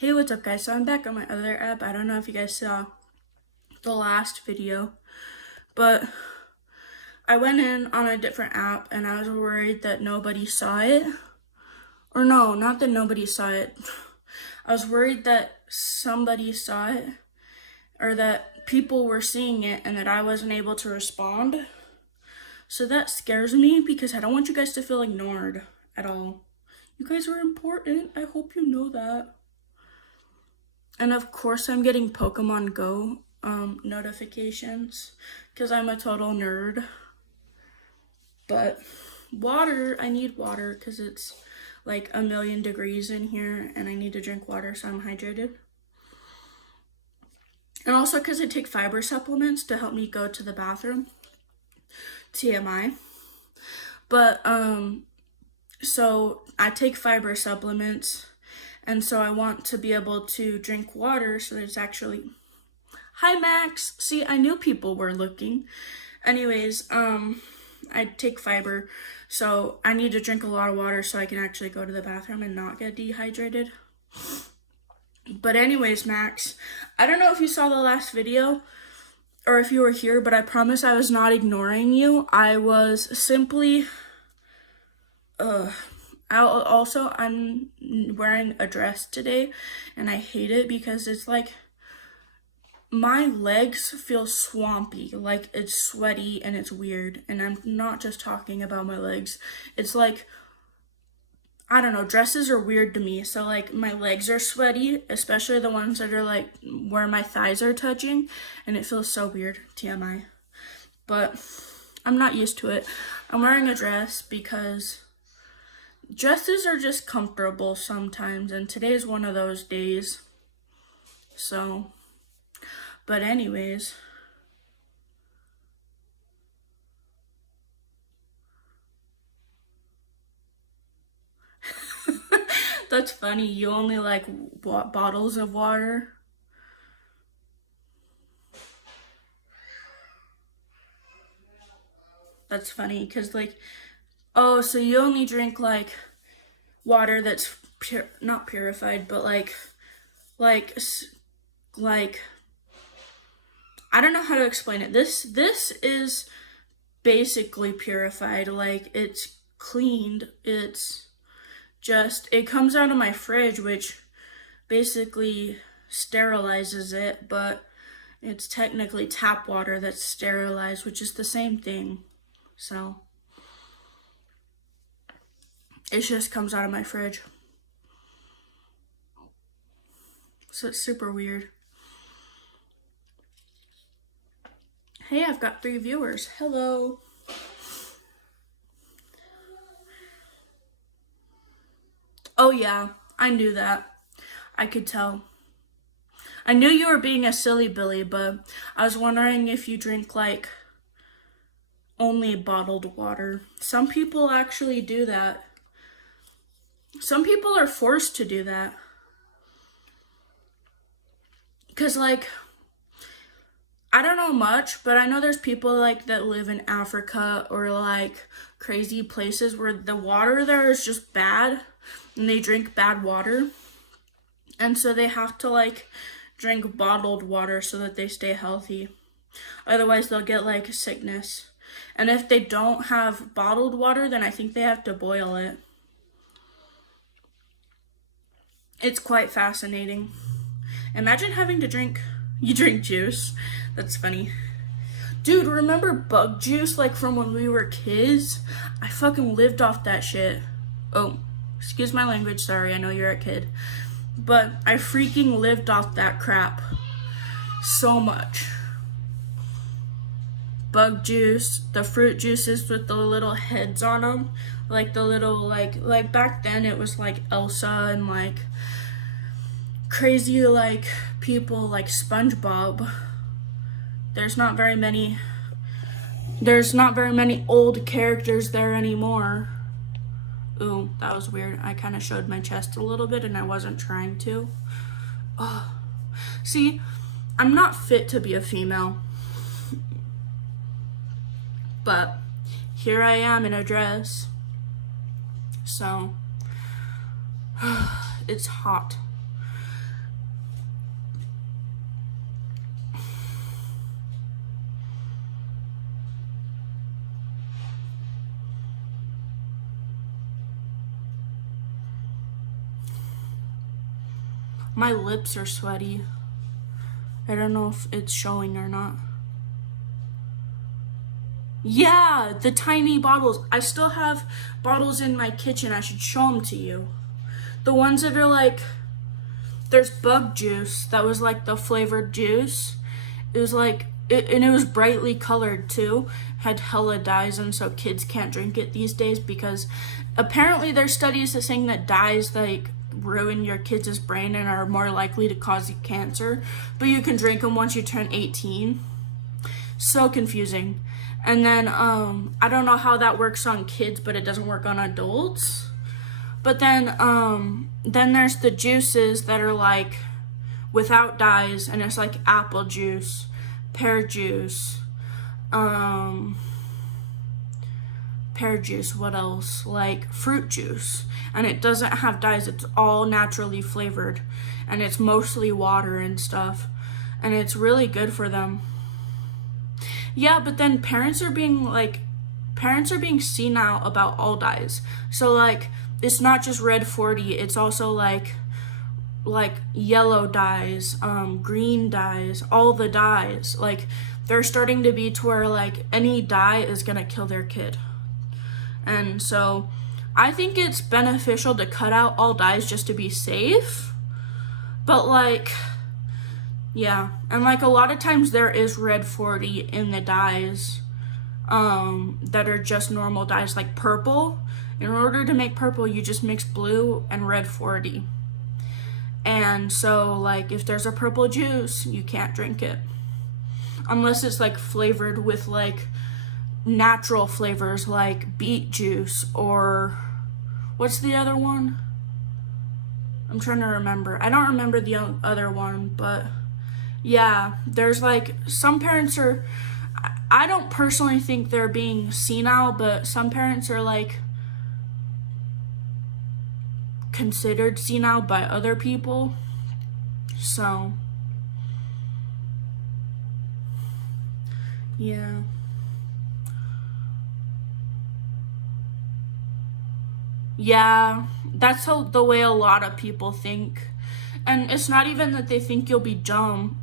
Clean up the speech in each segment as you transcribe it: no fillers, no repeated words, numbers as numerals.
Hey, what's up guys? So I'm back on my other app. I don't know if you guys saw the last video, but I went in on a different app and I was worried that nobody saw it. Or no, not that nobody saw it. I was worried that somebody saw it or that people were seeing it and that I wasn't able to respond. So that scares me because I don't want you guys to feel ignored at all. You guys are important. I hope you know that. And of course I'm getting Pokemon Go notifications because I'm a total nerd. But water, I need water because it's like 1,000,000 degrees in here and I need to drink water so I'm hydrated. And also because I take fiber supplements to help me go to the bathroom. TMI. But so I take fiber supplements. And so I want to be able to drink water so there's actually... Hi, Max! See, I knew people were looking. Anyways, I take fiber, so I need to drink a lot of water so I can actually go to the bathroom and not get dehydrated. But anyways, Max, I don't know if you saw the last video or if you were here, but I promise I was not ignoring you. I was simply... I'm wearing a dress today and I hate it because it's like my legs feel swampy, like it's sweaty and it's weird. And I'm not just talking about my legs. It's like, I don't know, dresses are weird to me. So like my legs are sweaty, especially the ones that are like where my thighs are touching, and it feels so weird, TMI. But I'm not used to it. I'm wearing a dress because dresses are just comfortable sometimes, and today is one of those days. So, but anyways. That's funny, you only like bottles of water? That's funny, because like, oh, so you only drink like water that's not purified, but like I don't know how to explain it. This is basically purified. Like it's cleaned. It's just, it comes out of my fridge, which basically sterilizes it, but it's technically tap water that's sterilized, which is the same thing. So it just comes out of my fridge. So it's super weird. Hey, I've got 3 viewers. Hello. Oh yeah, I knew that. I could tell. I knew you were being a silly Billy, but I was wondering if you drink like only bottled water. Some people actually do that. Some people are forced to do that. Because like, I don't know much, but I know there's people like that live in Africa or like crazy places where the water there is just bad and they drink bad water. And so they have to like drink bottled water so that they stay healthy. Otherwise they'll get like sickness. And if they don't have bottled water, then I think they have to boil it. It's quite fascinating. Imagine having to drink juice. That's funny. Dude, remember bug juice like from when we were kids? I fucking lived off that shit. Oh, excuse my language, sorry, I know you're a kid. But I freaking lived off that crap so much. Bug juice, the fruit juices with the little heads on them. Like the little, like back then it was like Elsa and like crazy like people like SpongeBob. There's not very many old characters there anymore. Ooh, that was weird. I kind of showed my chest a little bit and I wasn't trying to. Oh. See, I'm not fit to be a female. But here I am in a dress. So, it's hot. My lips are sweaty. I don't know if it's showing or not. Yeah, the tiny bottles. I still have bottles in my kitchen. I should show them to you. The ones that are like, there's bug juice. That was like the flavored juice. It was like, and it was brightly colored too. Had hella dyes, and so kids can't drink it these days because apparently there's studies that saying that dyes like ruin your kids' brain and are more likely to cause cancer. But you can drink them once you turn 18. So confusing. And then I don't know how that works on kids, but it doesn't work on adults. But then there's the juices that are like without dyes, and it's like apple juice, pear juice, what else? Like fruit juice. And it doesn't have dyes, it's all naturally flavored, and it's mostly water and stuff, and it's really good for them. Yeah, but then parents are being senile about all dyes. So like, it's not just red 40, it's also like yellow dyes, green dyes, all the dyes. Like, they're starting to be to where like any dye is gonna kill their kid. And so I think it's beneficial to cut out all dyes just to be safe. But like, yeah, and like a lot of times there is red 40 in the dyes that are just normal dyes, like purple. In order to make purple, you just mix blue and red 40. And so like if there's a purple juice, you can't drink it unless it's like flavored with like natural flavors like beet juice, or what's the other one? I'm trying to remember. I don't remember the other one, but yeah, there's like some parents are, I don't personally think they're being senile, but some parents are like considered senile by other people. So yeah. Yeah, that's the way a lot of people think. And it's not even that they think you'll be dumb.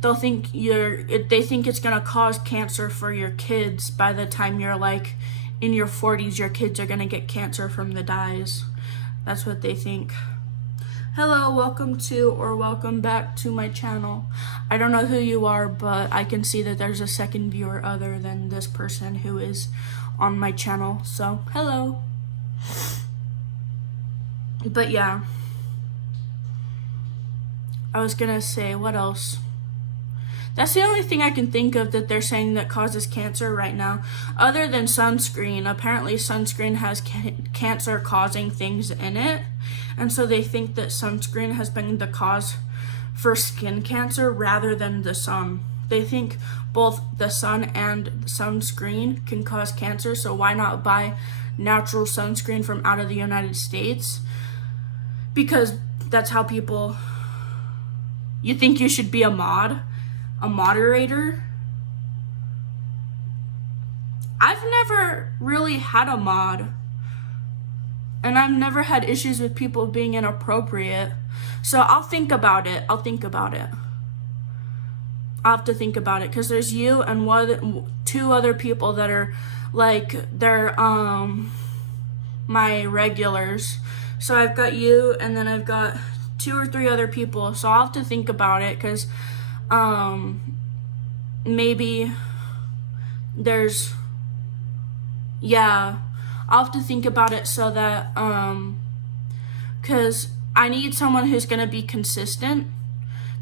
They'll think they think it's gonna cause cancer for your kids. By the time you're like in your 40s, your kids are gonna get cancer from the dyes. That's what they think. Hello, welcome to or welcome back to my channel. I don't know who you are, but I can see that there's a second viewer other than this person who is on my channel. So, hello. But yeah, I was gonna say, what else? That's the only thing I can think of that they're saying that causes cancer right now, other than sunscreen. Apparently sunscreen has cancer causing things in it, and so they think that sunscreen has been the cause for skin cancer rather than the sun. They think both the sun and sunscreen can cause cancer, so why not buy natural sunscreen from out of the United States? Because that's how people... You think you should be a moderator? I've never really had a mod, and I've never had issues with people being inappropriate. So I'll think about it. I'll have to think about it, because there's you and two other people that are like, they're my regulars. So I've got you, and then I've got 2 or 3 other people. So I'll have to think about it, because maybe there's, yeah, I'll have to think about it, so that because I need someone who's gonna be consistent,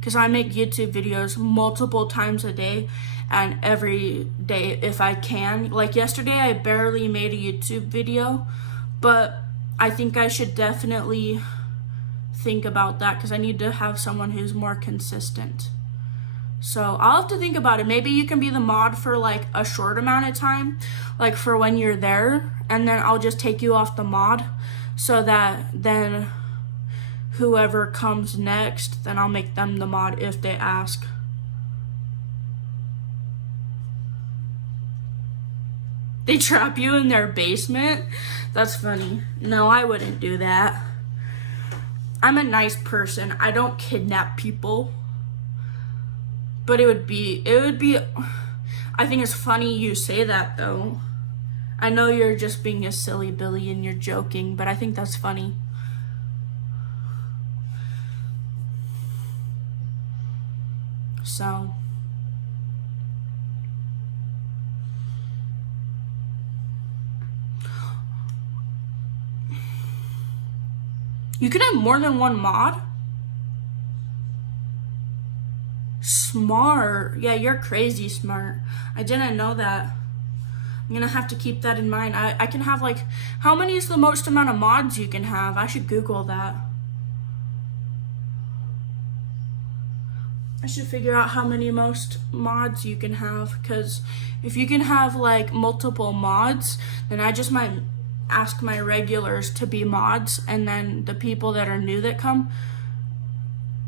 because I make YouTube videos multiple times a day and every day if I can. Like yesterday I barely made a YouTube video, but I think I should definitely think about that, because I need to have someone who's more consistent. So I'll have to think about it. Maybe you can be the mod for like a short amount of time, like for when you're there, and then I'll just take you off the mod, so that then whoever comes next, then I'll make them the mod if they ask. They trap you in their basement? That's funny. No, I wouldn't do that. I'm a nice person. I don't kidnap people. But it would be, I think it's funny you say that though. I know you're just being a silly Billy and you're joking, but I think that's funny. So. You can have more than one mod? Smart. Yeah, you're crazy smart. I didn't know that. I'm gonna have to keep that in mind. I can have like, how many is the most amount of mods you can have? I should Google that. I should figure out how many most mods you can have, because if you can have like multiple mods, then I just might ask my regulars to be mods, and then the people that are new that come,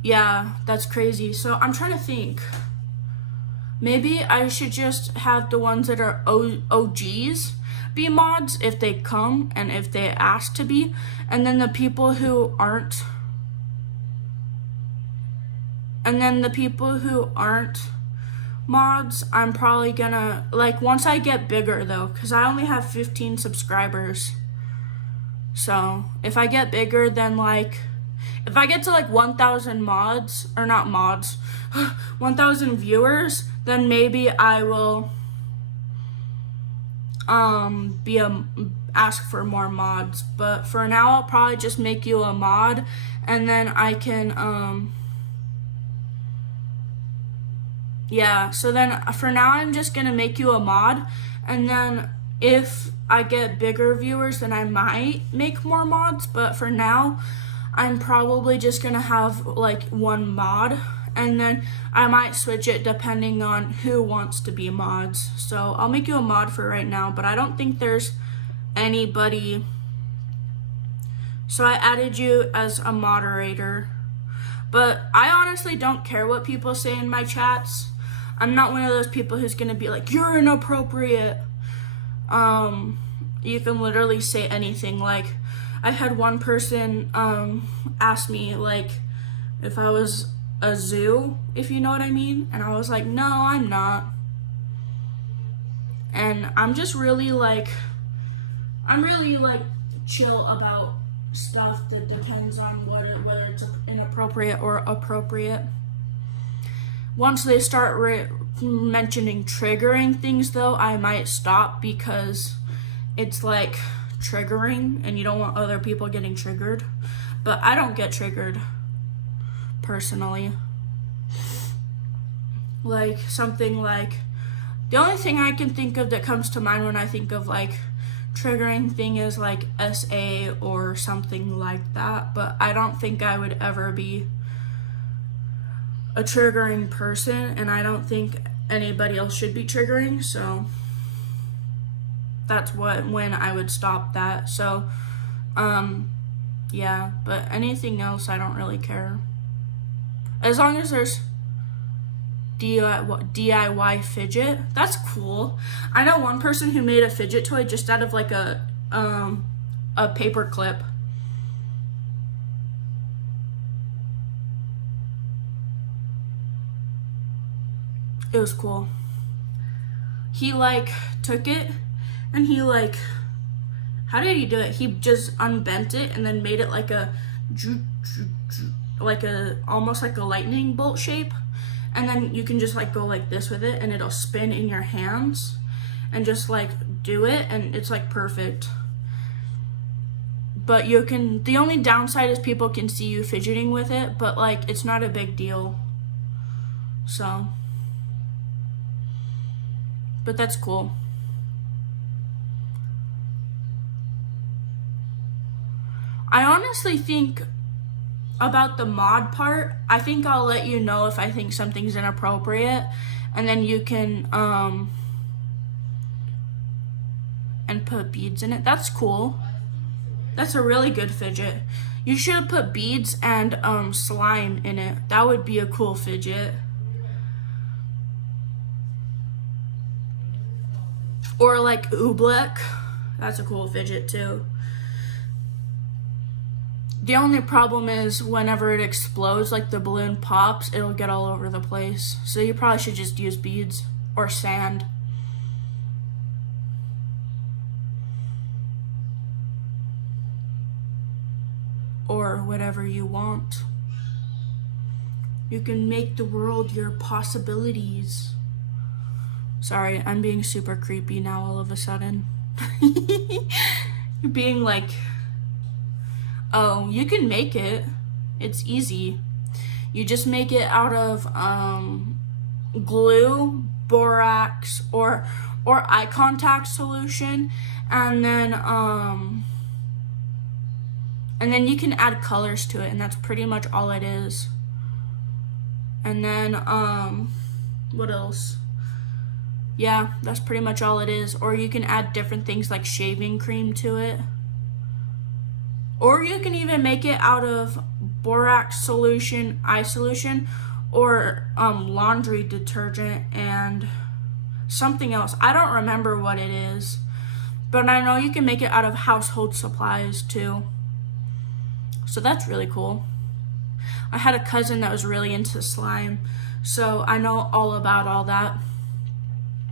yeah, that's crazy. So I'm trying to think. Maybe I should just have the ones that are OGs be mods if they come and if they ask to be, and then the people who aren't, mods, I'm probably gonna, like, once I get bigger though, because I only have 15 subscribers. So if I get bigger, then like, if I get to like 1,000 mods, or not mods, 1,000 viewers, then maybe I will ask for more mods. But for now, I'll probably just make you a mod, and then I can yeah, so then for now I'm just gonna make you a mod, and then if I get bigger viewers, then I might make more mods. But for now, I'm probably just gonna have like one mod, and then I might switch it depending on who wants to be mods. So I'll make you a mod for right now, but I don't think there's anybody. So I added you as a moderator, but I honestly don't care what people say in my chats. I'm not one of those people who's gonna be like, you're inappropriate. You can literally say anything. Like, I had one person ask me like if I was a zoo, if you know what I mean, and I was like, no, I'm not. And I'm just really like, chill about stuff that depends on whether it's inappropriate or appropriate. Once they start mentioning triggering things though, I might stop, because it's like triggering and you don't want other people getting triggered. But I don't get triggered personally. Like something like, the only thing I can think of that comes to mind when I think of like triggering thing is like SA or something like that, but I don't think I would ever be a triggering person, and I don't think anybody else should be triggering, so that's when I would stop that. So yeah, but anything else I don't really care, as long as there's DIY fidget. That's cool. I know one person who made a fidget toy just out of like a paper clip. It was cool. He like took it and he like, how did he do it? He just unbent it and then made it like almost like a lightning bolt shape. And then you can just like go like this with it and it'll spin in your hands and just like do it, and it's like perfect. But the only downside is people can see you fidgeting with it, but like it's not a big deal. So, but that's cool. I honestly think about the mod part, I think I'll let you know if I think something's inappropriate, and then you can and put beads in it. That's cool. That's a really good fidget. You should have put beads and slime in it. That would be a cool fidget. Or like oobleck. That's a cool fidget too. The only problem is whenever it explodes, like the balloon pops, it'll get all over the place. So you probably should just use beads or sand. Or whatever you want. You can make the world your possibilities. Sorry, I'm being super creepy now all of a sudden. Being like, oh, you can make it. It's easy. You just make it out of glue, borax, or eye contact solution, and then you can add colors to it, and that's pretty much all it is. And then what else? Yeah, that's pretty much all it is. Or you can add different things like shaving cream to it. Or you can even make it out of borax solution, eye solution, or laundry detergent and something else. I don't remember what it is, but I know you can make it out of household supplies too. So that's really cool. I had a cousin that was really into slime, so I know all about all that.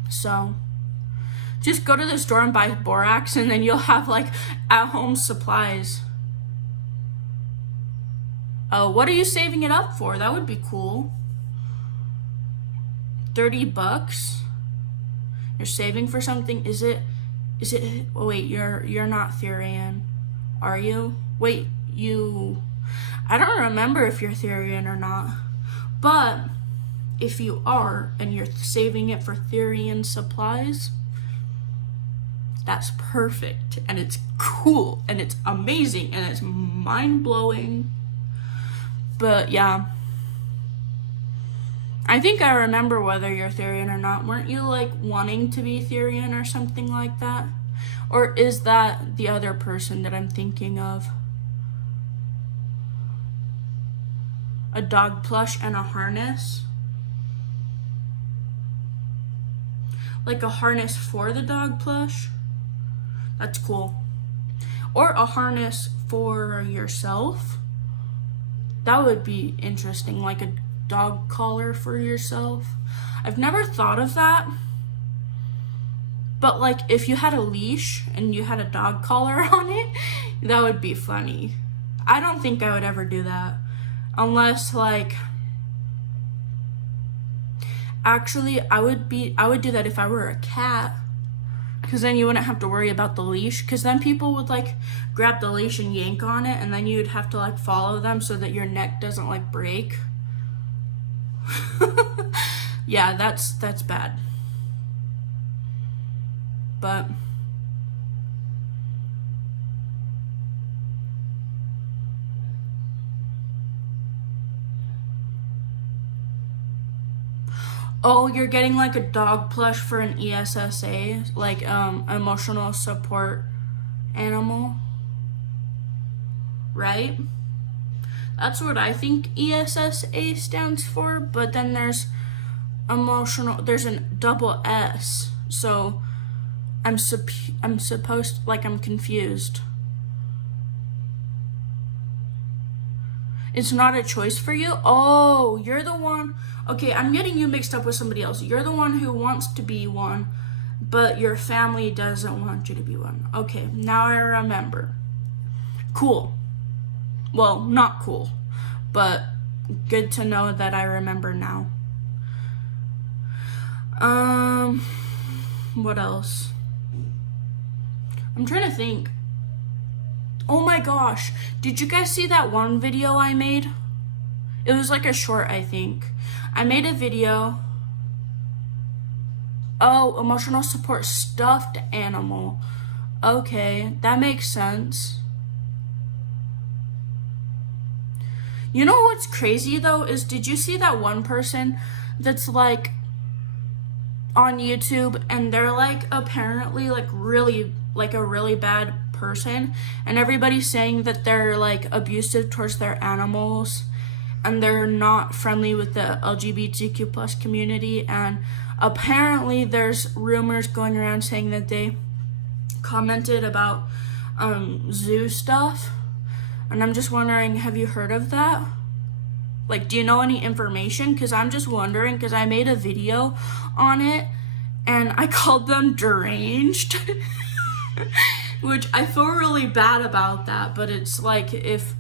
So just go to the store and buy borax, and then you'll have like at-home supplies. Oh, what are you saving it up for? That would be cool. $30? You're saving for something? Is it, oh wait, you're not Therian, are you? Wait, I don't remember if you're Therian or not, but if you are and you're saving it for Therian supplies, that's perfect, and it's cool, and it's amazing, and it's mind-blowing. But yeah, I think I remember whether you're Therian or not. Weren't you like wanting to be Therian or something like that? Or is that the other person that I'm thinking of? A dog plush and a harness? Like a harness for the dog plush? That's cool. Or a harness for yourself? That would be interesting, like a dog collar for yourself. I've never thought of that. But like if you had a leash and you had a dog collar on it, that would be funny. I don't think I would ever do that. Unless like, actually I would do that if I were a cat, because then you wouldn't have to worry about the leash, because then people would like grab the leash and yank on it, and then you'd have to like follow them so that your neck doesn't like break. Yeah, that's bad. But oh, you're getting like a dog plush for an ESSA, like emotional support animal, right? That's what I think ESSA stands for, but then there's there's a double S, so I'm supposed, like, I'm confused. It's not a choice for you? Oh, you're the one. Okay, I'm getting you mixed up with somebody else. You're the one who wants to be one, but your family doesn't want you to be one. Okay, now I remember. Cool. Well, not cool, but good to know that I remember now. What else? I'm trying to think. Oh my gosh, did you guys see that one video I made? It was like a short, I think. I made a video. Oh, emotional support stuffed animal. Okay, that makes sense. You know what's crazy though is, did you see that one person that's like on YouTube and they're like apparently like really like a really bad person, and everybody's saying that they're like abusive towards their animals and they're not friendly with the LGBTQ plus community, and apparently there's rumors going around saying that they commented about zoo stuff, And I'm just wondering, have you heard of that? Like, do you know any information? Because I'm just wondering, because I made a video on it and I called them deranged. Which I feel really bad about that, but it's like, if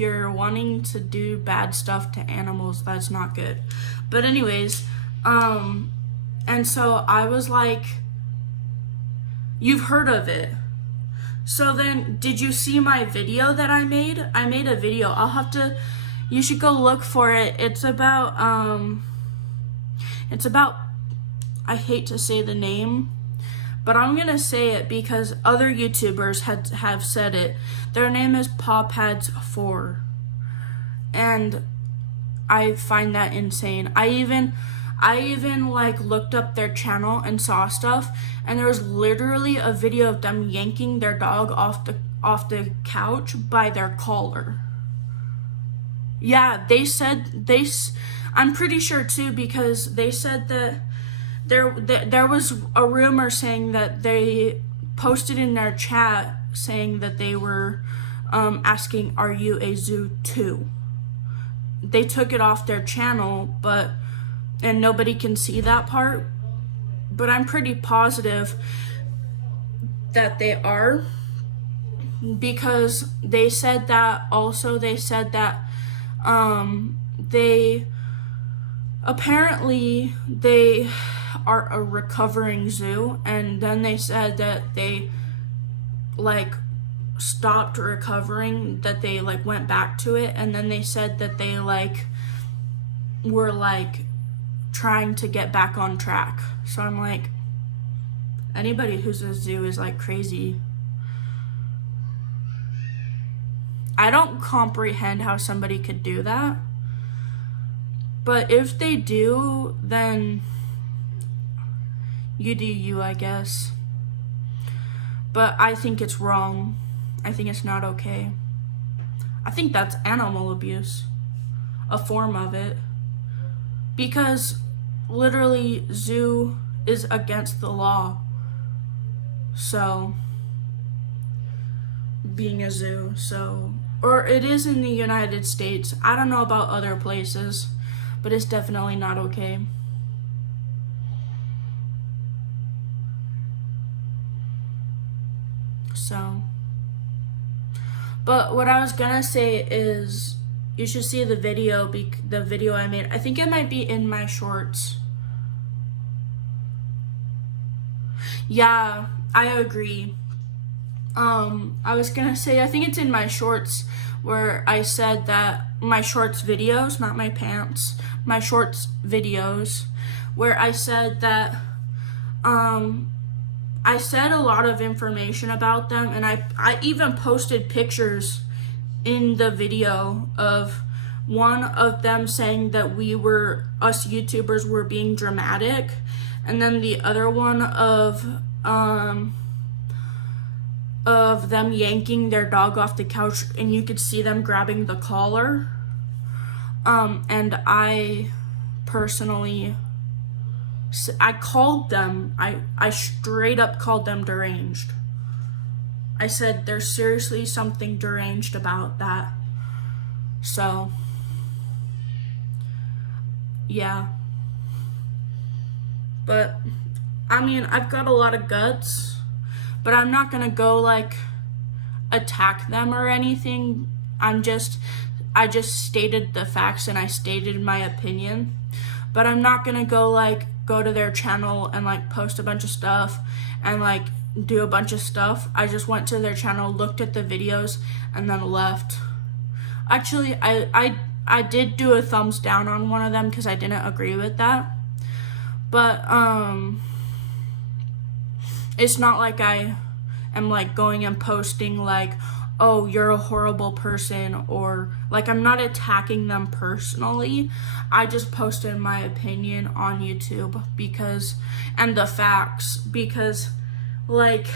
you're wanting to do bad stuff to animals, that's not good. But anyways, and so I was like, you've heard of it. So then, did you see my video that I made? I made a video. You should go look for it. It's about, I hate to say the name, but I'm gonna say it because other YouTubers have said it. Their name is Pawpads4, and I find that insane. I even like looked up their channel and saw stuff, and there was literally a video of them yanking their dog off the couch by their collar. Yeah, I'm pretty sure too, because they said that there was a rumor saying that they posted in their chat saying that they were asking, are you a zoo too? They took it off their channel, and nobody can see that part, but I'm pretty positive that they are, because they said that they apparently they are a recovering zoo, and then they said that they like stopped recovering, that they like went back to it, and then they said that they like were like trying to get back on track. So I'm like, anybody who's a zoo is like crazy. I don't comprehend how somebody could do that. But if they do, then you do you, I guess. But I think it's wrong. I think it's not okay. I think that's animal abuse, a form of it. Because literally zoo is against the law. So, being a zoo, or it is in the United States. I don't know about other places, but it's definitely not okay. So, but what I was gonna say is, you should see the video I made. I think it might be in my shorts. Yeah, I agree. I was gonna say, I think it's in my shorts, where I said that my shorts videos, not my pants, my shorts videos, where I said that, I said a lot of information about them, and I even posted pictures in the video of one of them saying that us YouTubers were being dramatic, and then the other one of them yanking their dog off the couch, and you could see them grabbing the collar. And I personally, I called them, I straight up called them deranged. I said there's seriously something deranged about that. So, yeah. But, I mean, I've got a lot of guts, but I'm not gonna go like attack them or anything. I just stated the facts and I stated my opinion, but I'm not gonna go to their channel and like post a bunch of stuff and like do a bunch of stuff. I just went to their channel, looked at the videos, and then left. Actually, I did do a thumbs down on one of them because I didn't agree with that, but it's not like I am like going and posting like, oh, you're a horrible person, or like, I'm not attacking them personally. I just posted my opinion on YouTube and the facts, because like,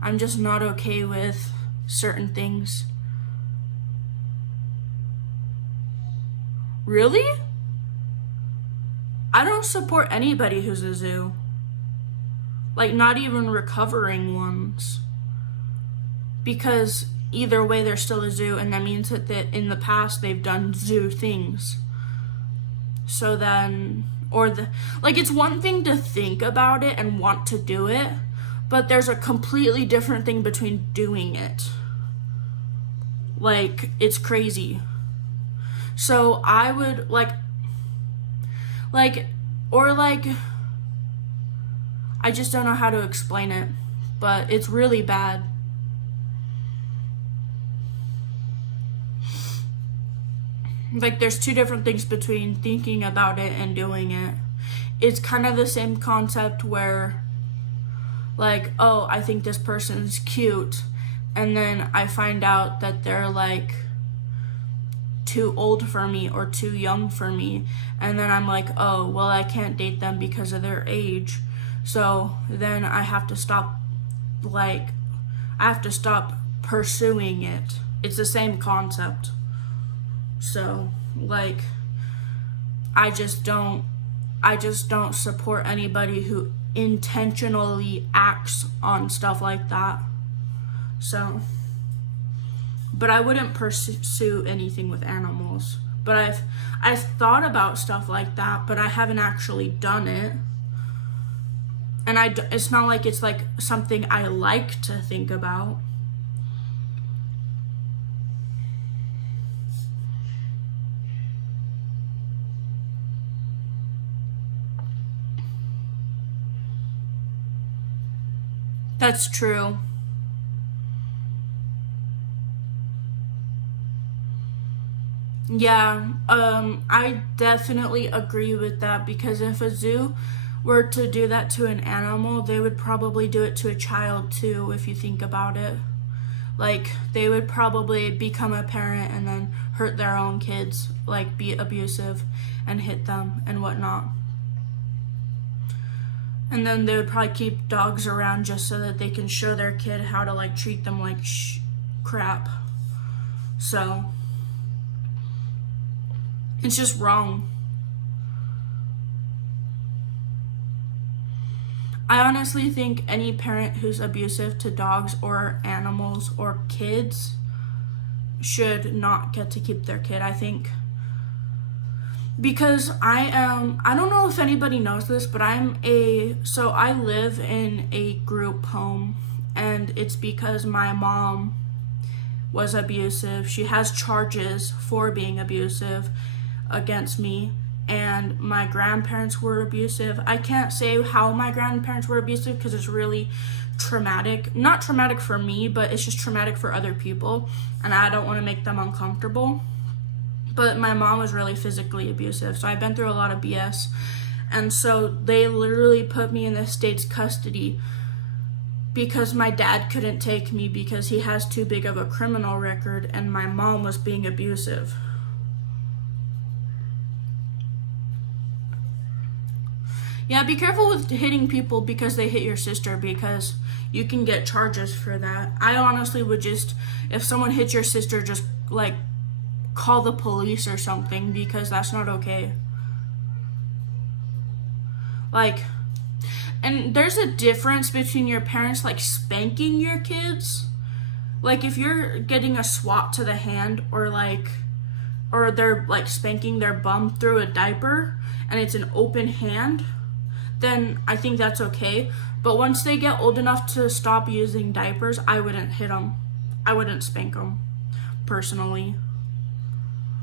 I'm just not okay with certain things. Really? I don't support anybody who's a zoo. Like, not even recovering ones. Because either way they're still a zoo, and that means that in the past they've done zoo things. So then, it's one thing to think about it and want to do it, but there's a completely different thing between doing it. Like, it's crazy. So I would I just don't know how to explain it, but it's really bad. Like, there's two different things between thinking about it and doing it. It's kind of the same concept where, like, oh, I think this person's cute, and then I find out that they're, like, too old for me or too young for me, and then I'm like, oh, well, I can't date them because of their age. So then I have to stop pursuing it. It's the same concept. So, like, I just don't support anybody who intentionally acts on stuff like that. So, but I wouldn't pursue anything with animals. But I've thought about stuff like that, but I haven't actually done it. And it's not like it's like something I like to think about. That's true. Yeah, I definitely agree with that, because if a zoo were to do that to an animal, they would probably do it to a child too, if you think about it. Like, they would probably become a parent and then hurt their own kids, like be abusive and hit them and whatnot. And then they would probably keep dogs around just so that they can show their kid how to, like, treat them like crap. So, it's just wrong. I honestly think any parent who's abusive to dogs or animals or kids should not get to keep their kid, I think. Because I don't know if anybody knows this, but I live in a group home, and it's because my mom was abusive. She has charges for being abusive against me, and my grandparents were abusive. I can't say how my grandparents were abusive because it's really traumatic. Not traumatic for me, but it's just traumatic for other people, and I don't want to make them uncomfortable. But my mom was really physically abusive, so I've been through a lot of BS. And so they literally put me in the state's custody because my dad couldn't take me because he has too big of a criminal record, and my mom was being abusive. Yeah, be careful with hitting people because they hit your sister, because you can get charges for that. I honestly would just, if someone hits your sister, just, like, call the police or something, because that's not okay. Like, and there's a difference between your parents, like, spanking your kids. Like, if you're getting a swat to the hand, or they're, like, spanking their bum through a diaper, and it's an open hand, then I think that's okay. But once they get old enough to stop using diapers, I wouldn't hit them. I wouldn't spank them, personally.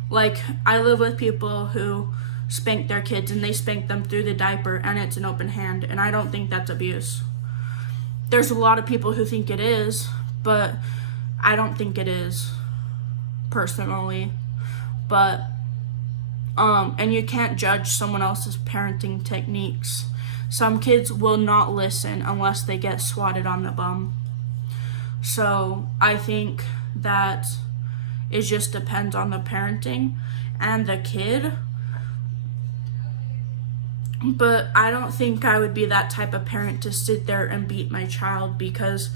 Like, I live with people who spank their kids, and they spank them through the diaper, and it's an open hand, and I don't think that's abuse. There's a lot of people who think it is, but I don't think it is, personally. But, and you can't judge someone else's parenting techniques. Some kids will not listen unless they get swatted on the bum. So, I think that it just depends on the parenting and the kid. But I don't think I would be that type of parent to sit there and beat my child because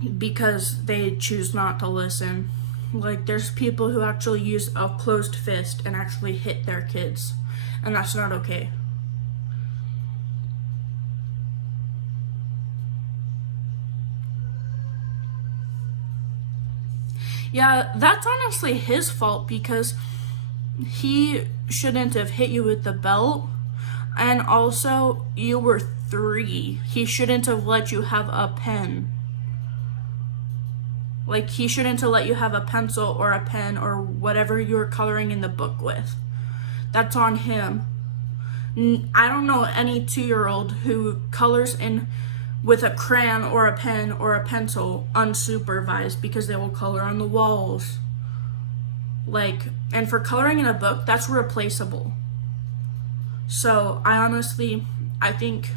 they choose not to listen. Like, there's people who actually use a closed fist and actually hit their kids, and that's not okay. Yeah, that's honestly his fault because he shouldn't have hit you with the belt. And also, you were 3. He shouldn't have let you have a pen. Like, he shouldn't have let you have a pencil or a pen or whatever you were coloring in the book with. That's on him. I don't know any 2-year-old who colors in with a crayon or a pen or a pencil unsupervised because they will color on the walls. Like, and for coloring in a book, that's replaceable. So I think,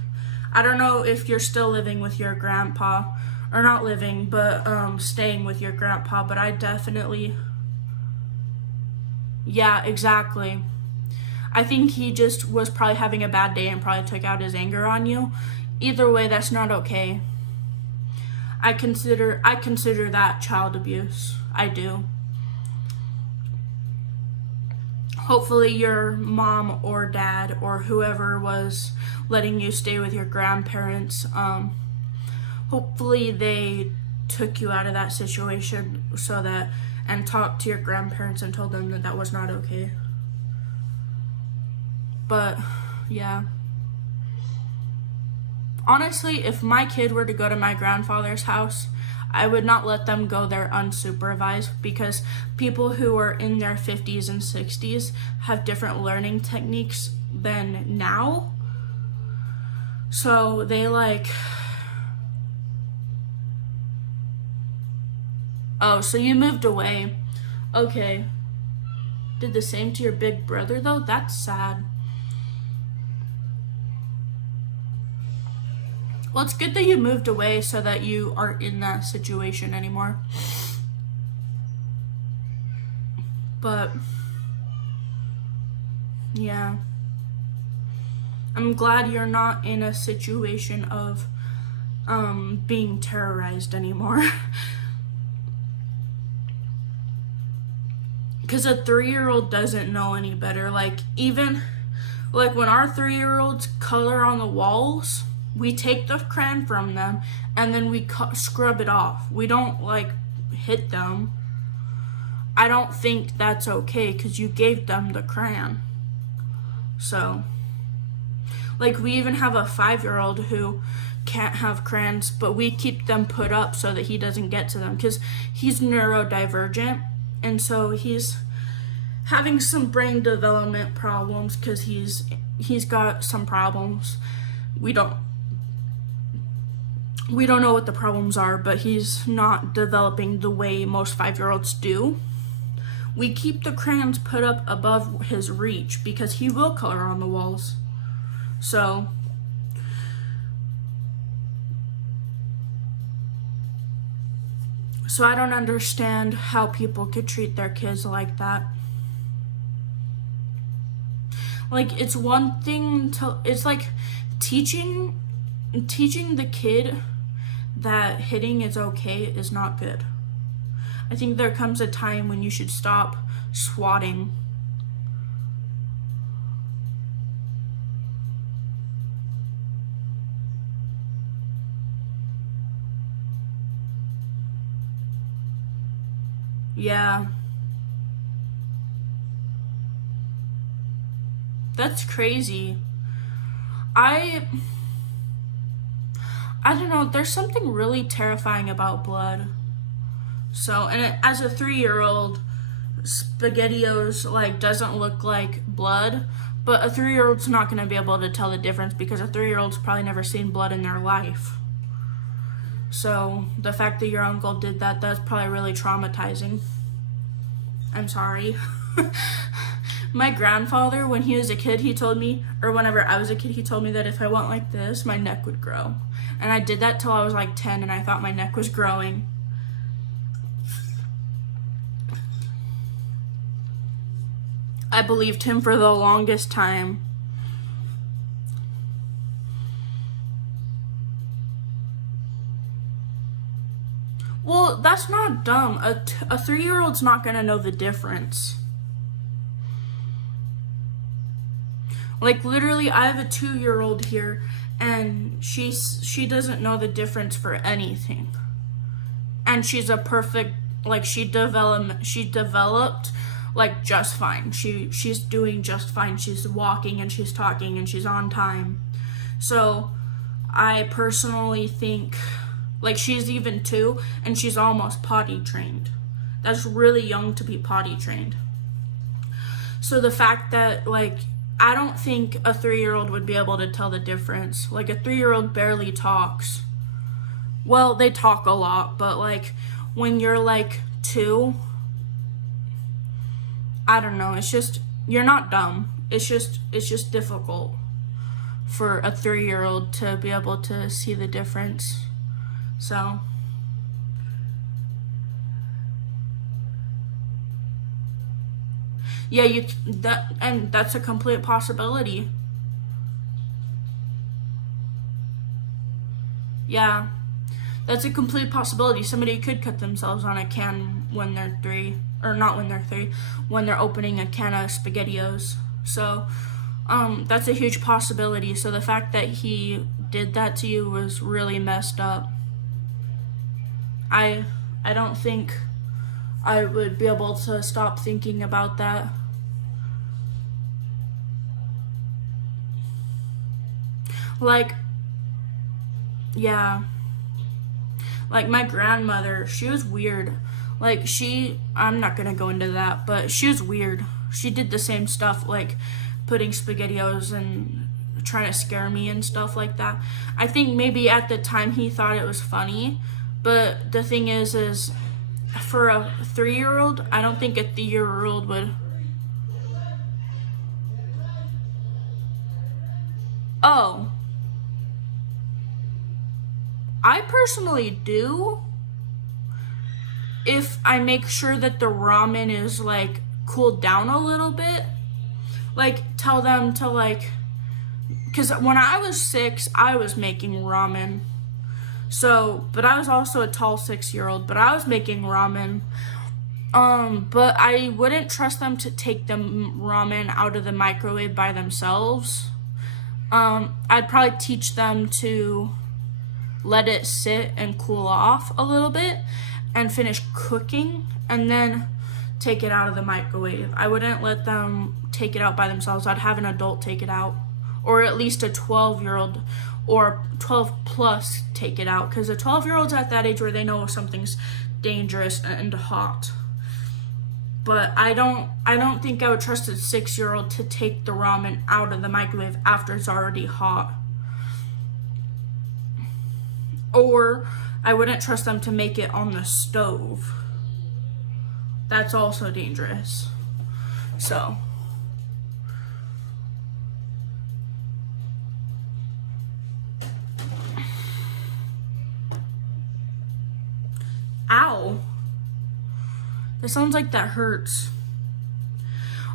I don't know if you're still living with your grandpa, or not living, but staying with your grandpa, but I definitely, yeah, exactly. I think he just was probably having a bad day and probably took out his anger on you. Either way, that's not okay. I consider that child abuse. I do. Hopefully your mom or dad or whoever was letting you stay with your grandparents, hopefully they took you out of that situation and talked to your grandparents and told them that that was not okay. But yeah, honestly, if my kid were to go to my grandfather's house, I would not let them go there unsupervised because people who are in their 50s and 60s have different learning techniques than now. So they oh, so you moved away. Okay. Did the same to your big brother though? That's sad. Well, it's good that you moved away so that you aren't in that situation anymore. But, yeah. I'm glad you're not in a situation of being terrorized anymore. Because a 3-year-old doesn't know any better. Like, even, like, when our 3-year-olds color on the walls, we take the crayon from them and then we scrub it off. We don't hit them. I don't think that's okay because you gave them the crayon. So, we even have a 5-year-old who can't have crayons, but we keep them put up so that he doesn't get to them because he's neurodivergent, and so he's having some brain development problems because he's got some problems. We don't know what the problems are, but he's not developing the way most 5-year-olds do. We keep the crayons put up above his reach because he will color on the walls. So, I don't understand how people could treat their kids like that. It's one thing it's like teaching the kid that hitting is okay is not good. I think there comes a time when you should stop swatting. Yeah. That's crazy. I don't know, there's something really terrifying about blood. So, and as a 3-year-old, SpaghettiOs doesn't look like blood, but a 3-year-old's not going to be able to tell the difference because a 3-year-old's probably never seen blood in their life. So, the fact that your uncle did that, that's probably really traumatizing. I'm sorry. My grandfather, when he was a kid, he told me, or whenever I was a kid, he told me that if I went like this, my neck would grow. And I did that till I was 10, and I thought my neck was growing. I believed him for the longest time. Well, that's not dumb. A 3-year-old's not gonna know the difference. Literally, I have a 2-year-old here, and she doesn't know the difference for anything. And she's a perfect like she developed like just fine. She's doing just fine. She's walking and she's talking and she's on time. So I personally think, like, she's even 2 and she's almost potty trained. That's really young to be potty trained. So the fact that, like, I don't think a 3-year-old would be able to tell the difference. Like, a 3-year-old barely talks. Well, they talk a lot, but like when you're like 2, I don't know, it's just, you're not dumb. It's just difficult for a 3-year-old to be able to see the difference. So yeah, that's a complete possibility. Yeah, that's a complete possibility. Somebody could cut themselves on a can when they're 3, or not when they're 3, when they're opening a can of SpaghettiOs. So that's a huge possibility. So the fact that he did that to you was really messed up. I don't think I would be able to stop thinking about that. Like, yeah. Like, my grandmother, she was weird. Like, I'm not gonna go into that, but she was weird. She did the same stuff, like putting SpaghettiOs and trying to scare me and stuff like that. I think maybe at the time he thought it was funny, but the thing is for a 3-year-old, I don't think a 3-year-old would. Oh. I personally do, if I make sure that the ramen is like cooled down a little bit. Like, tell them to, like, because when I was 6, I was making ramen. So, but I was also a tall 6-year-old, but I was making ramen. But I wouldn't trust them to take the ramen out of the microwave by themselves. I'd probably teach them to let it sit and cool off a little bit and finish cooking and then take it out of the microwave. I wouldn't let them take it out by themselves. I'd have an adult take it out, or at least a 12-year-old or 12 plus take it out, because a 12-year-old's at that age where they know something's dangerous and hot. But I don't think I would trust a 6-year-old to take the ramen out of the microwave after it's already hot. Or I wouldn't trust them to make it on the stove. That's also dangerous. So, ow. That sounds like that hurts.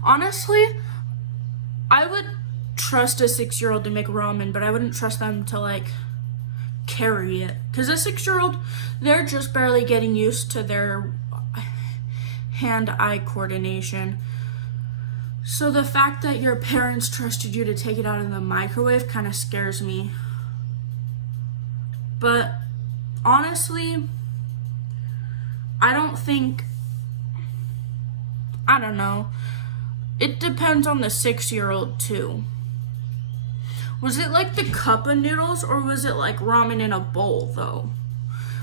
Honestly, I would trust a 6-year-old to make ramen, but I wouldn't trust them to, like, carry it. Because a 6-year-old, they're just barely getting used to their hand-eye coordination. So the fact that your parents trusted you to take it out of the microwave kind of scares me. But honestly, I don't know. It depends on the 6-year-old too. Was it like the cup of noodles, or was it like ramen in a bowl though?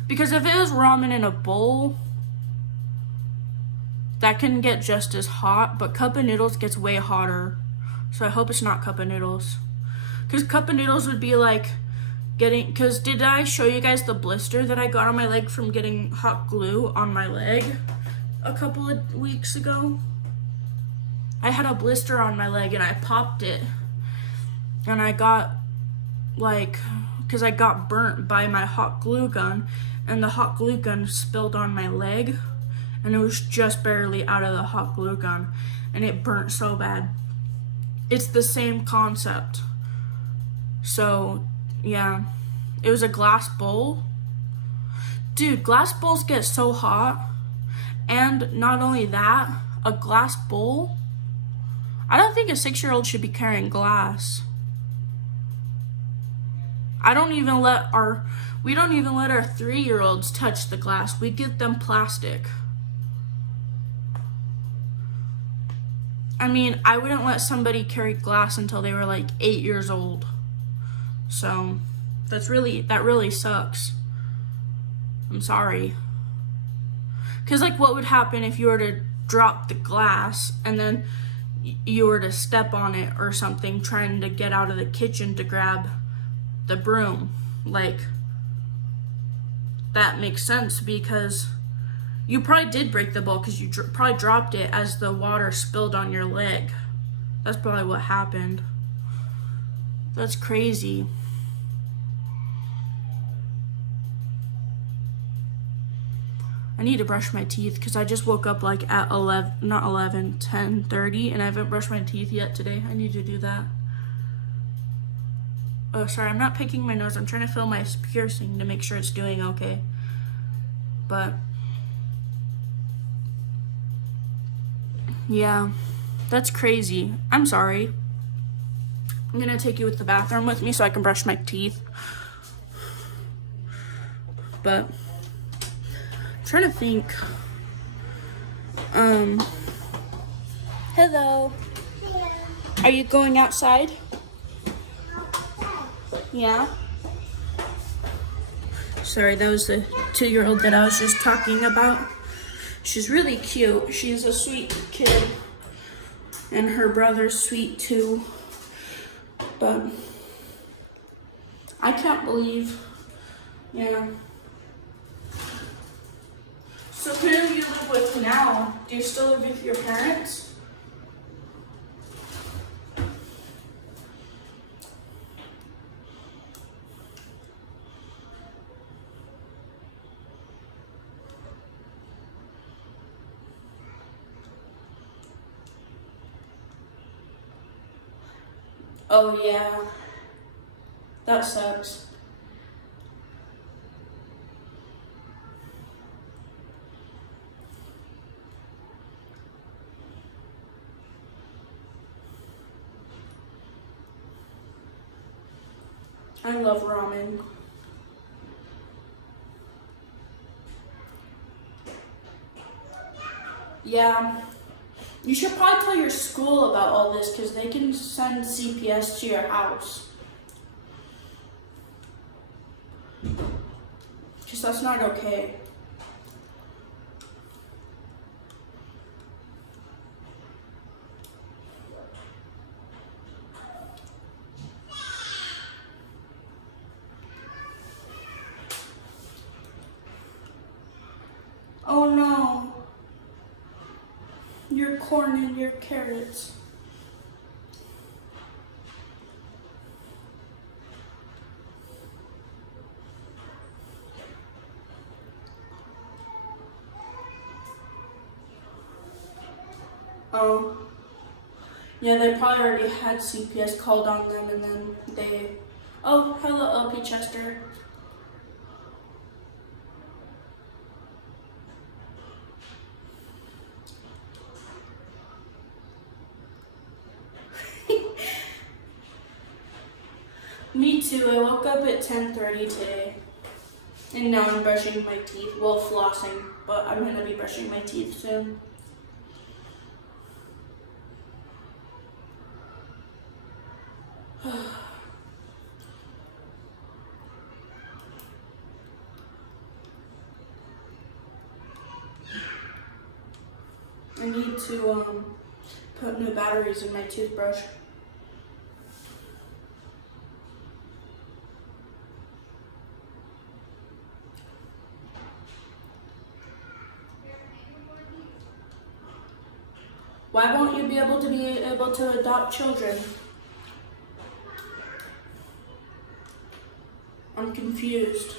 Because if it was ramen in a bowl, that can get just as hot, but cup of noodles gets way hotter. So I hope it's not cup of noodles. Because cup of noodles would be like because did I show you guys the blister that I got on my leg from getting hot glue on my leg a couple of weeks ago? I had a blister on my leg and I popped it. And I got, like, because I got burnt by my hot glue gun, and the hot glue gun spilled on my leg, and it was just barely out of the hot glue gun, and it burnt so bad. It's the same concept. So, yeah. It was a glass bowl. Dude, glass bowls get so hot. And not only that, a glass bowl, I don't think a 6-year-old should be carrying glass. We don't even let our 3-year-olds touch the glass. We give them plastic. I mean, I wouldn't let somebody carry glass until they were like 8 years old. So that really sucks. I'm sorry. Because like what would happen if you were to drop the glass and then you were to step on it or something trying to get out of the kitchen to grab the broom? Like, that makes sense because you probably did break the bowl because you probably dropped it as the water spilled on your leg. That's probably what happened. That's crazy. I need to brush my teeth because I just woke up like at 10:30 and I haven't brushed my teeth yet today. I need to do that. Oh, sorry, I'm not picking my nose. I'm trying to feel my piercing to make sure it's doing okay. But yeah, that's crazy. I'm sorry. I'm gonna take you to the bathroom with me so I can brush my teeth. But I'm trying to think. Hello. Are you going outside? Yeah. Sorry, that was the 2-year-old that I was just talking about. She's really cute. She's a sweet kid. And her brother's sweet too. But I can't believe, yeah. So who do you live with now? Do you still live with your parents? Oh yeah, that sucks. I love ramen. Yeah. You should probably tell your school about all this because they can send CPS to your house. Because that's not okay. Oh no. Your corn and your carrots. Oh. Yeah, they probably already had CPS called on them and then they... Oh, hello, LP Chester. Me too. I woke up at 10:30 today. And now I'm brushing my teeth. Well, flossing, but I'm going to be brushing my teeth soon. I need to put new batteries in my toothbrush. Why won't you be able to adopt children? I'm confused.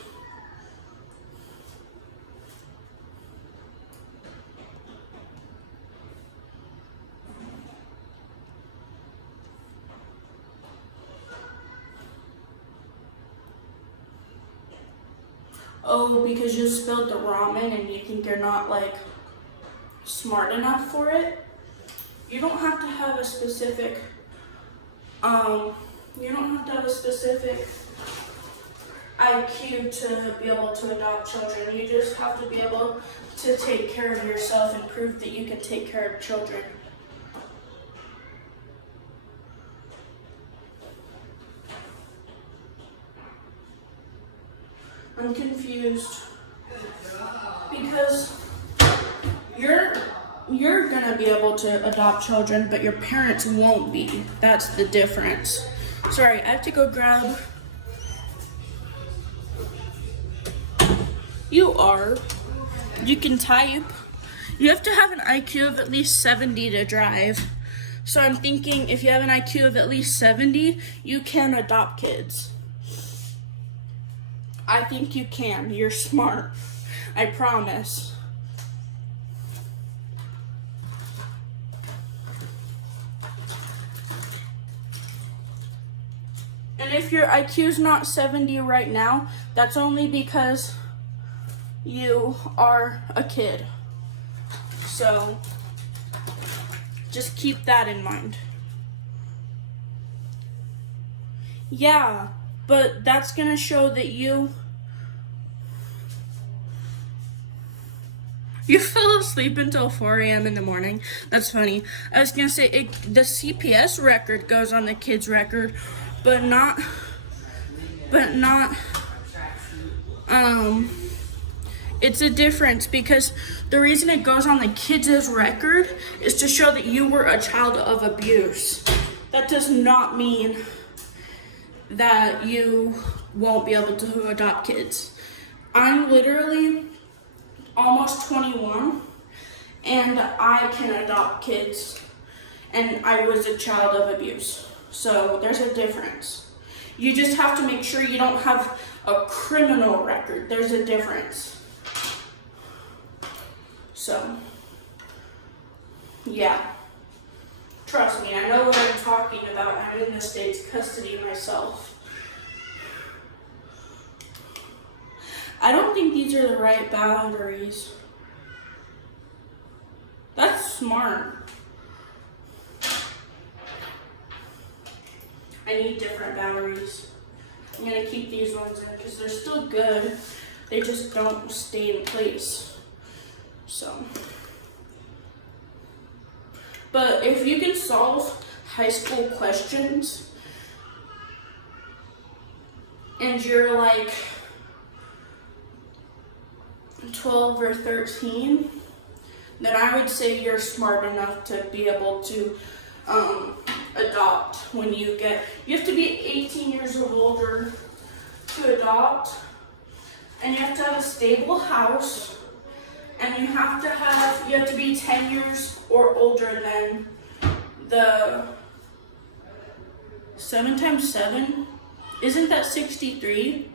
Oh, because you spilled the ramen and you think you're not like smart enough for it? You don't have to have a specific IQ to be able to adopt children. You just have to be able to take care of yourself and prove that you can take care of children. I'm confused because you're gonna be able to adopt children, but your parents won't be. That's the difference. Sorry, I have to go grab. You can type. You have to have an IQ of at least 70 to drive. So I'm thinking if you have an IQ of at least 70, you can adopt kids. I think you can. You're smart. I promise. And if your IQ's not 70 right now, that's only because you are a kid. So just keep that in mind. Yeah, but that's gonna show that you fell asleep until 4 a.m. in the morning. That's funny. I was gonna say the CPS record goes on the kid's record, but not it's a difference because the reason it goes on the kids' record is to show that you were a child of abuse. That does not mean that you won't be able to adopt kids. I'm literally almost 21 and I can adopt kids, and I was a child of abuse. So there's a difference. You just have to make sure you don't have a criminal record. There's a difference. So, yeah. Trust me, I know what I'm talking about. I'm in the state's custody myself. I don't think these are the right batteries. That's smart. I need different batteries. I'm gonna keep these ones in because they're still good. They just don't stay in place. So, but if you can solve high school questions and you're like 12 or 13, then I would say you're smart enough to be able to adopt when you have to be 18 years or older to adopt, and you have to have a stable house, and you have to be 10 years or older than the 7 times 7, isn't that 63?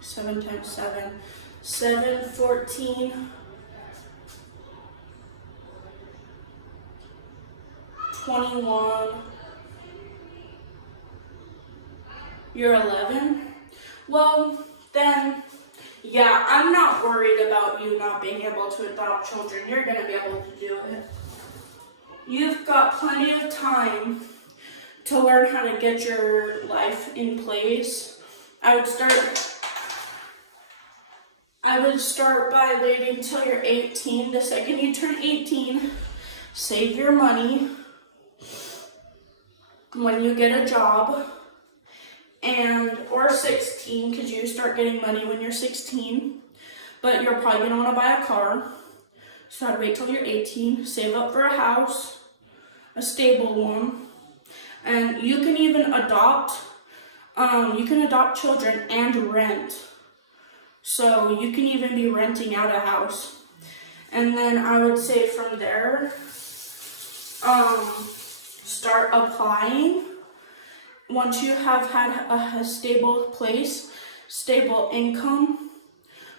Seven times 7, 7, 14, 21, you're 11? Well, then, yeah, I'm not worried about you not being able to adopt children. You're going to be able to do it. You've got plenty of time to learn how to get your life in place. I would start by waiting until you're 18. The second you turn 18, save your money when you get a job, or 16, because you start getting money when you're 16, but you're probably gonna wanna buy a car. So I'd wait till you're 18, save up for a house, a stable one, and you can even adopt children and rent. So you can even be renting out a house. And then I would say from there, start applying. Once you have had a stable place, stable income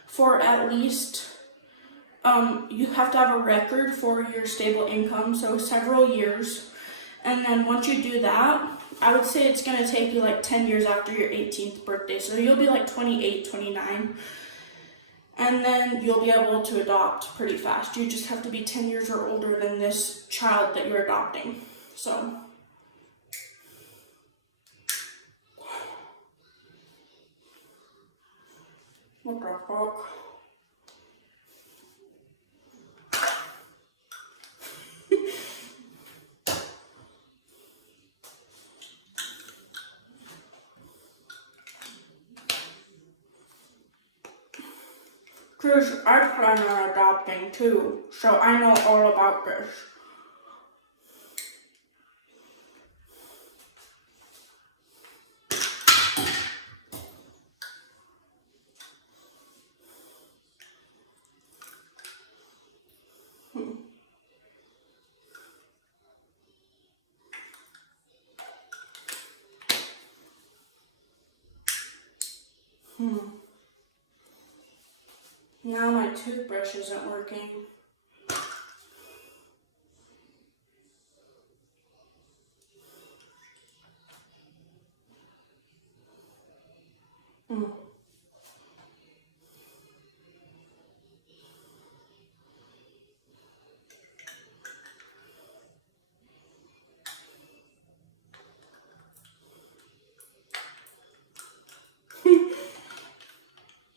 for at least, you have to have a record for your stable income, so several years. And then once you do that, I would say it's going to take you like 10 years after your 18th birthday. So you'll be like 28, 29. And then you'll be able to adopt pretty fast. You just have to be 10 years or older than this child that you're adopting. So, what the fuck? Because I plan on adopting too, so I know all about this. Now my toothbrush isn't working.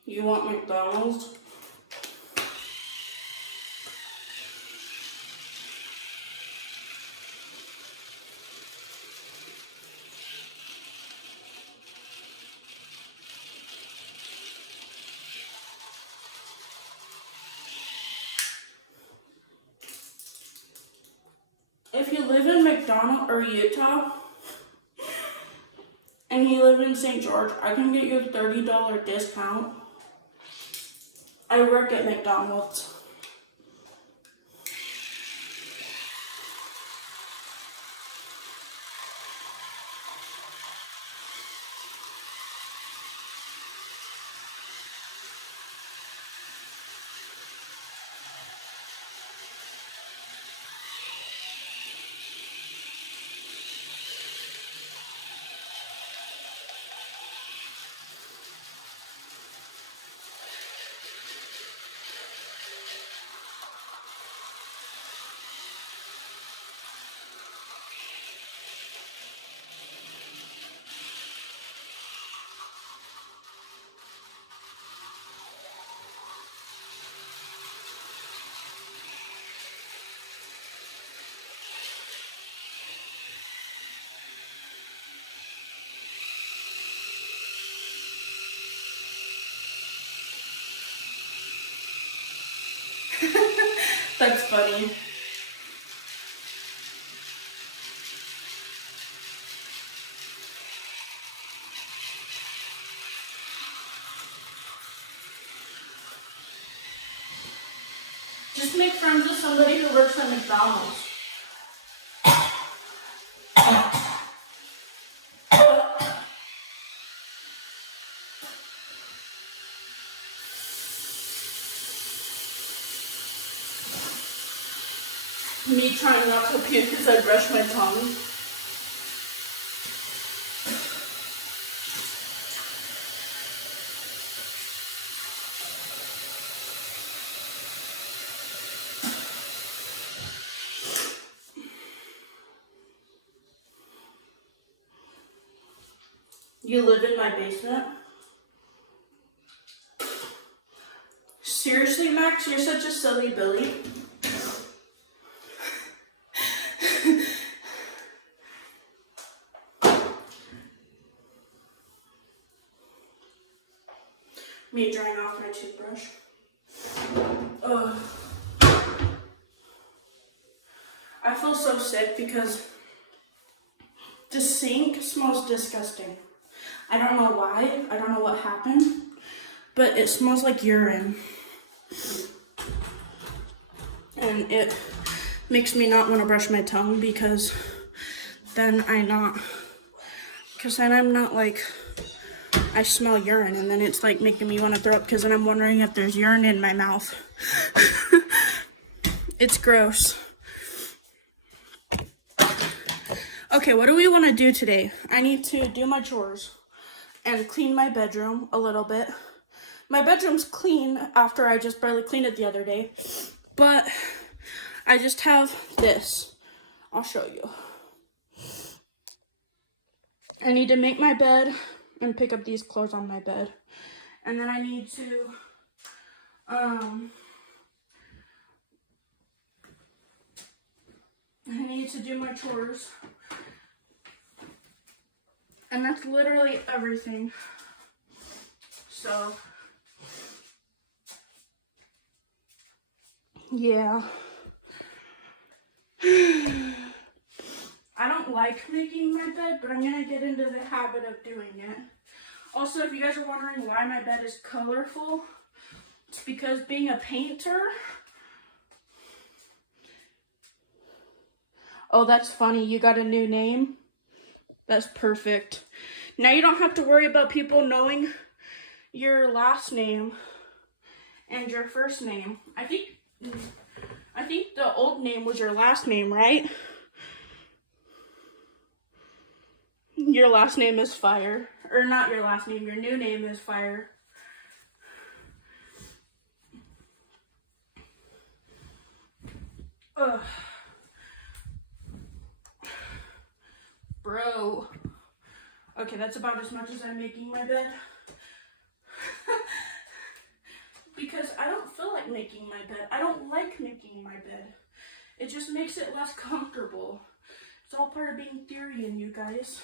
You want McDonald's? If you live in McDonald or Utah, and you live in St. George, I can get you a $30 discount. I work at McDonald's. That's funny. Just make friends with somebody who works at McDonald's. Me trying not to puke because I brushed my tongue. You live in my basement? Seriously, Max? You're such a silly Billy. Me drying off my toothbrush. Ugh. I feel so sick because the sink smells disgusting. I don't know why. I don't know what happened, but it smells like urine. And it makes me not want to brush my tongue because then I'm not like, I smell urine and then it's like making me want to throw up because then I'm wondering if there's urine in my mouth. It's gross. Okay, what do we want to do today? I need to do my chores and clean my bedroom a little bit. My bedroom's clean after I just barely cleaned it the other day, but I just have this. I'll show you. I need to make my bed and pick up these clothes on my bed. And then I need to, do my chores. And that's literally everything. So, Yeah. I don't like making my bed, but I'm gonna get into the habit of doing it. Also, if you guys are wondering why my bed is colorful, it's because being a painter. Oh, that's funny. You got a new name? That's perfect. Now you don't have to worry about people knowing your last name and your first name. I think the old name was your last name, right? Your last name is Fire. Or not your last name, your new name is Fire. Ugh. Bro. Okay, that's about as much as I'm making my bed. Because I don't feel like making my bed. I don't like making my bed. It just makes it less comfortable. It's all part of being Therian, you guys.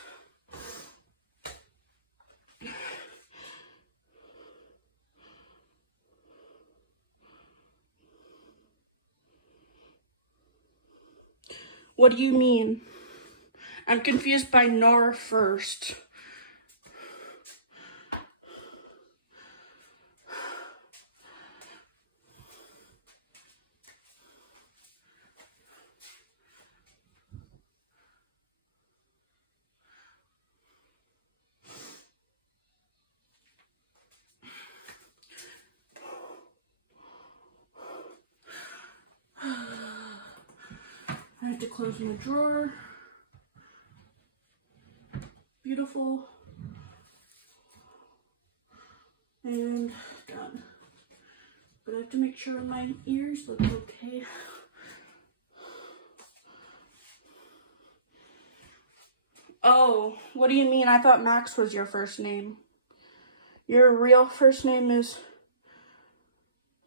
What do you mean? I'm confused by NAR first. I have to close my drawer. Beautiful. And done. But I have to make sure my ears look okay. Oh, what do you mean? I thought Max was your first name. Your real first name is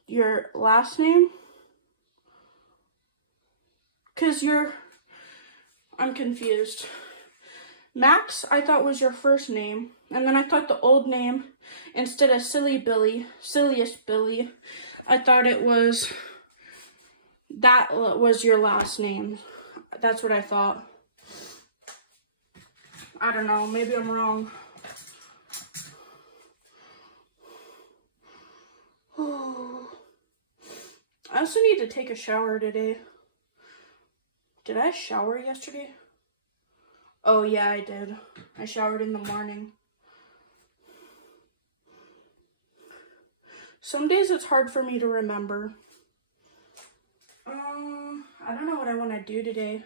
your last name? I'm confused. Max, I thought was your first name. And then I thought the old name, instead of Silliest Billy, I thought that was your last name. That's what I thought. I don't know, maybe I'm wrong. I also need to take a shower today. Did I shower yesterday? Oh yeah, I did. I showered in the morning. Some days it's hard for me to remember. I don't know what I want to do today.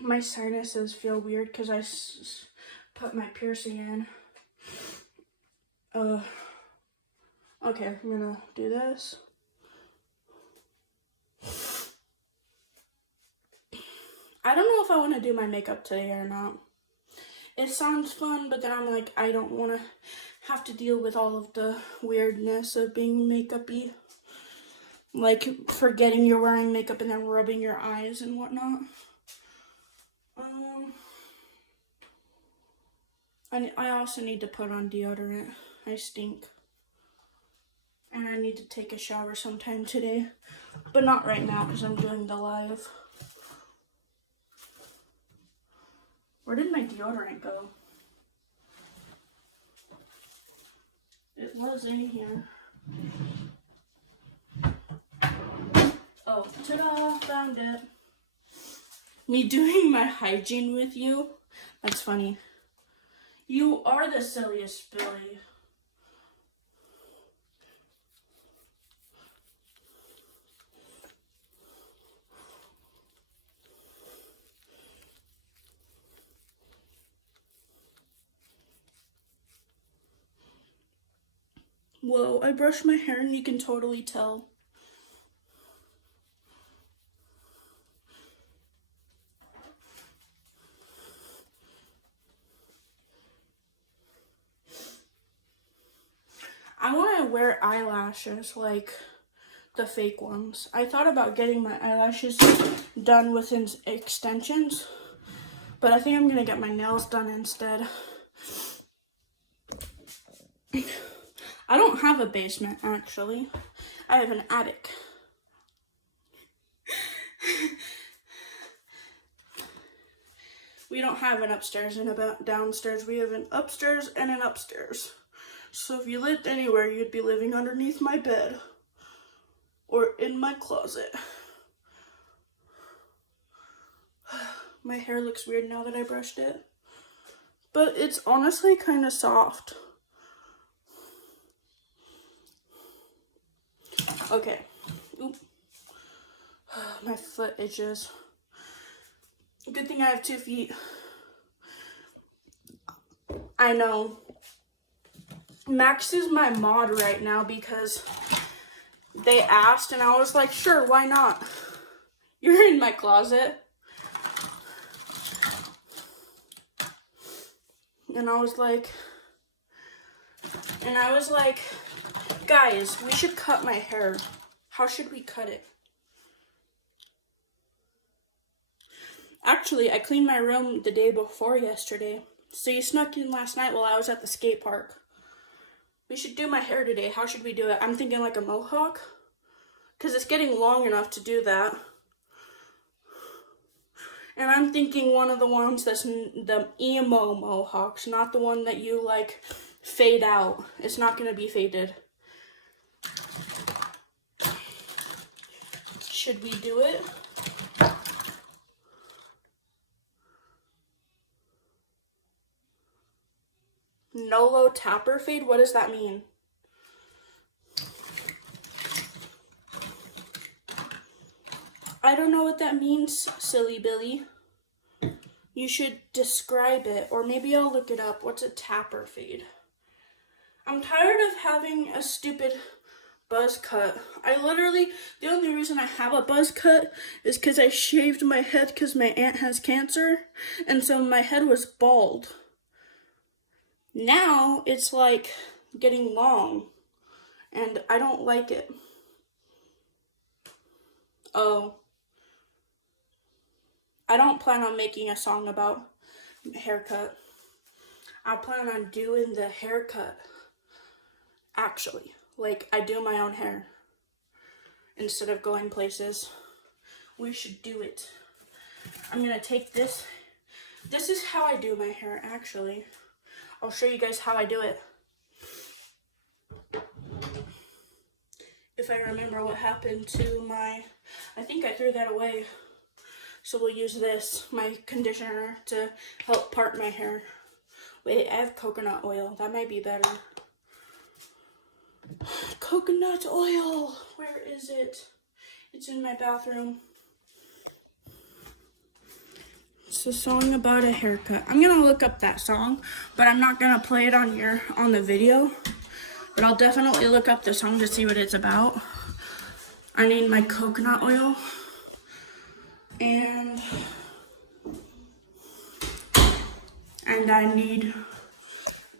My sinuses feel weird because I put my piercing in. Okay, I'm gonna do this. I don't know if I want to do my makeup today or not. It sounds fun, but then I'm like, I don't want to have to deal with all of the weirdness of being makeup-y. Like forgetting you're wearing makeup and then rubbing your eyes and whatnot. I also need to put on deodorant. I stink. And I need to take a shower sometime today. But not right now because I'm doing the live. Where did my deodorant go? It was in here. Oh, ta-da! Found it. Me doing my hygiene with you? That's funny. You are the silliest Billy. Whoa, I brushed my hair and you can totally tell. I want to wear eyelashes like the fake ones. I thought about getting my eyelashes done with extensions, But I think I'm gonna get my nails done instead. I don't have a basement, actually. I have an attic. We don't have an upstairs and a downstairs. We have an upstairs and an upstairs. So if you lived anywhere, you'd be living underneath my bed or in my closet. My hair looks weird now that I brushed it, but it's honestly kind of soft. Okay. Oop. My foot itches. Good thing I have 2 feet. I know. Max is my mod right now because they asked and I was like, sure, why not? You're in my closet. And I was like, guys, we should cut my hair. How should we cut it? Actually, I cleaned my room the day before yesterday. So you snuck in last night while I was at the skate park. We should do my hair today. How should we do it? I'm thinking like a mohawk, because it's getting long enough to do that. And I'm thinking one of the ones that's the emo mohawks, not the one that you like fade out. It's not going to be faded. Should we do it? Nolo tapper fade? What does that mean? I don't know what that means, silly Billy. You should describe it, or maybe I'll look it up. What's a tapper fade? I'm tired of having a stupid buzz cut. The only reason I have a buzz cut is because I shaved my head because my aunt has cancer, and so my head was bald. Now it's like getting long, and I don't like it. Oh. I don't plan on making a song about haircut. I plan on doing the haircut. Actually, like I do my own hair instead of going places. We should do it. I'm gonna take this. This is how I do my hair, actually. I'll show you guys how I do it. If I remember what happened to I think I threw that away. So we'll use this, my conditioner, to help part my hair. Wait, I have coconut oil. That might be better. Coconut oil! Where is it? It's in my bathroom. It's a song about a haircut. I'm gonna look up that song, but I'm not gonna play it on the video. But I'll definitely look up the song to see what it's about. I need my coconut oil. And I need,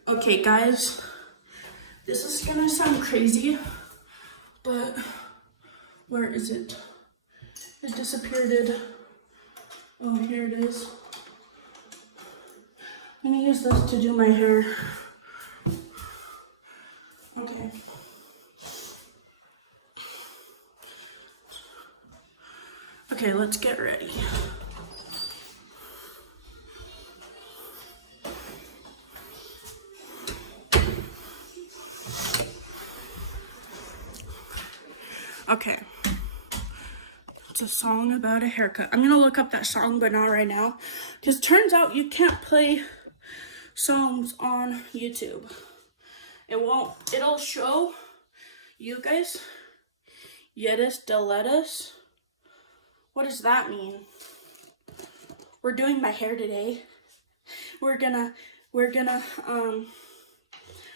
okay guys, this is gonna sound crazy, but where is it? It disappeared. Oh, here it is. I'm gonna use this to do my hair. Okay. Okay, let's get ready. Okay. It's a song about a haircut. I'm gonna look up that song, but not right now. Because turns out you can't play songs on YouTube. It'll show you guys Yetis Deletus. What does that mean? We're doing my hair today. We're gonna,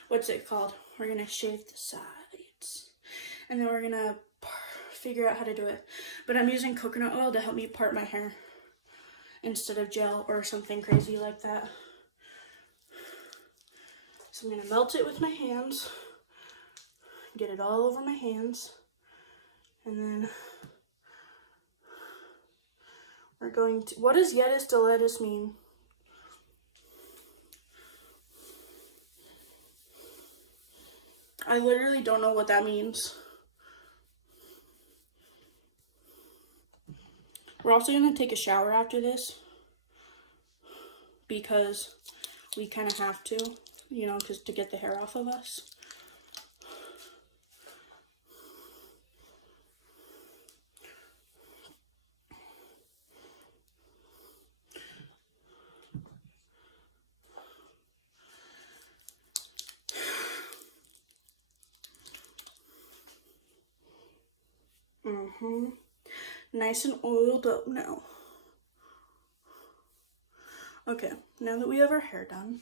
what's it called? We're gonna shave the sides. And then we're gonna figure out how to do it. But I'm using coconut oil to help me part my hair instead of gel or something crazy like that. So I'm gonna melt it with my hands, get it all over my hands, and then we're going to, what does Yetis Deletus mean? I literally don't know what that means. We're also gonna take a shower after this because we kind of have to, you know, because to get the hair off of us. Nice and oiled up now. Okay, now that we have our hair done,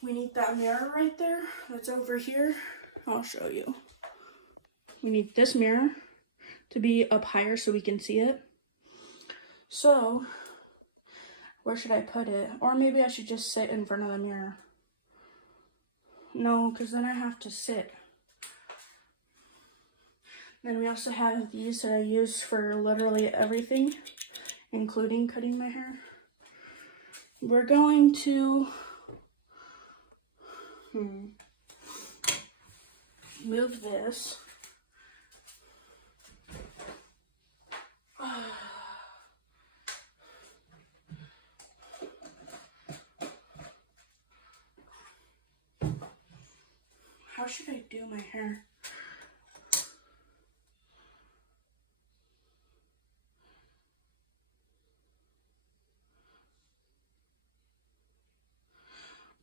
we need that mirror right there that's over here. I'll show you. We need this mirror to be up higher so we can see it. So, where should I put it? Or maybe I should just sit in front of the mirror. No, because then I have to sit. Then we also have these that I use for literally everything, including cutting my hair. We're going to move this. How should I do my hair?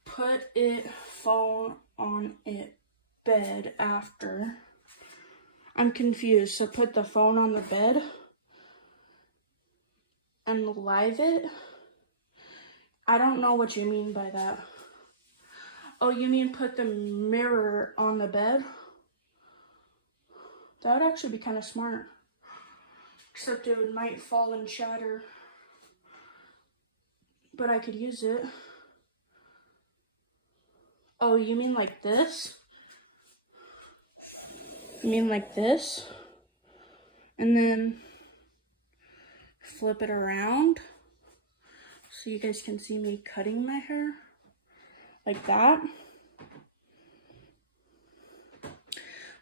Put it phone on it bed after. I'm confused. So put the phone on the bed and live it? I don't know what you mean by that. Oh, you mean put the mirror on the bed? That would actually be kind of smart. Except it might fall and shatter. But I could use it. Oh, you mean like this? You mean like this? And then flip it around so you guys can see me cutting my hair. Like that.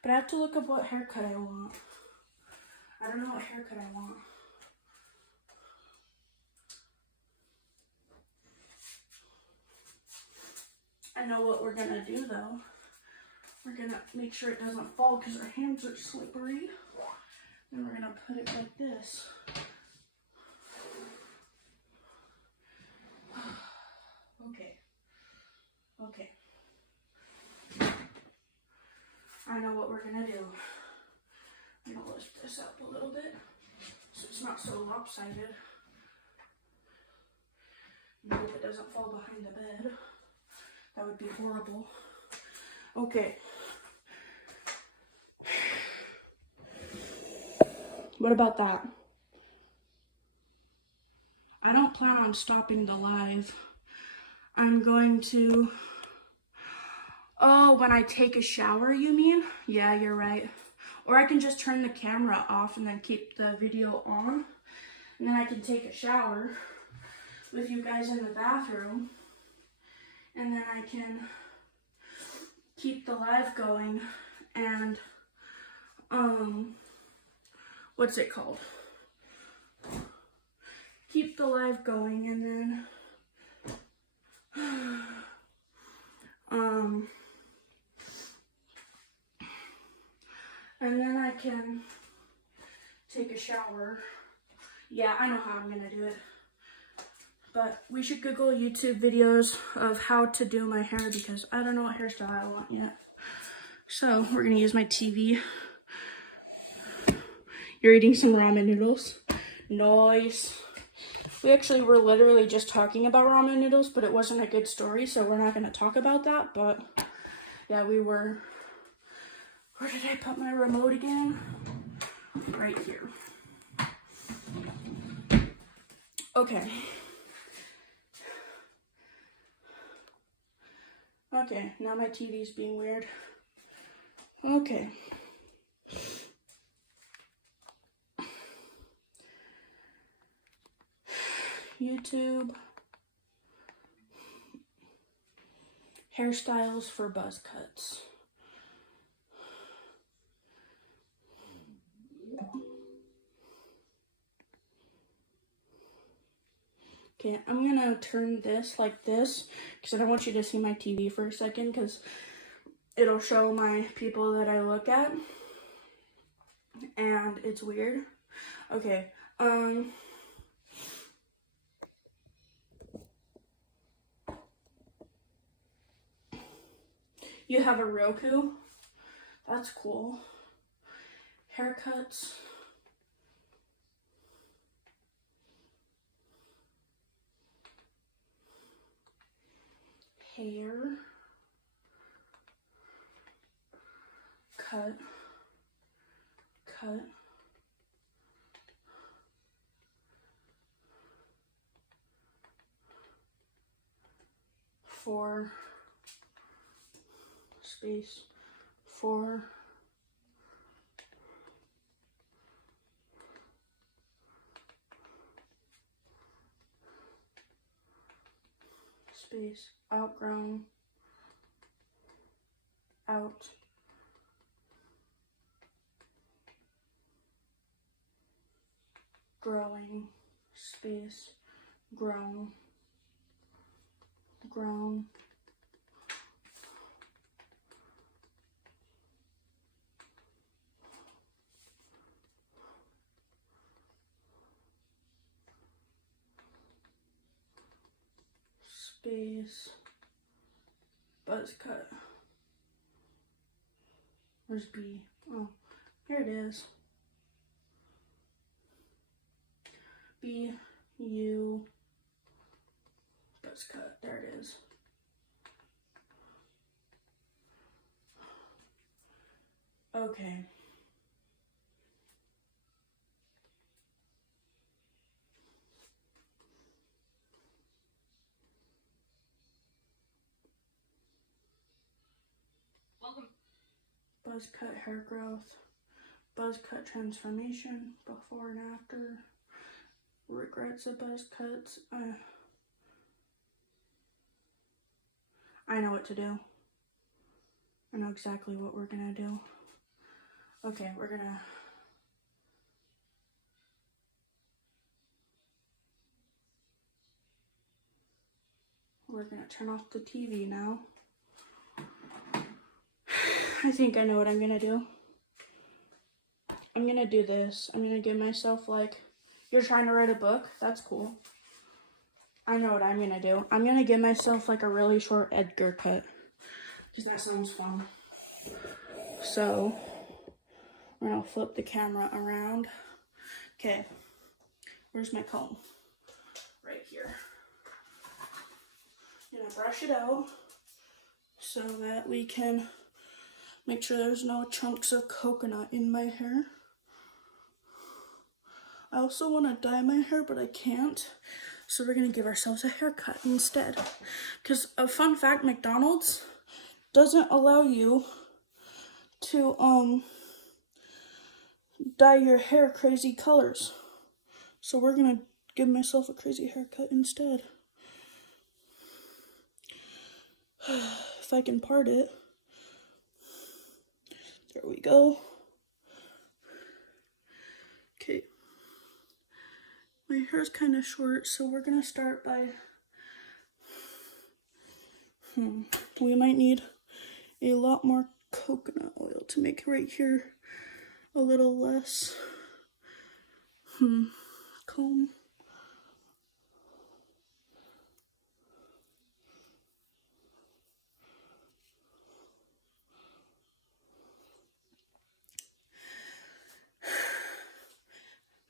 But I have to look up what haircut I want. I don't know what haircut I want. I know what we're gonna do though. We're gonna make sure it doesn't fall because our hands are slippery. And we're gonna put it like this. Okay. I know what we're gonna do. I'm gonna lift this up a little bit so it's not so lopsided. And hope it doesn't fall behind the bed. That would be horrible. Okay. What about that? I don't plan on stopping the live. I'm going to... Oh, when I take a shower, you mean? Yeah, you're right. Or I can just turn the camera off and then keep the video on. And then I can take a shower with you guys in the bathroom. And then I can keep the live going and, what's it called? Keep the live going and then, and then I can take a shower. Yeah, I know how I'm gonna do it. But we should Google YouTube videos of how to do my hair because I don't know what hairstyle I want yet. So we're gonna use my TV. You're eating some ramen noodles. Nice. We actually were literally just talking about ramen noodles, but it wasn't a good story, so we're not gonna talk about that. But yeah, we were. Where did I put my remote again? Right here. Okay. Okay, now my TV's being weird. Okay. YouTube. hairstyles for buzz cuts. Okay, I'm gonna turn this like this because I don't want you to see my TV for a second because it'll show my people that I look at and it's weird. Okay, you have a Roku? That's cool. Haircuts. Hair. Cut. Cut. For space. For space. Outgrown. Out. Growing. Space. Grown. Grown. Space. Buzz cut. Where's B? Oh, here it is. B, U, buzz cut. There it is. Okay. Welcome. Buzz cut hair growth. Buzz cut transformation. Before and after. Regrets of buzz cuts. I know what to do. I know exactly what we're gonna do. Okay, we're gonna turn off the TV now. I think I know what I'm gonna do. I'm gonna do this. I'm gonna give myself like, you're trying to write a book? That's cool. I know what I'm gonna do. I'm gonna give myself like a really short Edgar cut. Because that sounds fun. So, we're gonna flip the camera around. Okay, where's my comb? Right here. I'm gonna brush it out so that we can make sure there's no chunks of coconut in my hair. I also want to dye my hair, but I can't. So we're going to give ourselves a haircut instead. Because a fun fact, McDonald's doesn't allow you to dye your hair crazy colors. So we're going to give myself a crazy haircut instead. If I can part it. There we go. Okay. My hair's kind of short, so we're gonna start by, we might need a lot more coconut oil to make right here a little less, comb.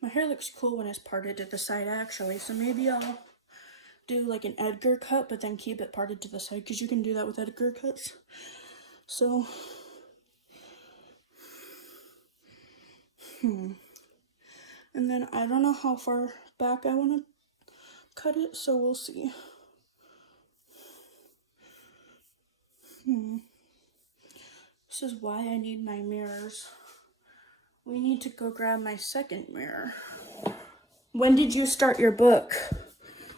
My hair looks cool when it's parted to the side actually, so maybe I'll do like an Edgar cut, but then keep it parted to the side, because you can do that with Edgar cuts. So, and then I don't know how far back I want to cut it, so we'll see. This is why I need my mirrors. We need to go grab my second mirror. When did you start your book?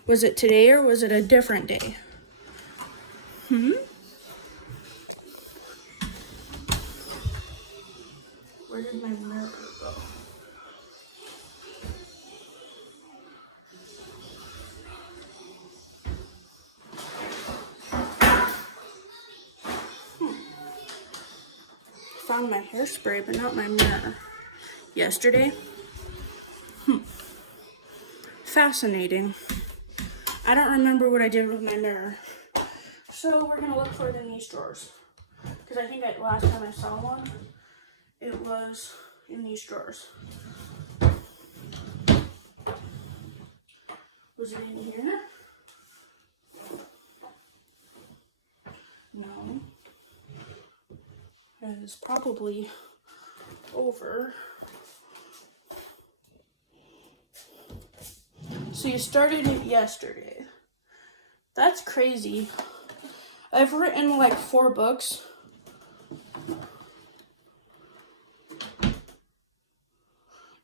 Was it today or was it a different day? found my hairspray, but not my mirror. Yesterday. Fascinating. I don't remember what I did with my mirror. So we're gonna look for it in these drawers. Because I think last time I saw one, it was in these drawers. Was it in here? No. It is probably over. So you started it yesterday. That's crazy. I've written like 4 books.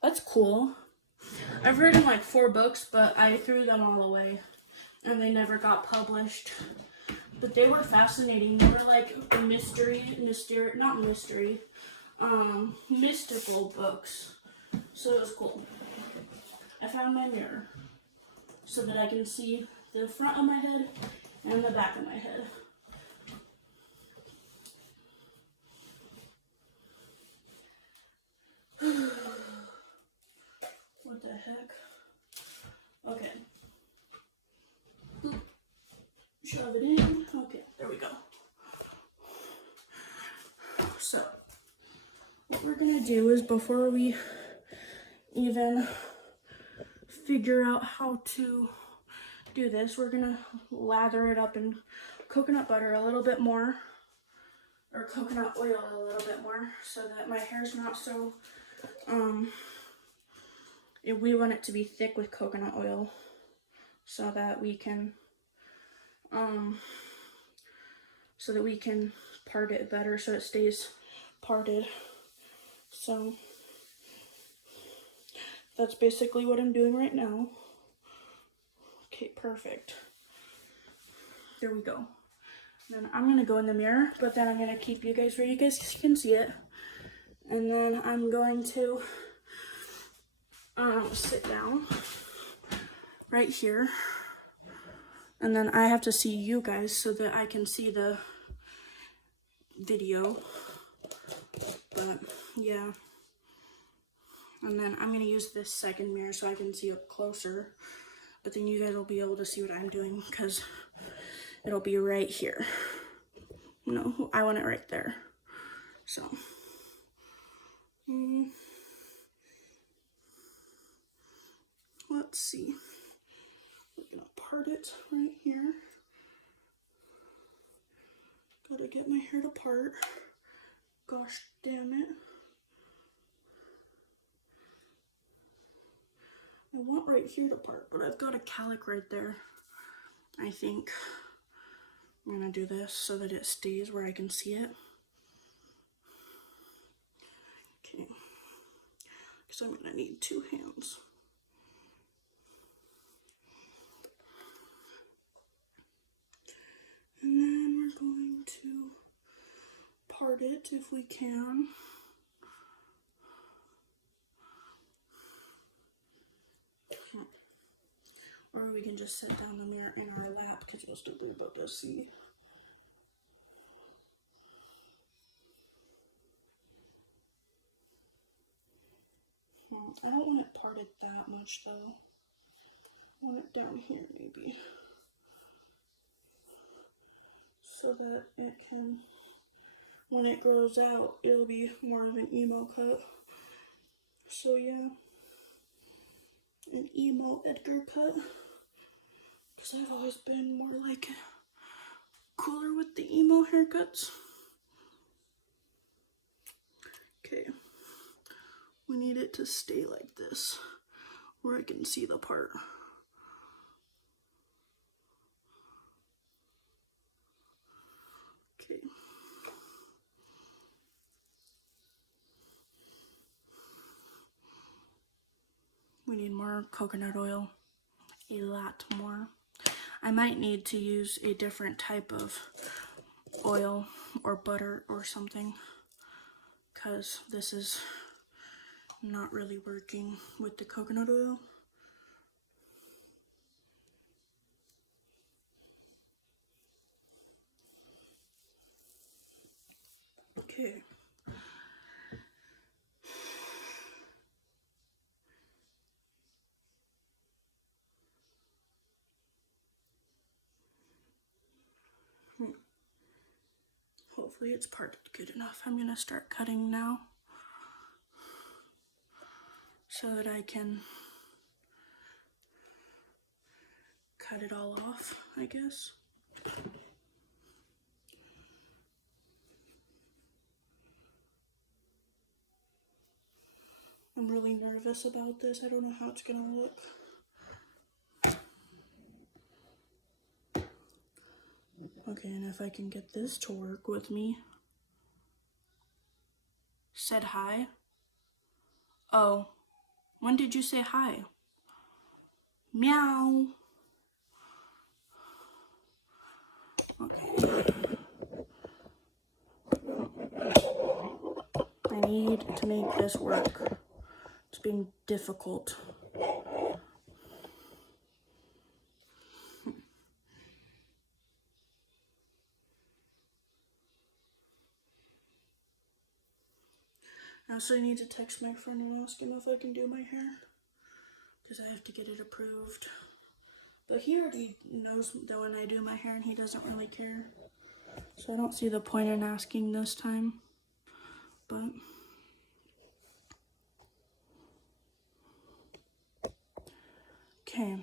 That's cool. I've written like 4 books, but I threw them all away. And they never got published. But they were fascinating. They were like mystical books. So it was cool. I found my mirror so that I can see the front of my head and the back of my head. What the heck? Okay. Shove it in. Okay, there we go. So, what we're gonna do is before we even figure out how to do this, we're gonna lather it up in coconut butter a little bit more, or coconut oil a little bit more, so that my hair's not so, we want it to be thick with coconut oil, so that we can part it better so it stays parted. So that's basically what I'm doing right now. Okay, perfect. There we go. Then I'm gonna go in the mirror, but then I'm gonna keep you guys where you guys can see it. And then I'm going to sit down right here. And then I have to see you guys so that I can see the video. But yeah. And then I'm gonna use this second mirror so I can see up closer. But then you guys will be able to see what I'm doing because it'll be right here. No, I want it right there. So. Let's see. We're gonna part it right here. Gotta get my hair to part. Gosh damn it. I want right here to part, but I've got a calic right there. I think I'm gonna do this so that it stays where I can see it. Okay. Because I'm gonna need 2 hands. And then we're going to part it if we can. Or we can just sit down the mirror in our lap because you'll still be able to see. I don't want it parted that much though. I want it down here maybe. So that it can, when it grows out, it'll be more of an emo cut. So yeah, an emo Edgar cut. Because I've always been more like cooler with the emo haircuts. Okay, we need it to stay like this, where I can see the part. Okay. We need more coconut oil, a lot more. I might need to use a different type of oil or butter or something, because this is not really working with the coconut oil. Okay, hopefully it's parted good enough. I'm gonna start cutting now so that I can cut it all off, I guess. I'm really nervous about this. I don't know how it's gonna look. Okay, and if I can get this to work with me. Said hi? Oh, when did you say hi? Meow. Okay. I need to make this work. It's being difficult. I also need to text my friend and ask him if I can do my hair, because I have to get it approved. But he already knows that when I do my hair and he doesn't really care. So I don't see the point in asking this time. But okay.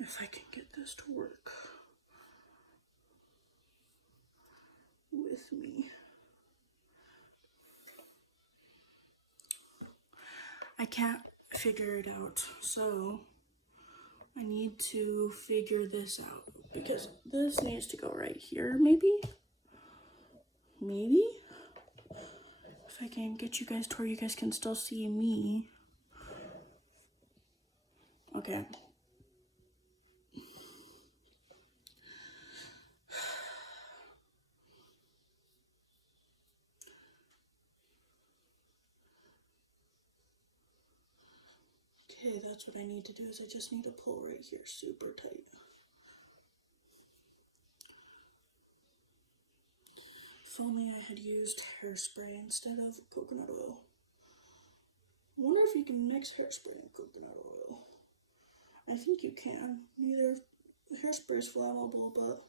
If I can get this to work with me. I can't figure it out, so I need to figure this out, because this needs to go right here, maybe? Maybe? If I can get you guys to where you guys can still see me. Okay. Okay, that's what I need to do, is I just need to pull right here super tight. If only I had used hairspray instead of coconut oil. I wonder if you can mix hairspray and coconut oil. I think you can. Neither hairspray is flammable, but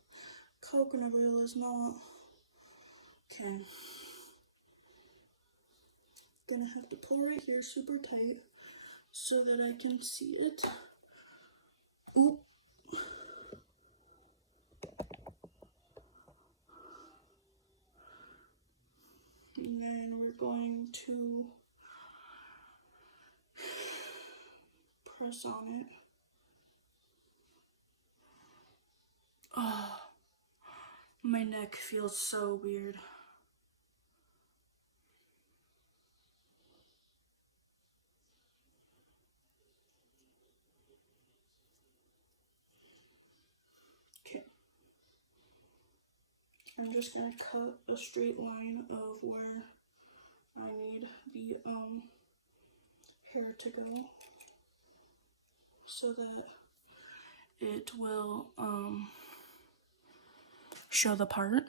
coconut oil is not. Okay. Gonna have to pull right here super tight so that I can see it. Oop. And then we're going to press on it. Oh, my neck feels so weird. Okay. I'm just gonna cut a straight line of where I need the hair to go so that it will show the part.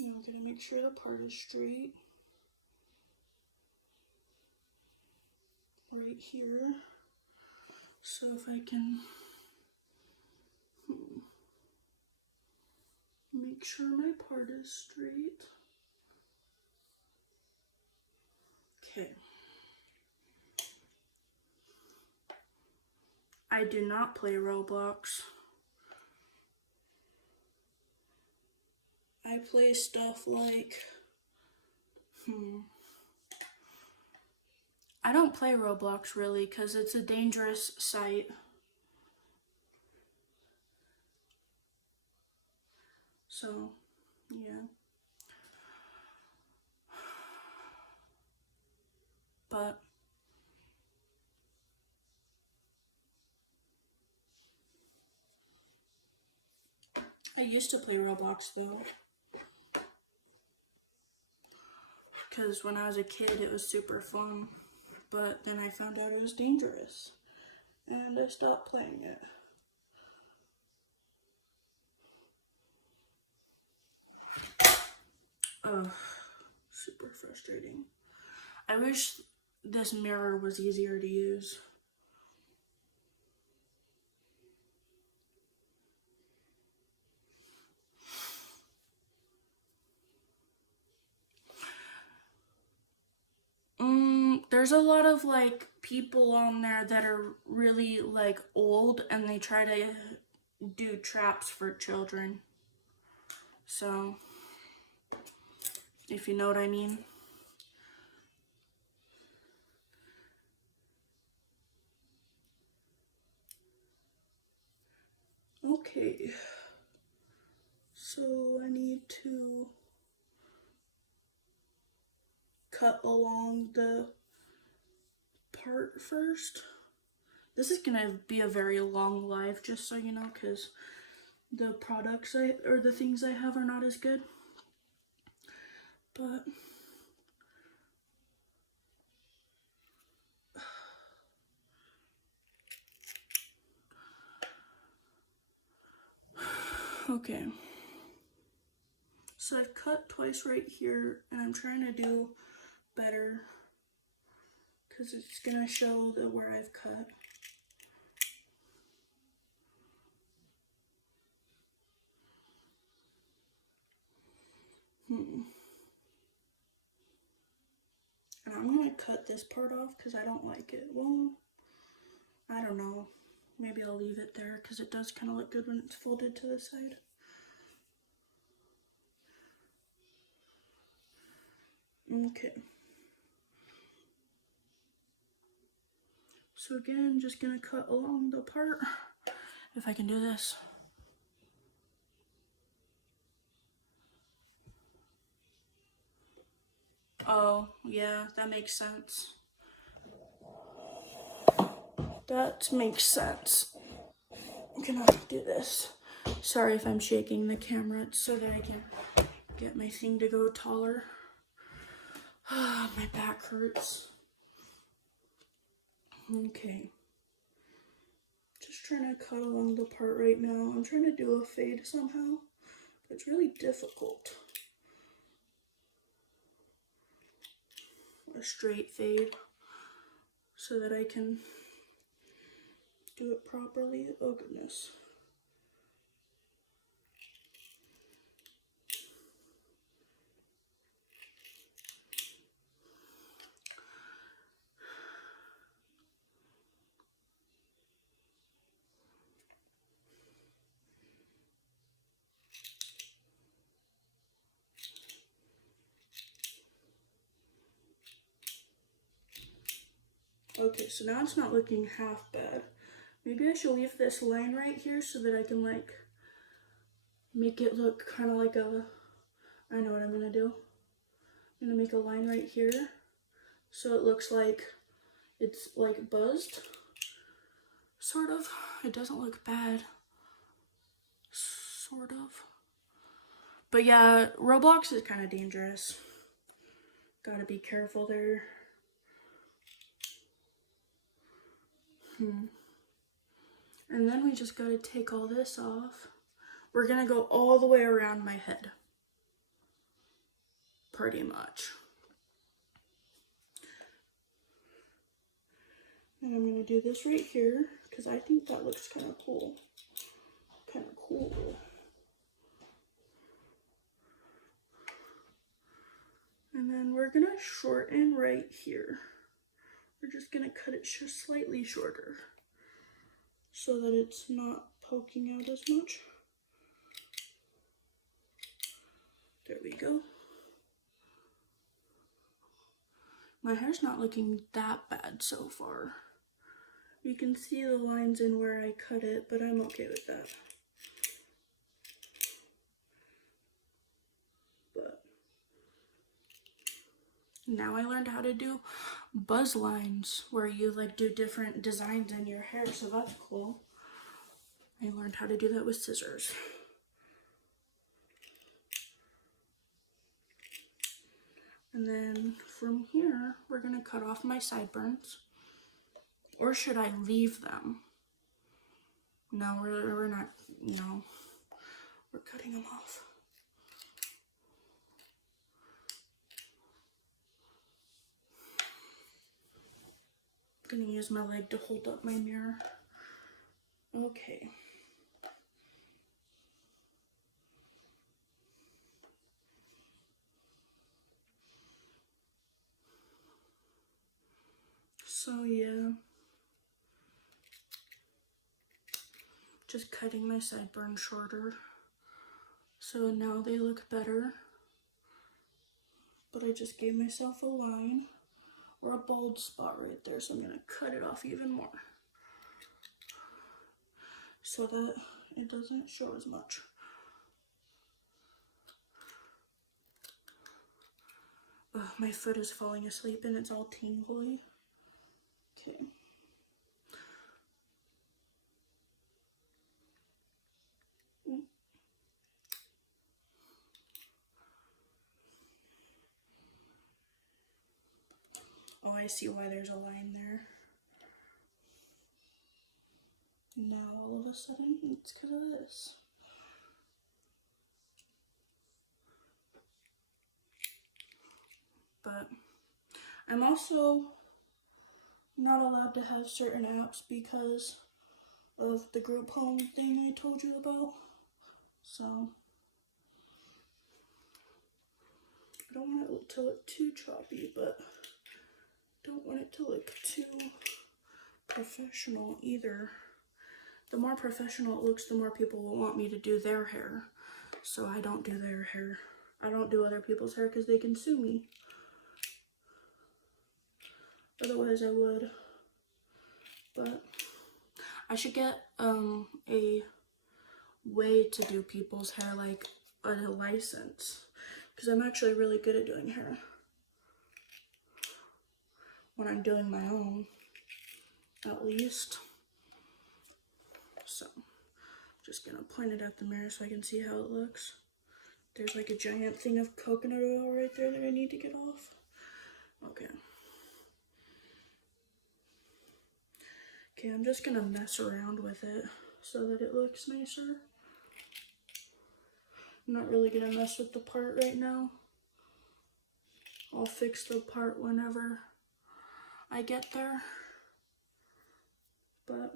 I'm gonna make sure the part is straight. Right here. So if I can make sure my part is straight. Okay. I do not play Roblox. I play stuff like, I don't play Roblox really because it's a dangerous site. So, yeah. But I used to play Roblox though. because when I was a kid it was super fun, but then I found out it was dangerous and I stopped playing it. Ugh, super frustrating. I wish this mirror was easier to use. There's a lot of like people on there that are really like old and they try to do traps for children. So, if you know what I mean. Okay, so I need to cut along the part first. This is gonna be a very long live, just so you know, because the products or the things I have are not as good. But okay. So I've cut twice right here, and I'm trying to do better because it's gonna show where I've cut. And I'm gonna cut this part off because I don't like it. Well, I don't know. Maybe I'll leave it there because it does kind of look good when it's folded to the side. Okay. So again, just gonna cut along the part. If I can do this. Oh, yeah, that makes sense. That makes sense. I'm gonna do this. Sorry if I'm shaking the camera, it's so that I can get my thing to go taller. My back hurts. Okay. Just trying to cut along the part right now. I'm trying to do a fade somehow, but it's really difficult. A straight fade so that I can do it properly. Oh goodness. Okay, so now it's not looking half bad. Maybe I should leave this line right here so that I can like make it look kind of like a, I know what I'm gonna do. I'm gonna make a line right here so it looks like it's like buzzed, sort of. It doesn't look bad, sort of. But yeah, Roblox is kind of dangerous. Gotta be careful there. And then we just gotta take all this off. We're gonna go all the way around my head. Pretty much. And I'm gonna do this right here because I think that looks kind of cool. And then we're gonna shorten right here. We're just gonna cut it just slightly shorter so that it's not poking out as much. There we go. My hair's not looking that bad so far. You can see the lines in where I cut it, but I'm okay with that. But now I learned how to do buzz lines where you like do different designs in your hair, so that's cool. I learned how to do that with scissors. And then from here, we're gonna cut off my sideburns. Or should I leave them? No, we're not, no. We're cutting them off. I'm gonna use my leg to hold up my mirror. Okay. So yeah, just cutting my sideburns shorter. So now they look better. But I just gave myself a line or a bald spot right there, so I'm gonna cut it off even more so that it doesn't show as much. Ugh, my foot is falling asleep and it's all tingly. Okay. Oh, I see why there's a line there. Now all of a sudden, it's because of this. But I'm also not allowed to have certain apps because of the group home thing I told you about. So I don't want it to look too choppy, but don't want it to look too professional either. The more professional it looks, the more people will want me to do their hair. So I don't do their hair. I don't do other people's hair because they can sue me. Otherwise I would. But I should get a way to do people's hair, like a license. Because I'm actually really good at doing hair. When I'm doing my own, at least. So, just gonna point it at the mirror so I can see how it looks. There's like a giant thing of coconut oil right there that I need to get off. Okay. Okay, I'm just gonna mess around with it so that it looks nicer. I'm not really gonna mess with the part right now. I'll fix the part whenever I get there. But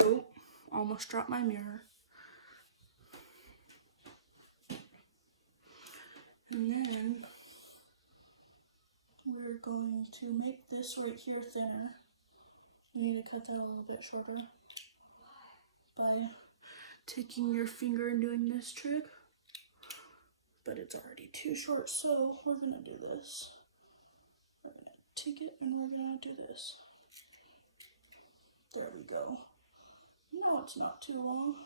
oh, almost dropped my mirror. And then we're going to make this right here thinner. You need to cut that a little bit shorter by taking your finger and doing this trick. But it's already too short, so we're gonna do this. We're gonna take it and we're gonna do this. There we go. No, it's not too long.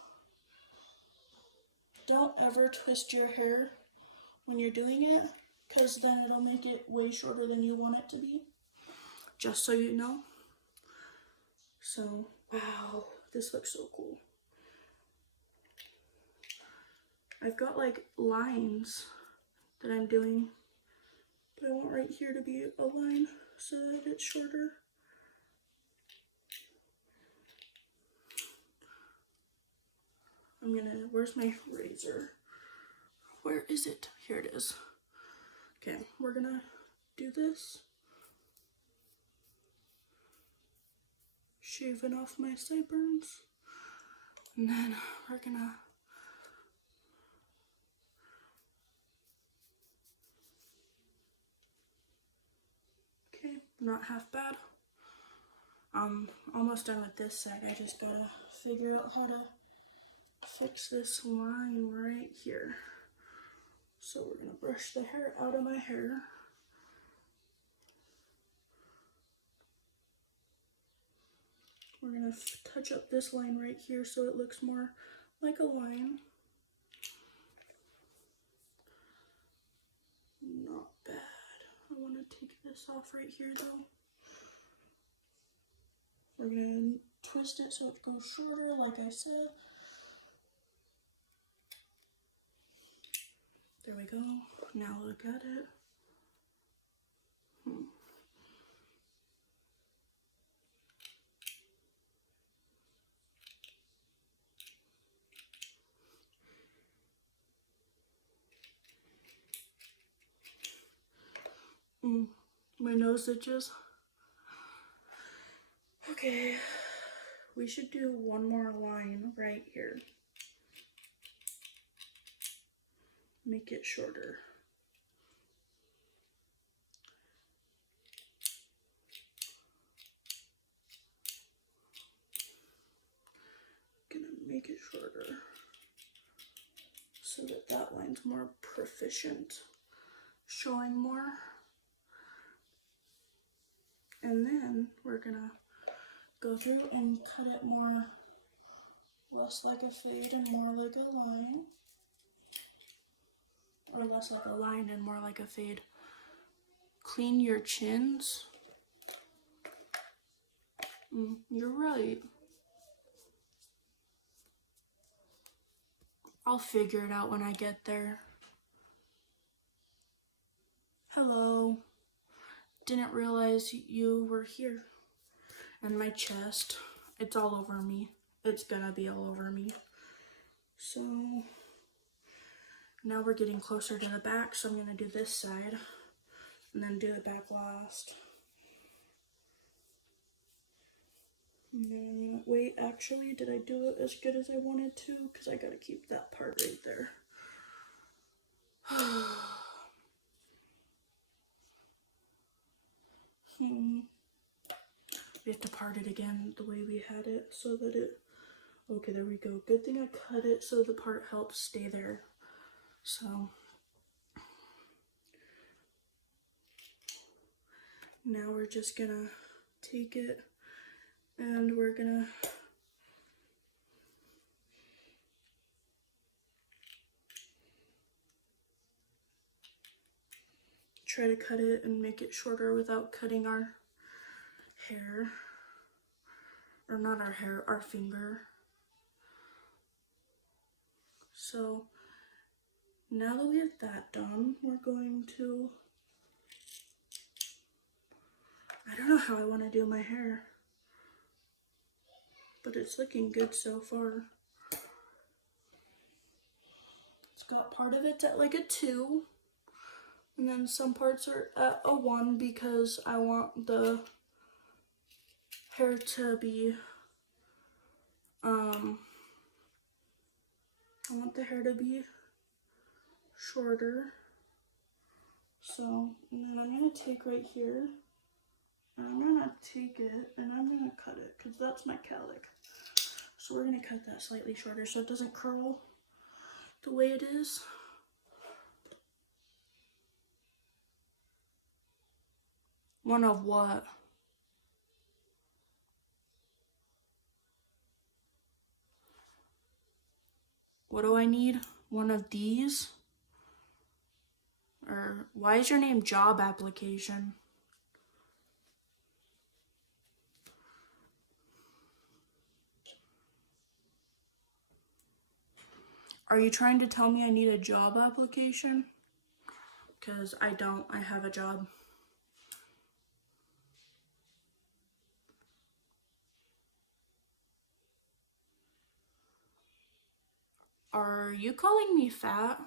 Don't ever twist your hair when you're doing it, because then it'll make it way shorter than you want it to be. Just so you know. So, wow, this looks so cool. I've got like lines that I'm doing, but I want right here to be a line so that it's shorter. Where's my razor? Where is it? Here it is. Okay, we're gonna do this. Shaving off my sideburns. And then we're gonna okay, not half bad. I'm almost done with this side. I just gotta figure out how to fix this line right here. So we're gonna brush the hair out of my hair. We're gonna touch up this line right here so it looks more like a line. Not bad. I want to take this off right here though. We're gonna twist it so it goes shorter, like I said. There we go. Now look at it. My nose itches. Okay, we should do one more line right here. Make it shorter. Gonna make it shorter so that that line's more proficient, showing more. And then we're gonna go through and cut it more, less like a fade and more like a line. Or less like a line and more like a fade. Clean your chins. You're right. I'll figure it out when I get there. Hello. Didn't realize you were here. And my chest, it's all over me. It's gonna be all over me. So now we're getting closer to the back, so I'm gonna do this side and then do the back last. And then I'm gonna wait, actually, did I do it as good as I wanted to? Because I gotta keep that part right there. We have to part it again the way we had it so that it, okay, there we go. Good thing I cut it so the part helps stay there. So now we're just gonna take it and we're gonna try to cut it and make it shorter without cutting our hair, or not our hair, our finger. So now that we have that done, we're going to, I don't know how I want to do my hair, but it's looking good so far. It's got part of it at like a 2, and then some parts are at a 1 because I want the hair to be, shorter. So, and then I'm gonna take right here, and I'm gonna take it, and I'm gonna cut it, because that's my calic. So we're gonna cut that slightly shorter so it doesn't curl the way it is. One of what? What do I need? One of these? Or why is your name job application? Are you trying to tell me I need a job application? Because I don't, I have a job. Are you calling me fat?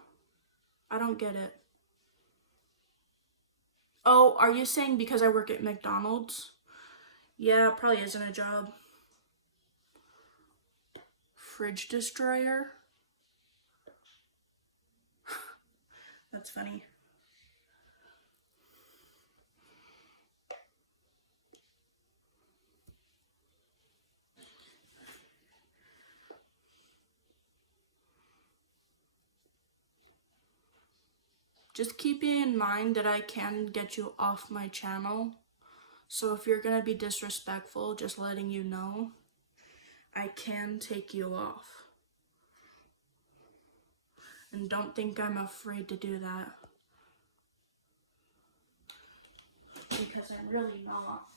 I don't get it. Oh, are you saying because I work at McDonald's? Yeah, probably isn't a job. Fridge destroyer? That's funny. Just keep in mind that I can get you off my channel. So if you're gonna be disrespectful, just letting you know, I can take you off. And don't think I'm afraid to do that. Because I'm really not.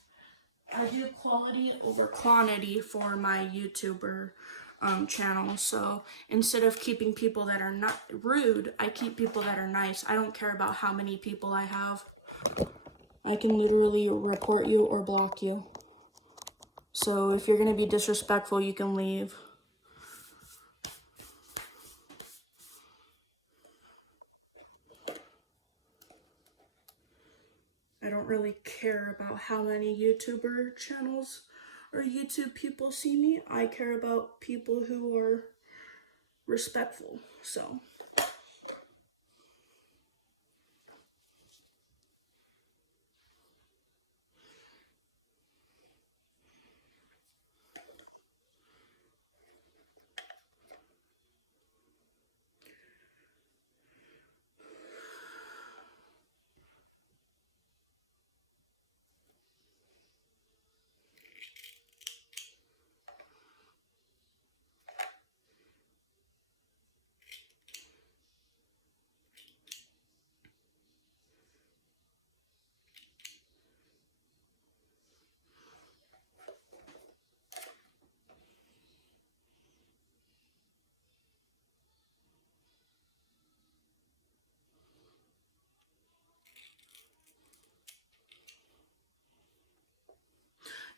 I do quality over quantity for my YouTuber channel. So instead of keeping people that are not rude, I keep people that are nice. I don't care about how many people I have. I can literally report you or block you. So if you're gonna be disrespectful, you can leave. I don't really care about how many YouTuber channels or YouTube people see me. I care about people who are respectful. So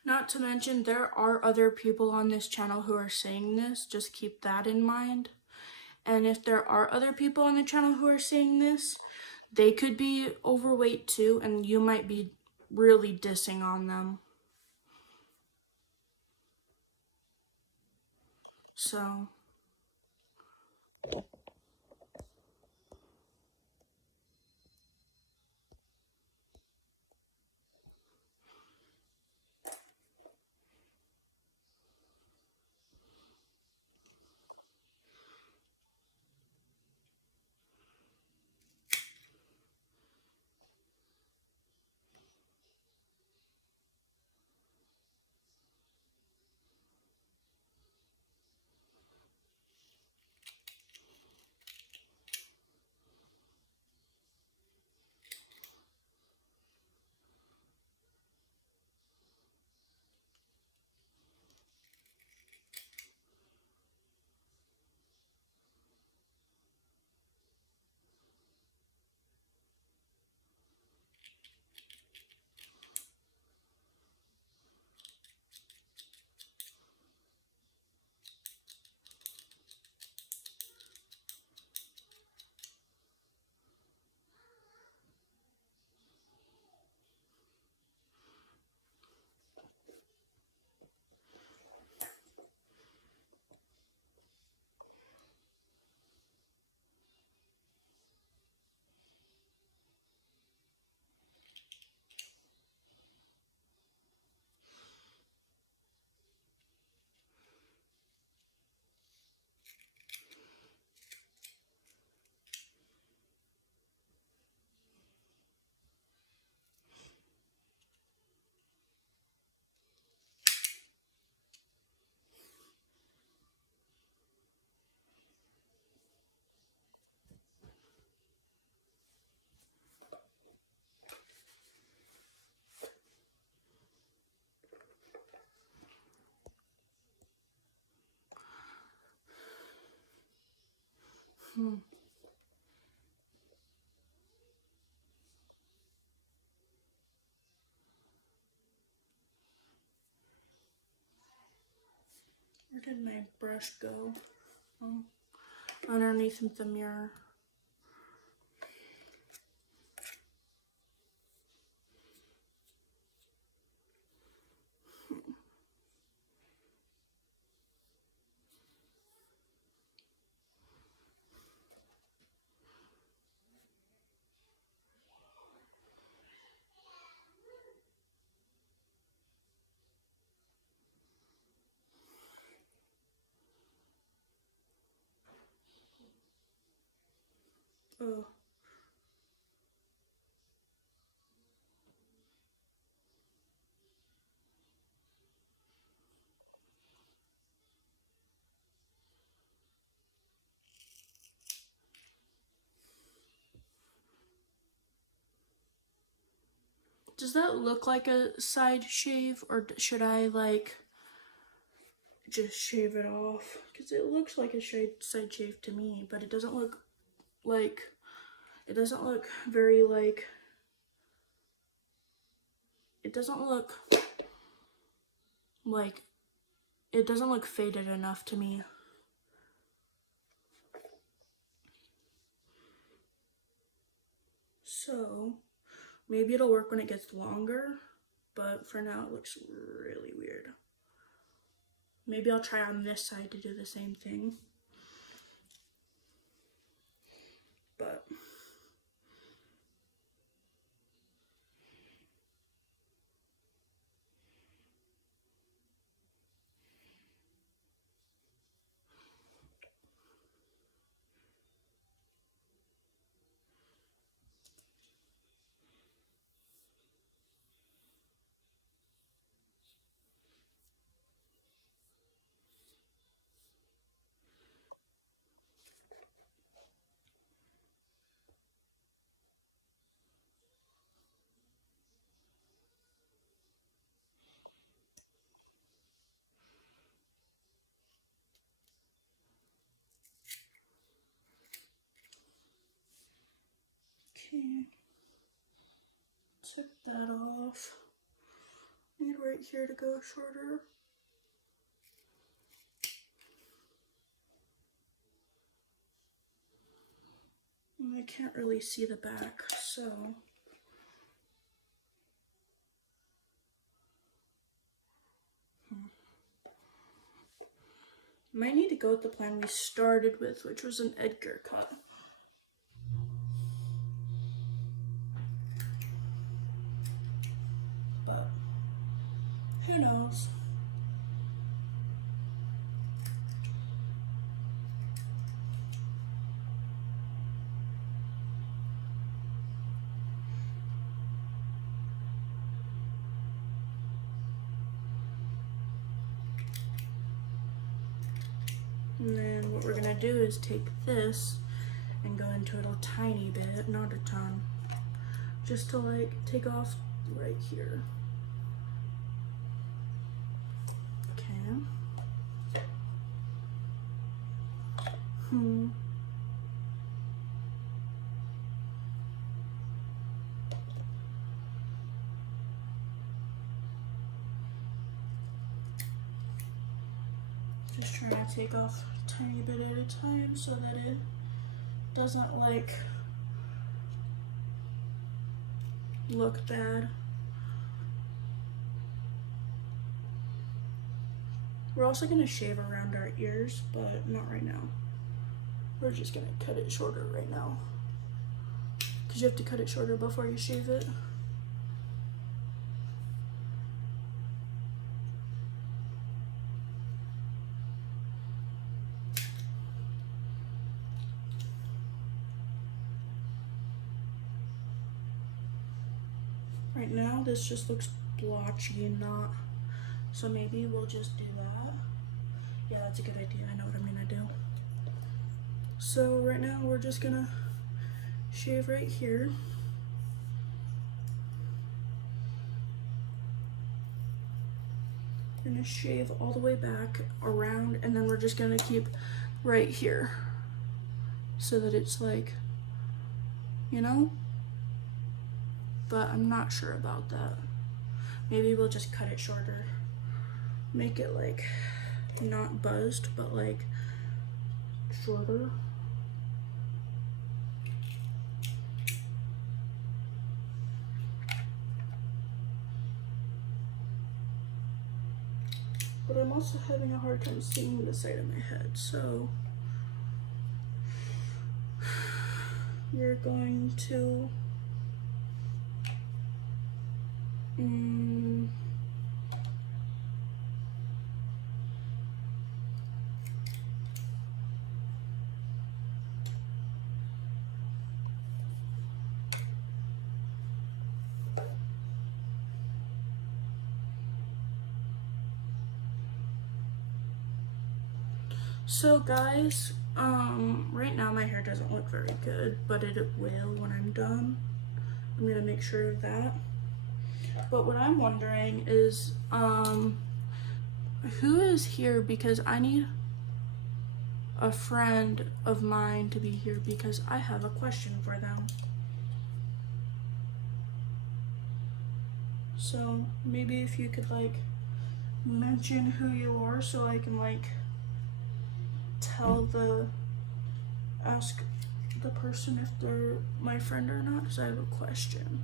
not to mention, there are other people on this channel who are saying this. Just keep that in mind. And if there are other people on the channel who are saying this, they could be overweight too, and you might be really dissing on them. So where did my brush go? Oh, underneath the mirror. Oh. Does that look like a side shave, or should I like just shave it off, because it looks like a side shave to me, but it doesn't look like, it doesn't look very like, it doesn't look like, it doesn't look faded enough to me. So maybe it'll work when it gets longer, but for now it looks really weird. Maybe I'll try on this side to do the same thing. But okay, took that off. Need right here to go shorter. And I can't really see the back, so might need to go with the plan we started with, which was an Edgar cut. But who knows? And then what we're gonna do is take this and go into it a tiny bit, not a ton, just to like take off right here. Okay. Just trying to take off a tiny bit at a time so that it doesn't like look bad. We're also gonna shave around our ears, but not right now. We're just gonna cut it shorter right now, because you have to cut it shorter before you shave it. Right now, this just looks blotchy and not, so maybe we'll just do that. Yeah, that's a good idea. I know what I'm gonna do. So right now, we're just gonna shave right here. Gonna shave all the way back around, and then we're just gonna keep right here so that it's like, you know? But I'm not sure about that. Maybe we'll just cut it shorter. Make it like not buzzed, but like shorter. But I'm also having a hard time seeing the side of my head, so we're going to so guys, right now my hair doesn't look very good, but it will when I'm done. I'm gonna make sure of that. But what I'm wondering is, I who is here? Because I need a friend of mine to be here because I have a question for them. So maybe if you could like mention who you are so I can like ask the person if they're my friend or not, because I have a question.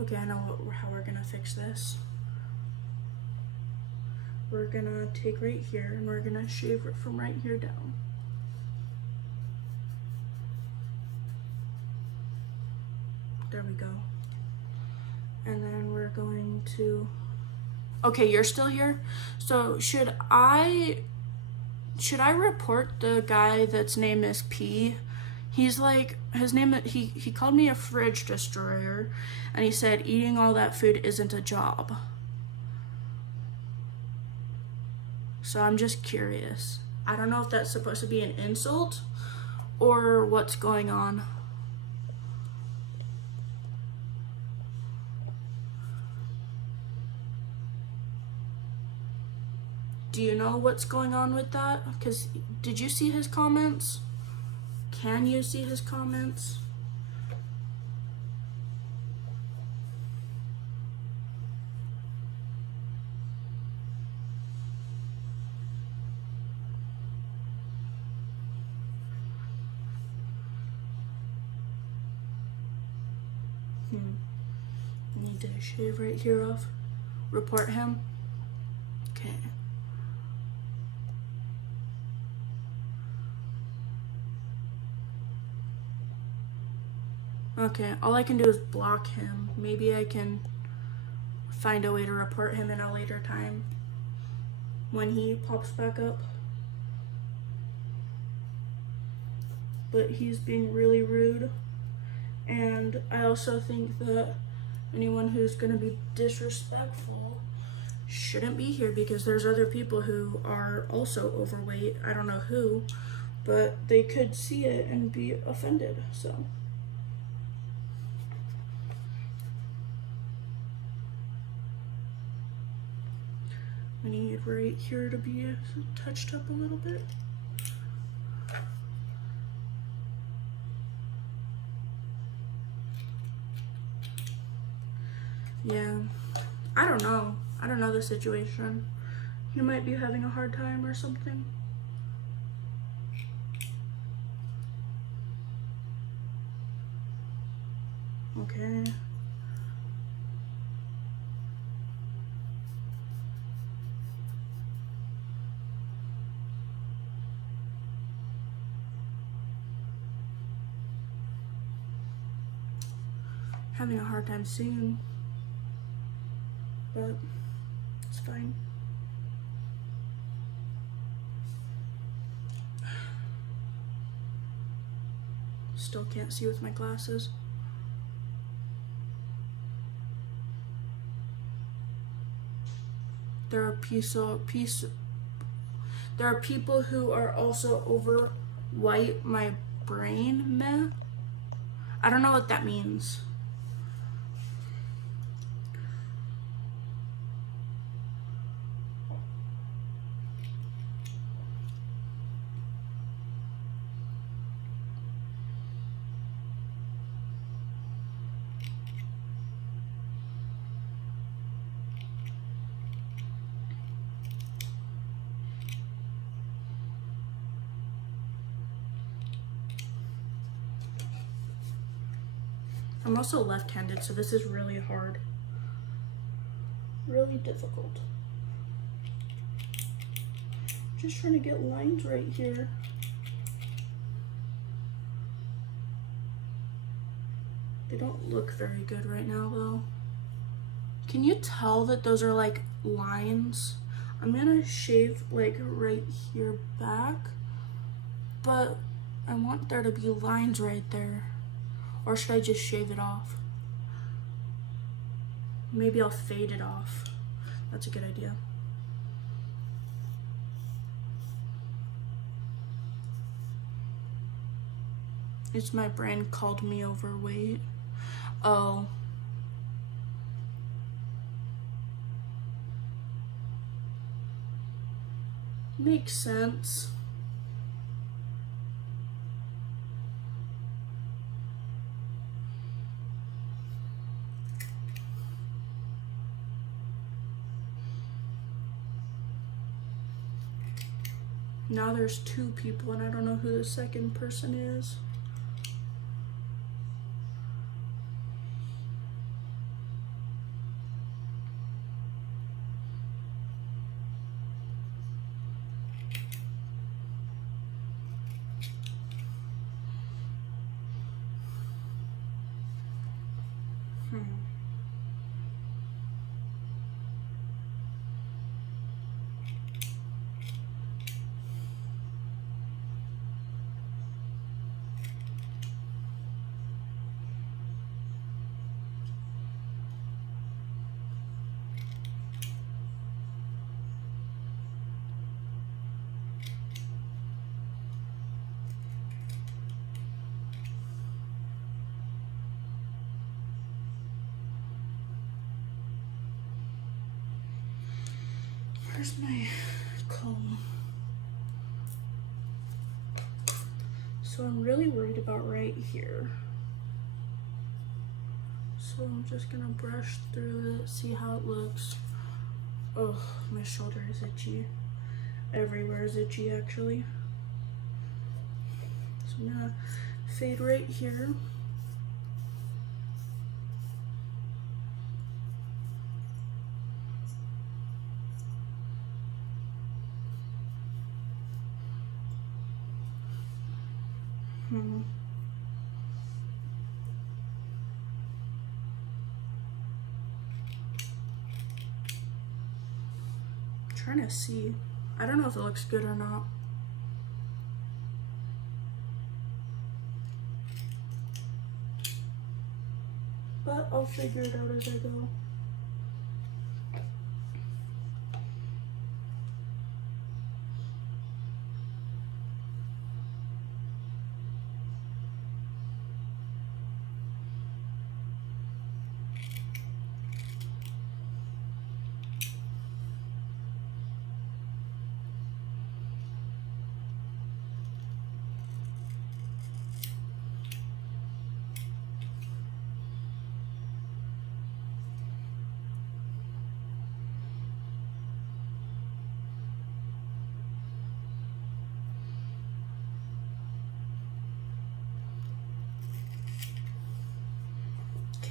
Okay, I know how we're gonna fix this. We're gonna take right here and we're gonna shave it from right here down. There we go. And then we're going to, okay, you're still here? So should I report the guy that's name is P? He's like, his name, he called me a fridge destroyer, and he said eating all that food isn't a job. So I'm just curious. I don't know if that's supposed to be an insult or what's going on. Do you know what's going on with that? Because did you see his comments? Can you see his comments? Need to shave right here off. Report him. Okay. Okay, all I can do is block him. Maybe I can find a way to report him in a later time when he pops back up. But he's being really rude. And I also think that anyone who's gonna be disrespectful shouldn't be here because there's other people who are also overweight. I don't know who, but they could see it and be offended, so. We need right here to be touched up a little bit. Yeah, I don't know. I don't know the situation. He might be having a hard time or something. Okay. Having a hard time soon. But it's fine. Still can't see with my glasses. There are people who are also overweight my brain, meh. I don't know what that means. I'm also left-handed, so this is really hard. Really difficult. Just trying to get lines right here. They don't look very good right now, though. Can you tell that those are like lines? I'm gonna shave like right here back, but I want there to be lines right there. Or should I just shave it off? Maybe I'll fade it off. That's a good idea. It's my brain called me overweight. Oh. Makes sense. Now there's 2 people and I don't know who the second person is. Where's my comb? So I'm really worried about right here. So I'm just gonna brush through it, see how it looks. Oh, my shoulder is itchy. Everywhere is itchy actually. So I'm gonna fade right here. Trying to see. I don't know if it looks good or not. But I'll figure it out as I go.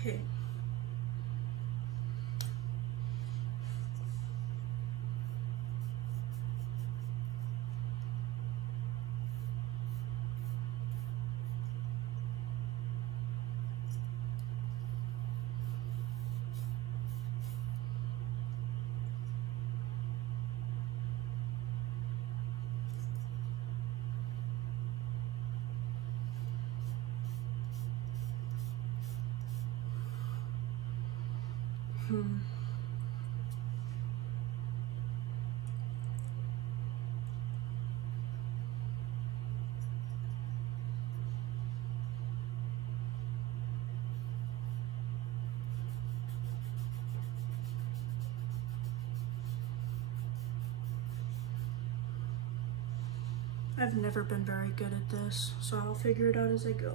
Okay. I've never been very good at this, so I'll figure it out as I go.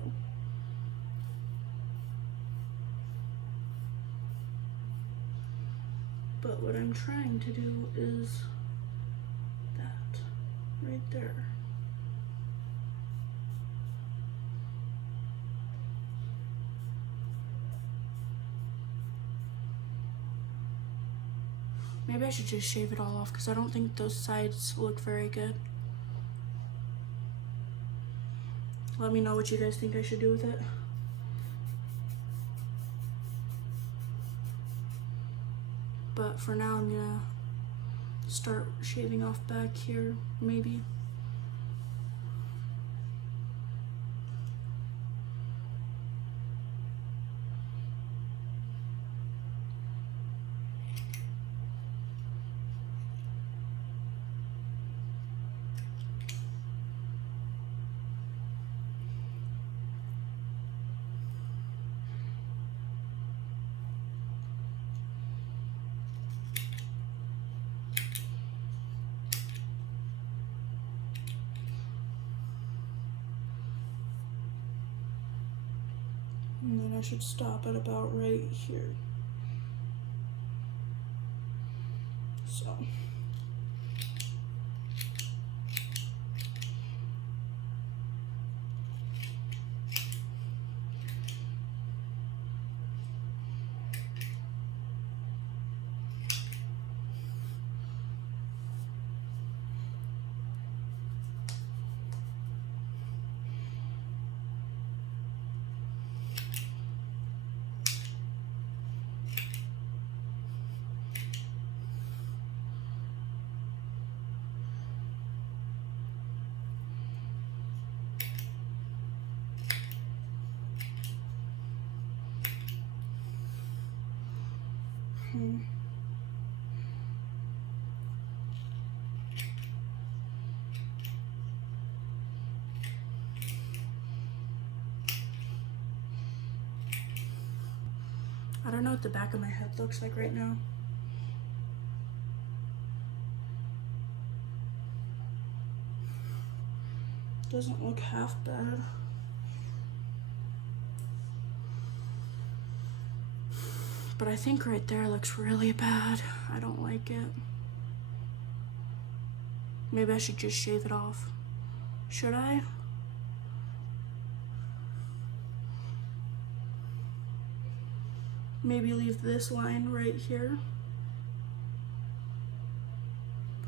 But what I'm trying to do is that right there. Maybe I should just shave it all off because I don't think those sides look very good. Let me know what you guys think I should do with it. But for now, I'm gonna start shaving off back here, maybe. I should stop at about right here. So. I don't know what the back of my head looks like right now. Doesn't look half bad. But I think right there looks really bad. I don't like it. Maybe I should just shave it off. Should I? Maybe leave this line right here.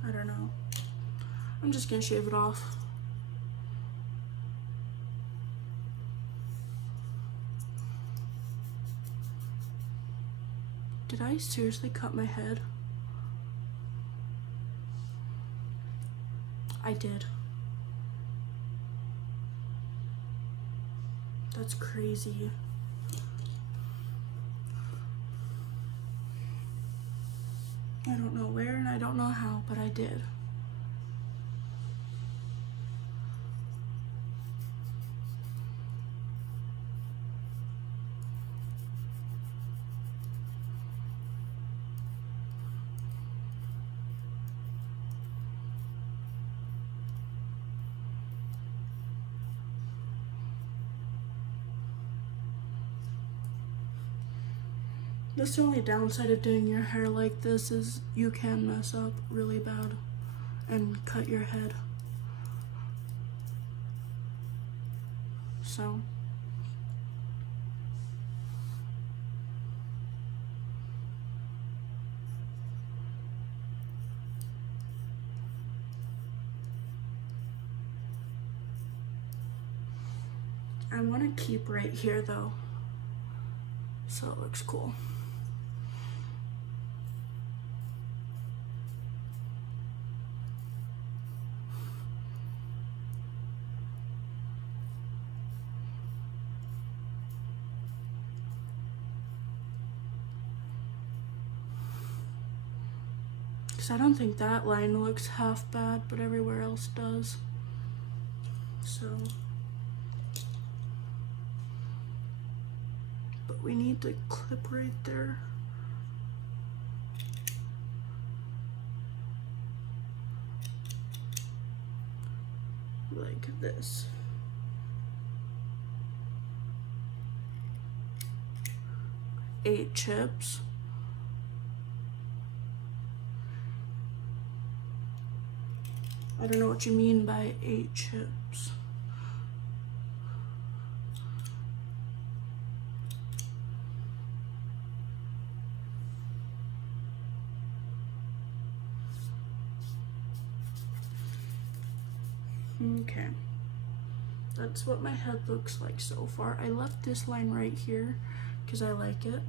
I don't know. I'm just gonna shave it off. Did I seriously cut my head? I did. That's crazy. I don't know where and I don't know how, but I did. That's the only downside of doing your hair like this is you can mess up really bad and cut your head. So. I want to keep right here though, so it looks cool. I don't think that line looks half bad, but everywhere else does. So, but we need to clip right there. Like this. Eight chips. I don't know what you mean by 8 chips. Okay. That's what my head looks like so far. I left this line right here because I like it.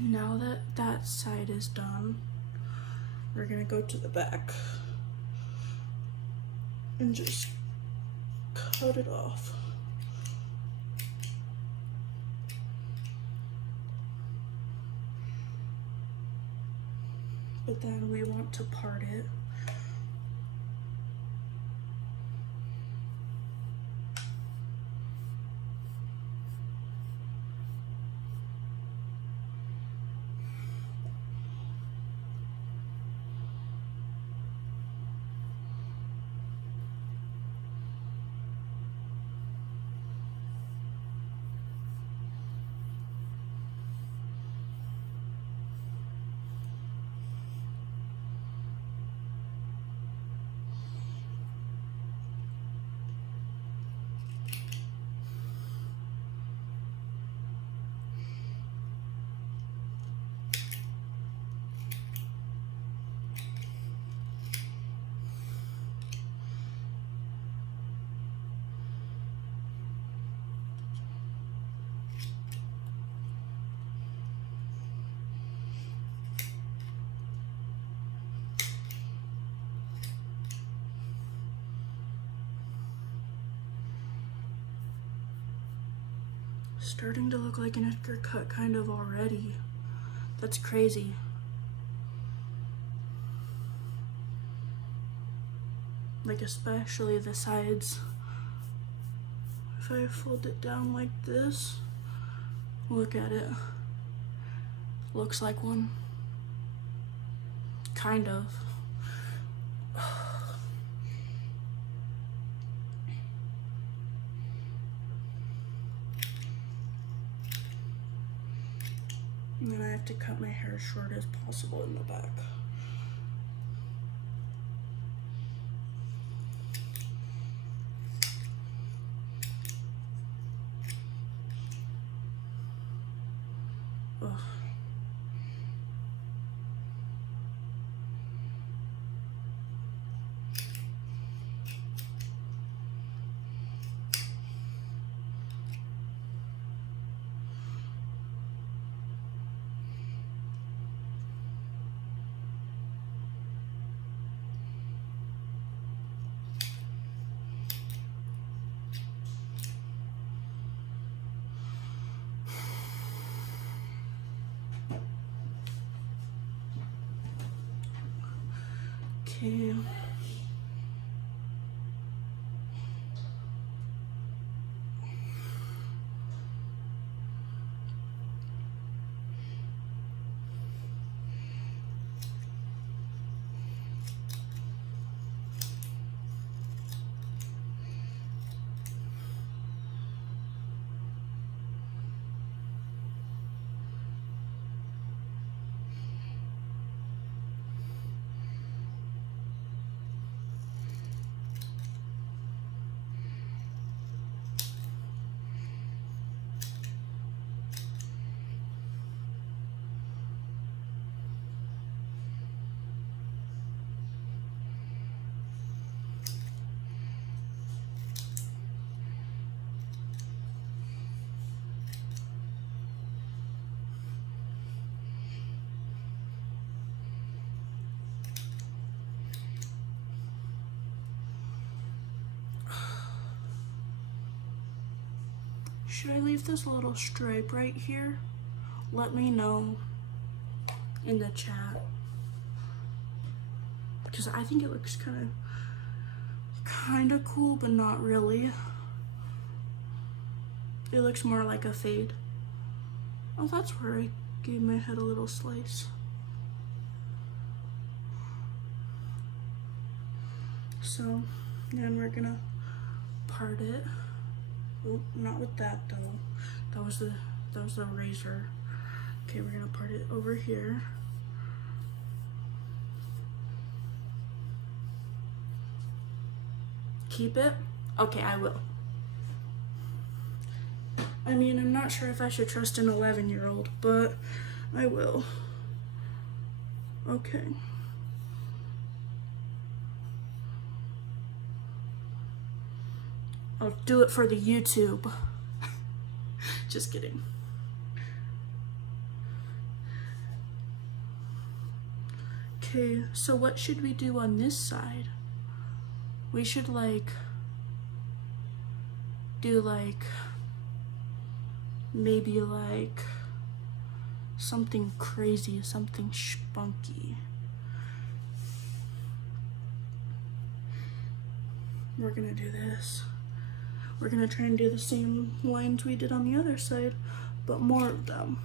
Now that that side is done, we're gonna go to the back and just cut it off. But then we want to part it. Starting to look like an Edgar cut kind of already. That's crazy. Like especially the sides. If I fold it down like this, look at it. Looks like one. Kind of. And then I have to cut my hair as short as possible in the back. Ugh. Okay. Should I leave this little stripe right here? Let me know in the chat. Because I think it looks kind of cool, but not really. It looks more like a fade. Oh, that's where I gave my head a little slice. So, then we're gonna part it. Oh, not with that though. That was the razor. Okay, we're gonna part it over here. Keep it? Okay, I will. I mean, I'm not sure if I should trust an 11-year-old, but I will. Okay. I'll do it for the YouTube. Just kidding. Okay, so what should we do on this side? We should do maybe something crazy, something spunky. We're gonna do this. We're gonna try and do the same lines we did on the other side, but more of them.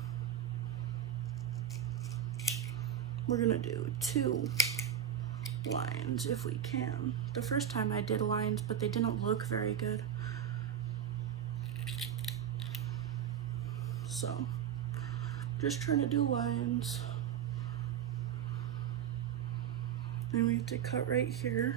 We're gonna do 2 lines if we can. The first time I did lines, but they didn't look very good. So, just trying to do lines. And we have to cut right here.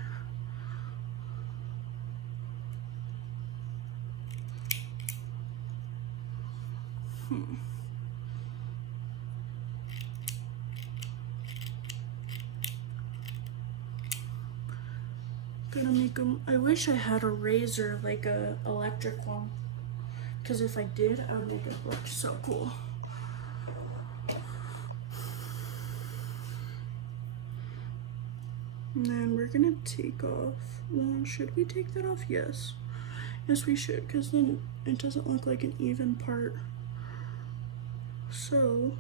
Gonna make them. I wish I had a razor, like a electric one, because if I did, I would make it look so cool. And then we're gonna take off. Well, should we take that off? Yes. Yes, we should, because then it doesn't look like an even part. So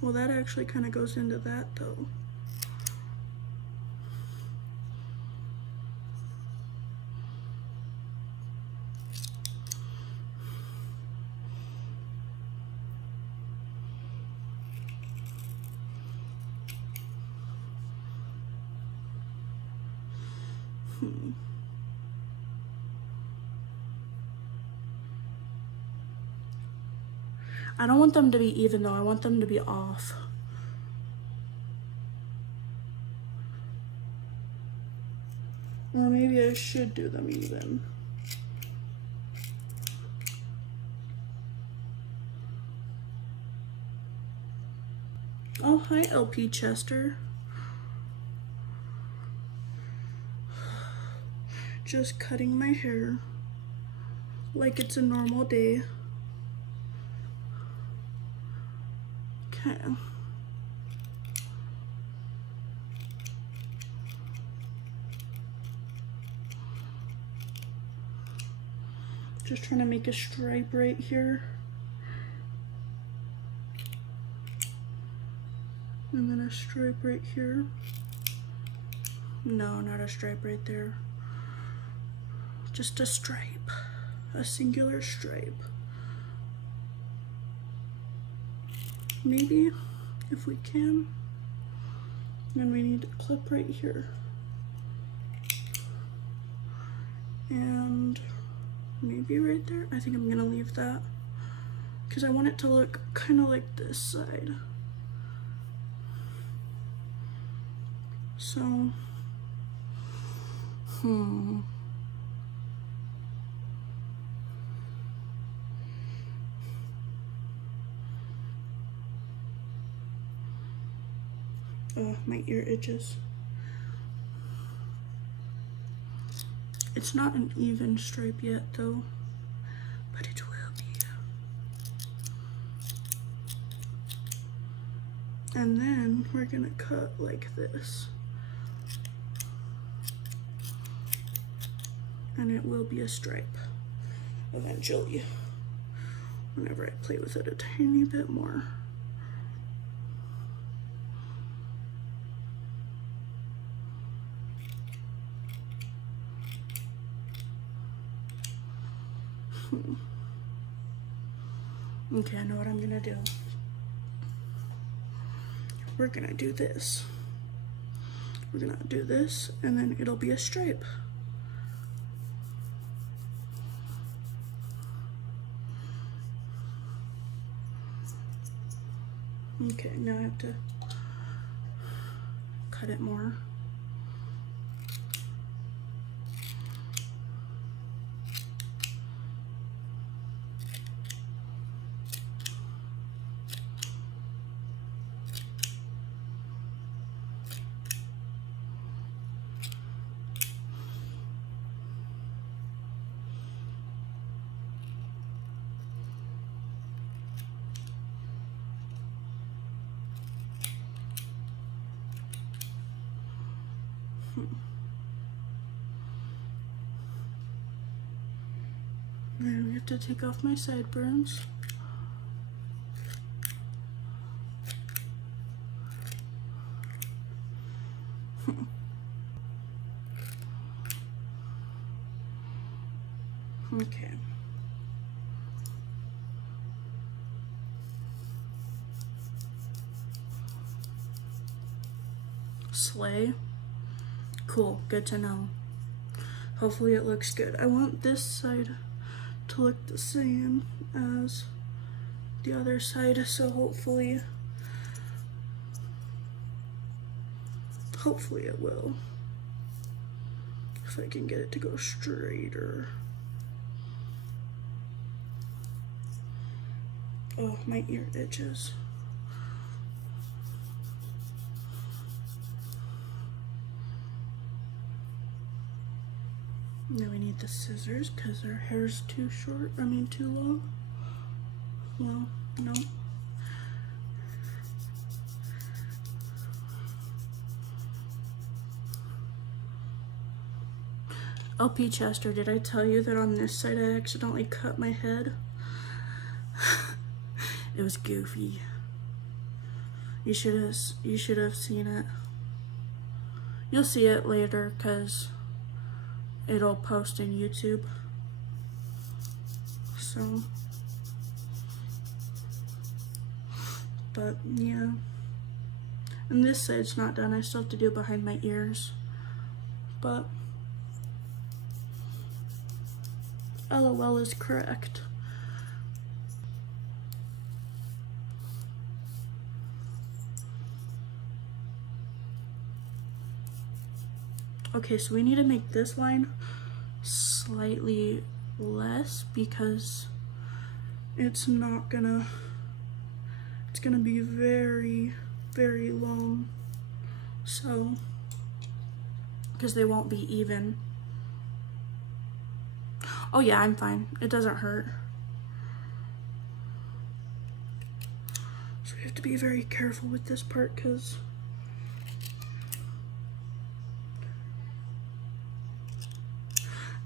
well, that actually kind of goes into that though. I don't want them to be even though, I want them to be off. Or maybe I should do them even. Oh, hi LP Chester. Just cutting my hair like it's a normal day. Okay. Just trying to make a stripe right here. And then a stripe right here. No, not a stripe right there. Just a stripe. A singular stripe. Maybe, if we can. Then we need a clip right here. And maybe right there. I think I'm gonna leave that because I want it to look kind of like this side. So, oh, my ear itches. It's not an even stripe yet though, but it will be. And then we're gonna cut like this. And it will be a stripe eventually, whenever I play with it a tiny bit more. Okay, I know what I'm gonna do. We're gonna do this. We're gonna do this, and then it'll be a stripe. Okay, now I have to cut it more. Then we have to take off my sideburns. Okay. Slay. Cool, good to know. Hopefully it looks good. I want this side to look the same as the other side, so hopefully it will. If I can get it to go straighter. Oh, my ear itches. Now we need the scissors because our hair's too short, too long. Well, no. LP Chester, did I tell you that on this side I accidentally cut my head? It was goofy. You should have seen it. You'll see it later because it'll post in YouTube. So, but yeah. And this side's not done. I still have to do behind my ears. But LOL is correct. Okay, so we need to make this line slightly less because it's gonna be very, very long. So, because they won't be even. Oh yeah, I'm fine. It doesn't hurt. So we have to be very careful with this part because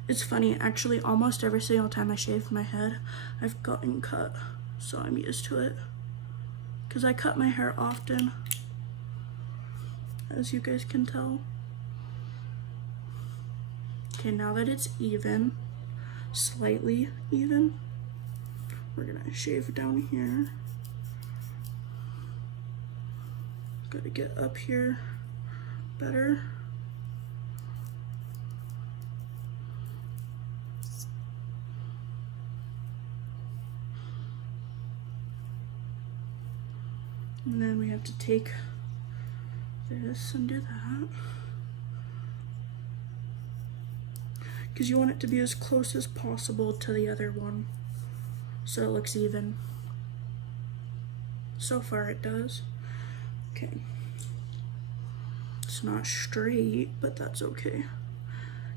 it's funny, actually almost every single time I shave my head, I've gotten cut. So I'm used to it. Because I cut my hair often, as you guys can tell. Okay, now that it's even, slightly even, we're gonna shave down here. Gotta get up here better. And then we have to take this and do that. Because you want it to be as close as possible to the other one so it looks even. So far it does. Okay. It's not straight, but that's okay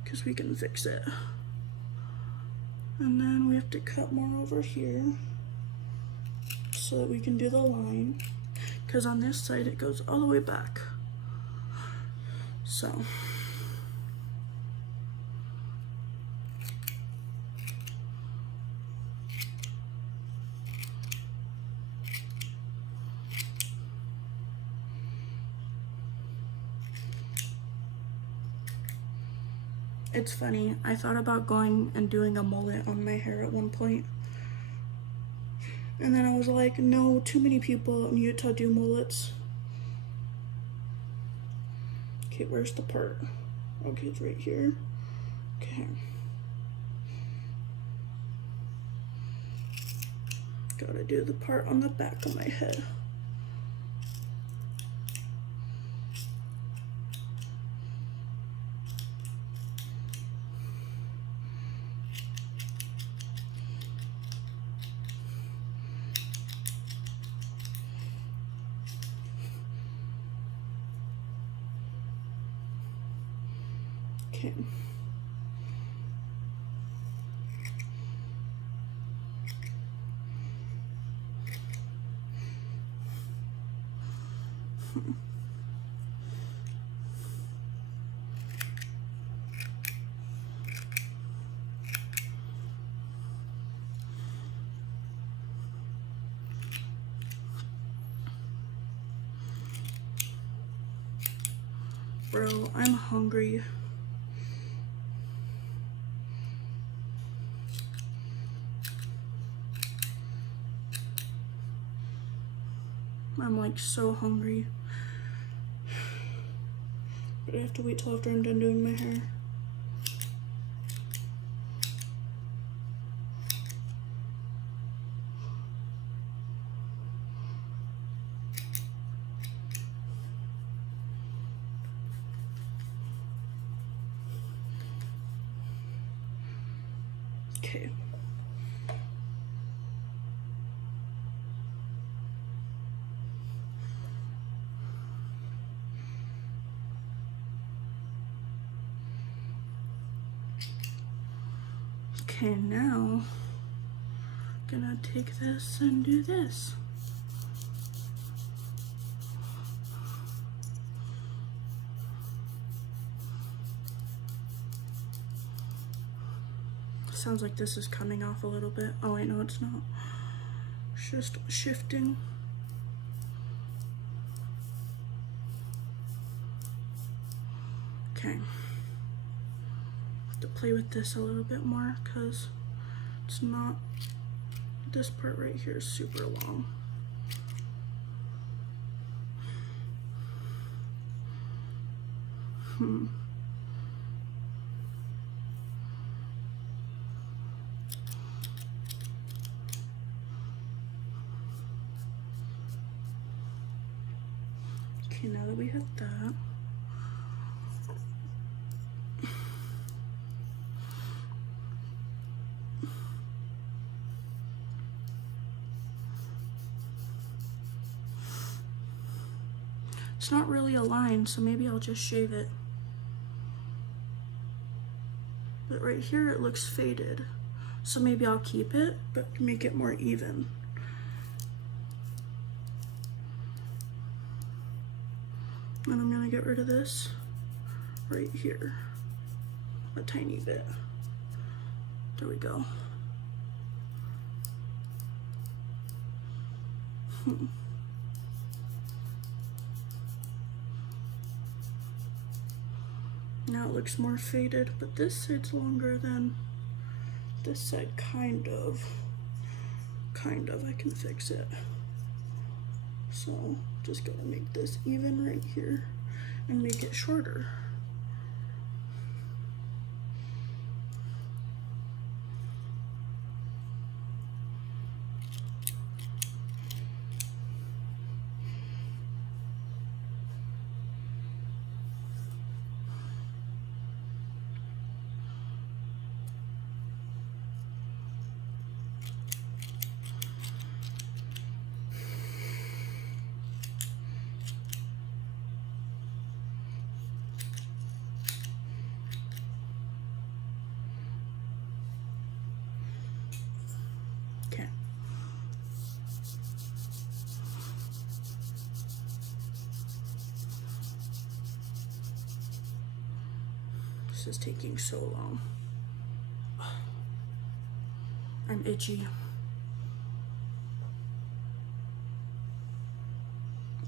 because we can fix it. And then we have to cut more over here so that we can do the line. Because on this side it goes all the way back. So it's funny, I thought about going and doing a mullet on my hair at one point. And then I was like, no, too many people in Utah do mullets. Okay, where's the part? Okay, it's right here. Okay. Gotta do the part on the back of my head. Okay. Bro, I'm hungry. I'm like so hungry. But I have to wait till after I'm done doing my hair. Okay. Okay, now gonna take this and do this. Sounds like this is coming off a little bit. Oh wait, no it's not. It's just shifting. Okay. Have to play with this a little bit more because it's not, this part right here is super long. Okay, now that we have that, it's not really aligned, so maybe I'll just shave it. But right here it looks faded, so maybe I'll keep it, but make it more even. And I'm gonna get rid of this right here, a tiny bit. There we go. Now it looks more faded, but this side's longer than this side, kind of. I can fix it. So just gonna make this even right here and make it shorter. Okay. This is taking so long. I'm itchy.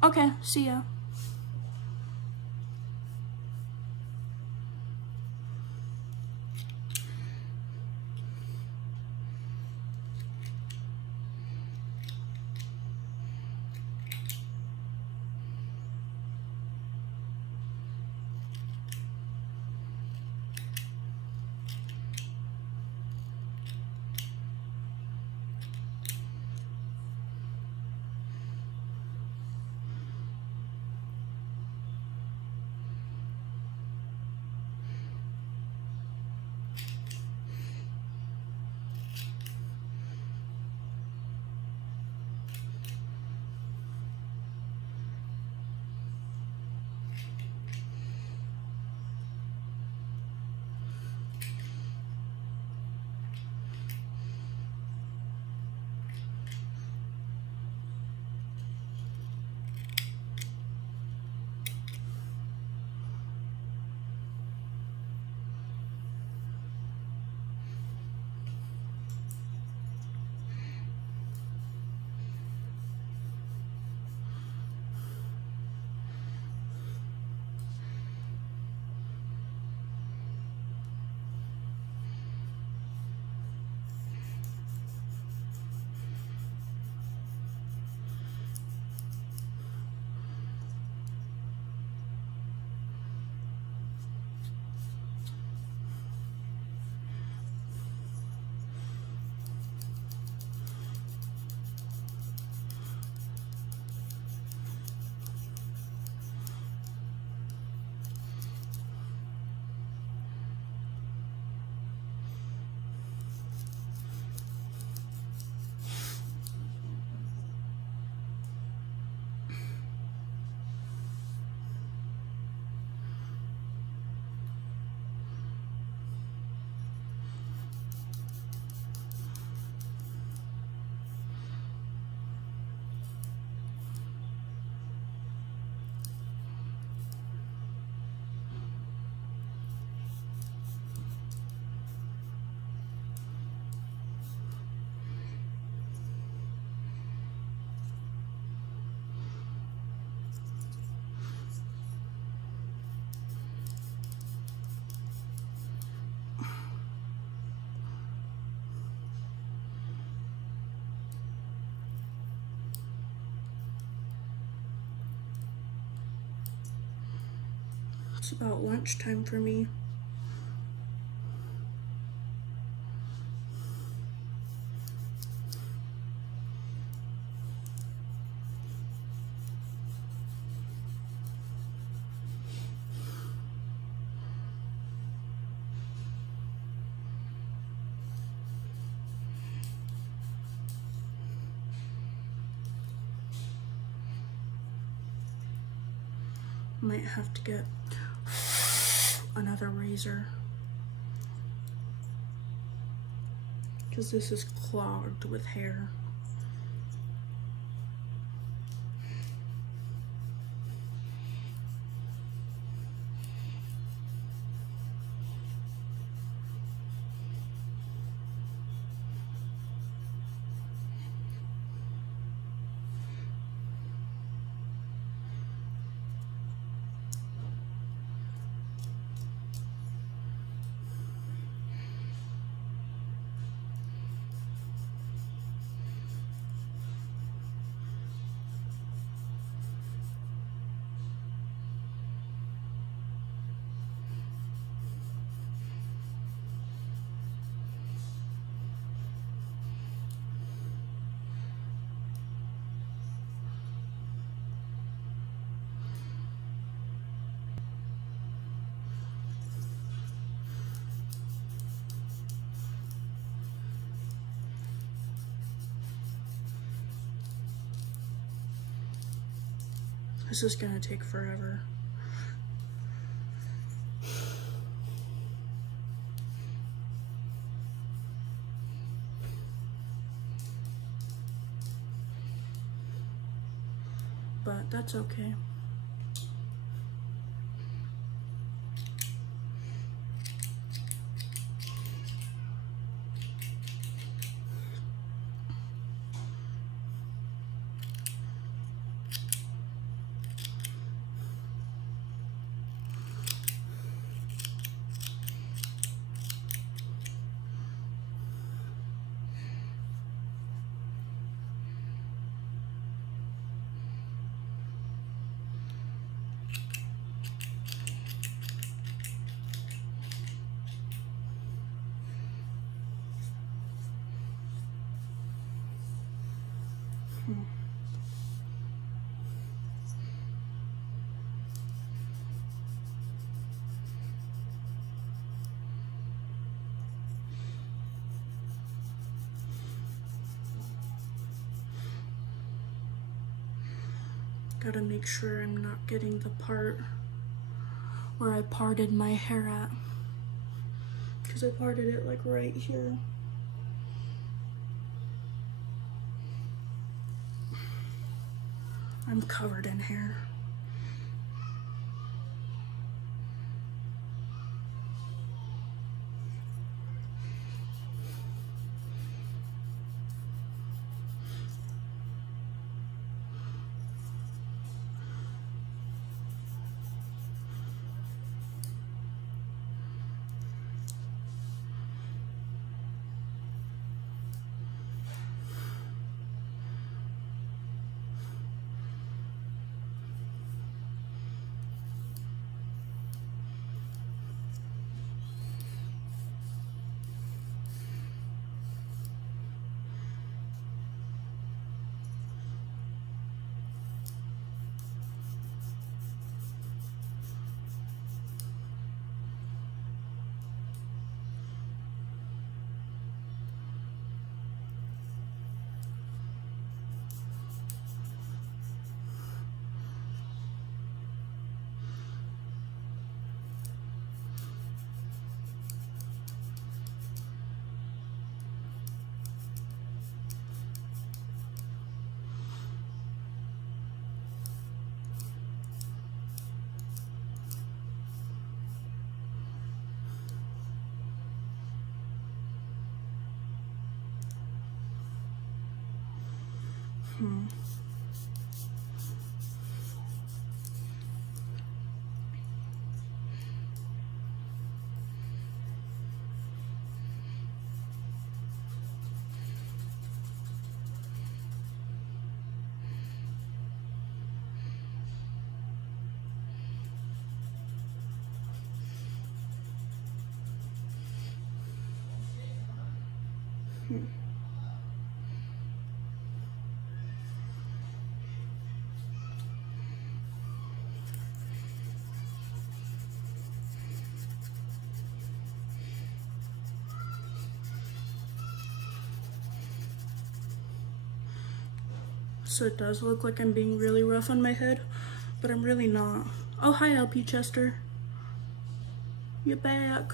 Okay, see ya. It's about lunchtime for me. Might have to get another razor because this is clogged with hair. This is gonna take forever. But that's okay. Gotta make sure I'm not getting the part where I parted my hair at, because I parted it like right here. I'm covered in hair. so it does look like I'm being really rough on my head, but I'm really not. Oh, hi LP Chester. You're back.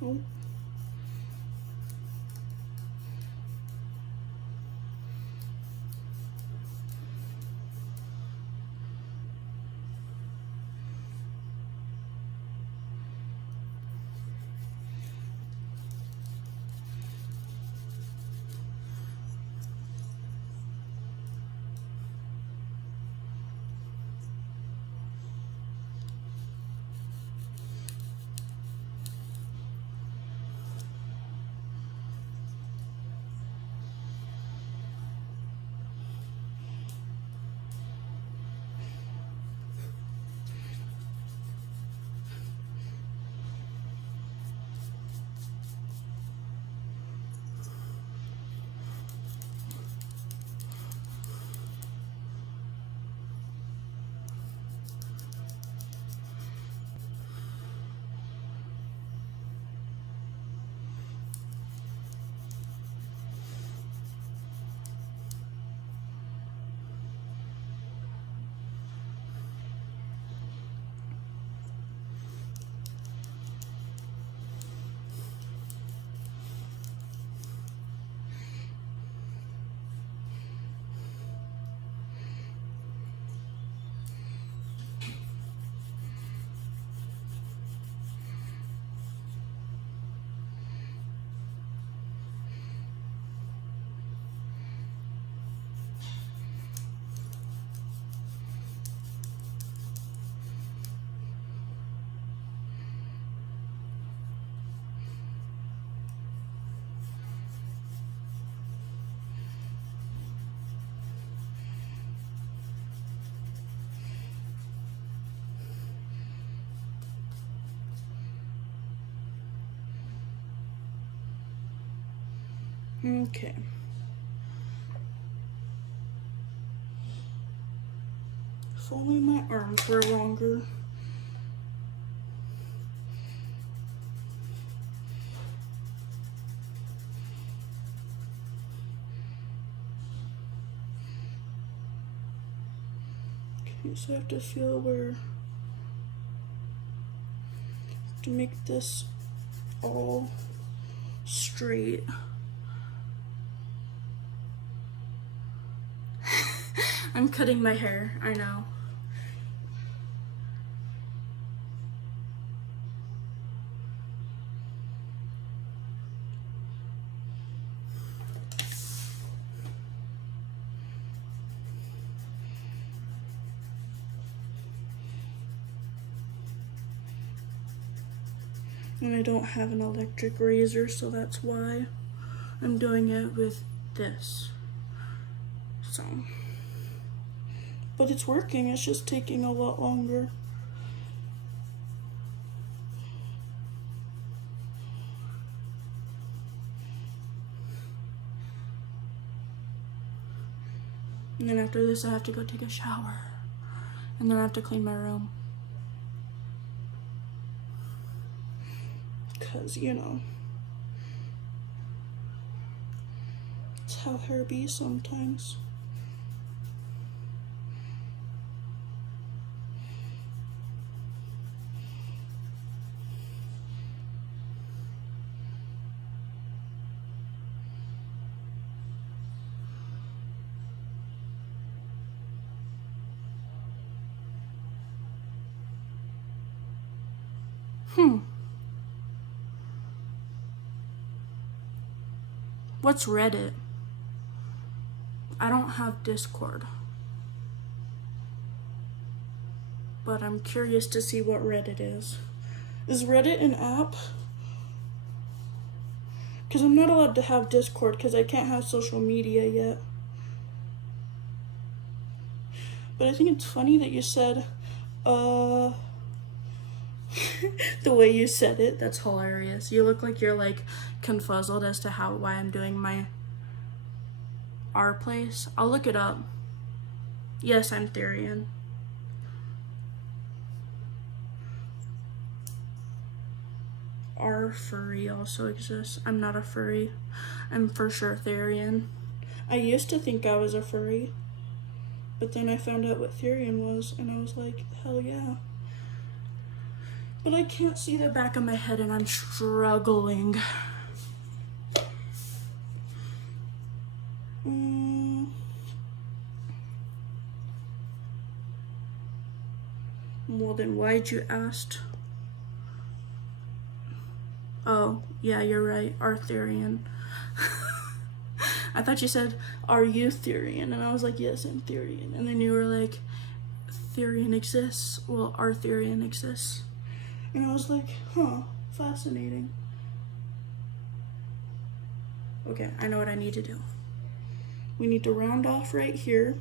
Oh. Okay. If only my arms were longer. Okay, so I have to feel where to make this all straight. I'm cutting my hair, I know. And I don't have an electric razor, so that's why I'm doing it with this. So, but it's working, it's just taking a lot longer. And then after this, I have to go take a shower. And then I have to clean my room. Because, you know, it's how her be sometimes. What's Reddit? I don't have Discord. But I'm curious to see what Reddit is. Is Reddit an app? Because I'm not allowed to have Discord because I can't have social media yet. But I think it's funny that you said, the way you said it, that's hilarious. You look like you're like confuzzled as to why I'm doing my our place. I'll look it up. Yes, I'm Therian. Our furry also exists. I'm not a furry. I'm for sure Therian. I used to think I was a furry, but then I found out what Therian was, and I was like, hell yeah. But I can't see the back of my head, and I'm struggling. Well, then why'd you ask? Oh, yeah, you're right. Arthurian. I thought you said, are you Therian? And I was like, yes, I'm Therian. And then you were like, Therian exists. Well, Arthurian exists. And I was like, huh, fascinating. Okay, I know what I need to do. We need to round off right here.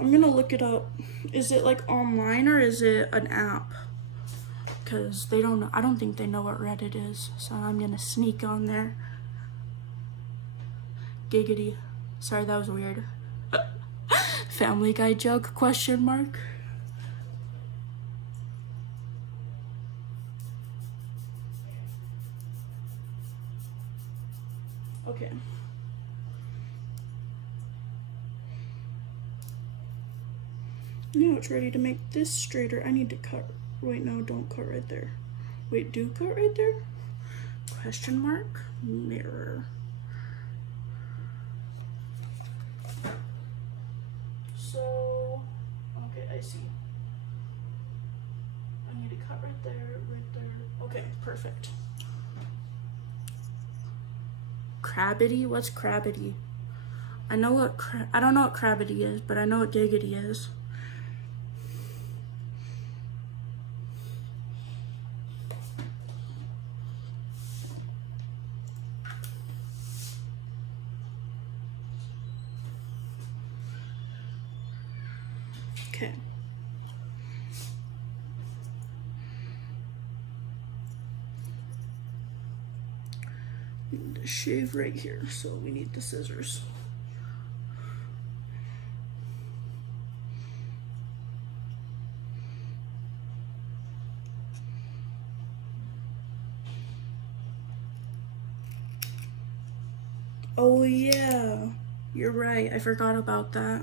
I'm gonna look it up. Is it like online or is it an app? Because they don't know. I don't think they know what Reddit is. So I'm gonna sneak on there. Giggity. Sorry, that was weird. Family Guy joke, question mark. Okay. Now it's ready to make this straighter. I need to cut. Wait, no, don't cut right there. Wait, do cut right there? Question mark? Mirror. So, okay, I see. I need to cut right there, right there. Okay, perfect. Crabbity? What's crabbity? I know what I don't know what crabbity is, but I know what giggity is. Okay. Need to shave right here, so we need the scissors. Oh yeah, you're right. I forgot about that.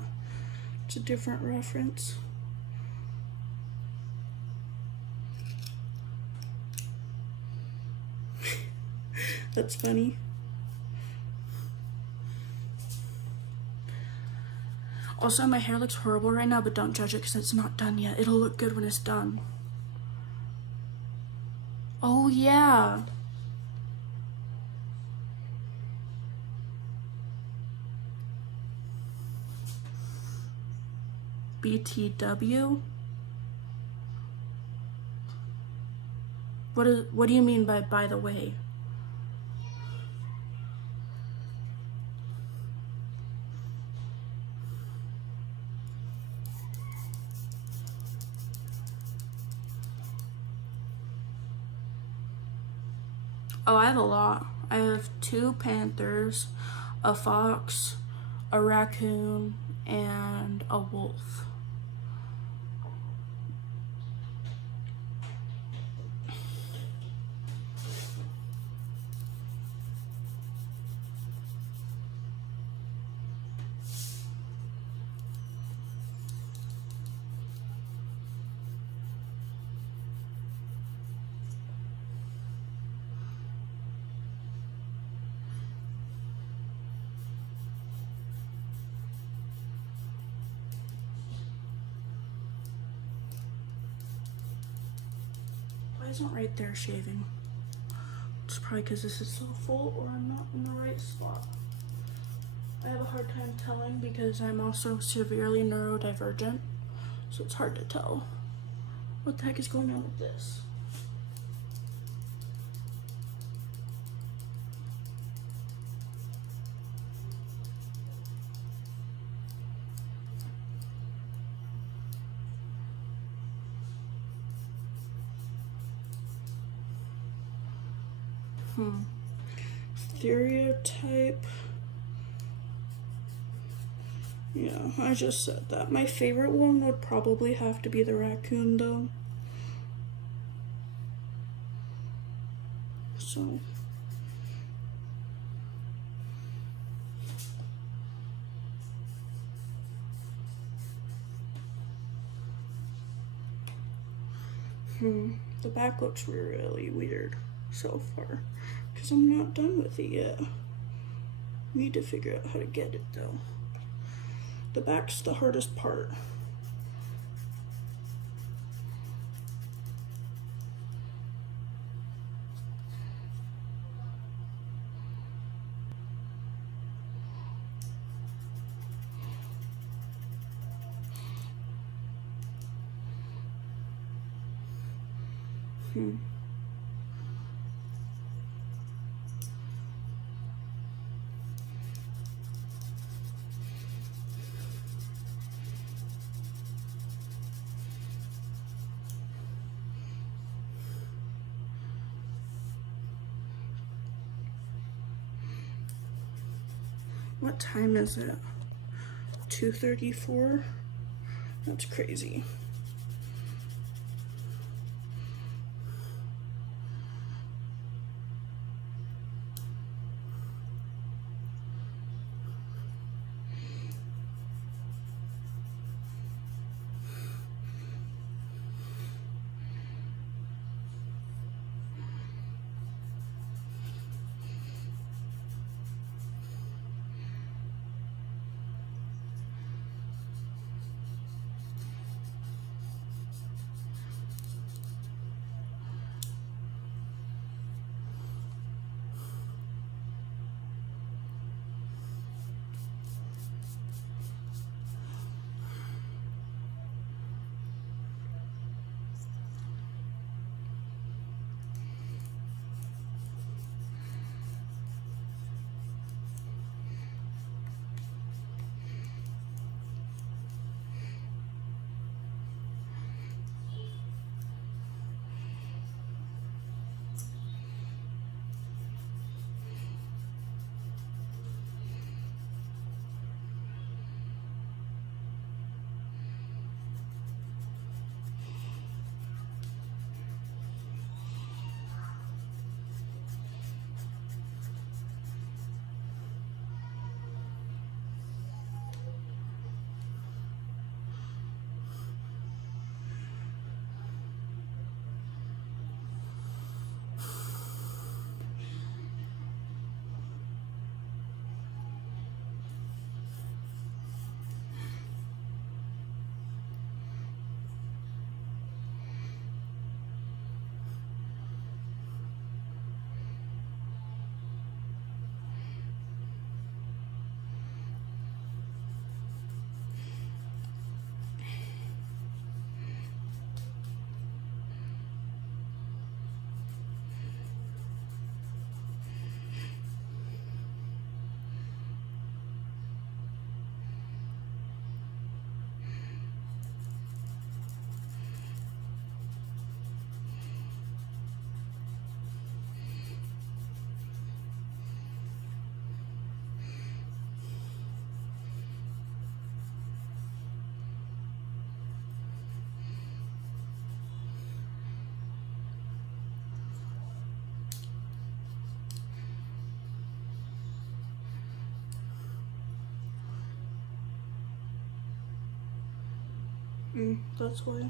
It's a different reference. That's funny. Also, my hair looks horrible right now, but don't judge it because it's not done yet. It'll look good when it's done. Oh yeah. BTW? What do you mean by the way? Oh, I have a lot. I have 2 panthers, a fox, a raccoon, and a wolf. Why isn't right there shaving? It's probably because this is so full or I'm not in the right spot. I have a hard time telling because I'm also severely neurodivergent, so it's hard to tell what the heck is going on with this. Stereotype. Yeah, I just said that. My favorite one would probably have to be the raccoon, though. So. The back looks really weird so far because I'm not done with it yet. Need to figure out how to get it though. The back's the hardest part. What time is it? 2:34? That's crazy. That's why.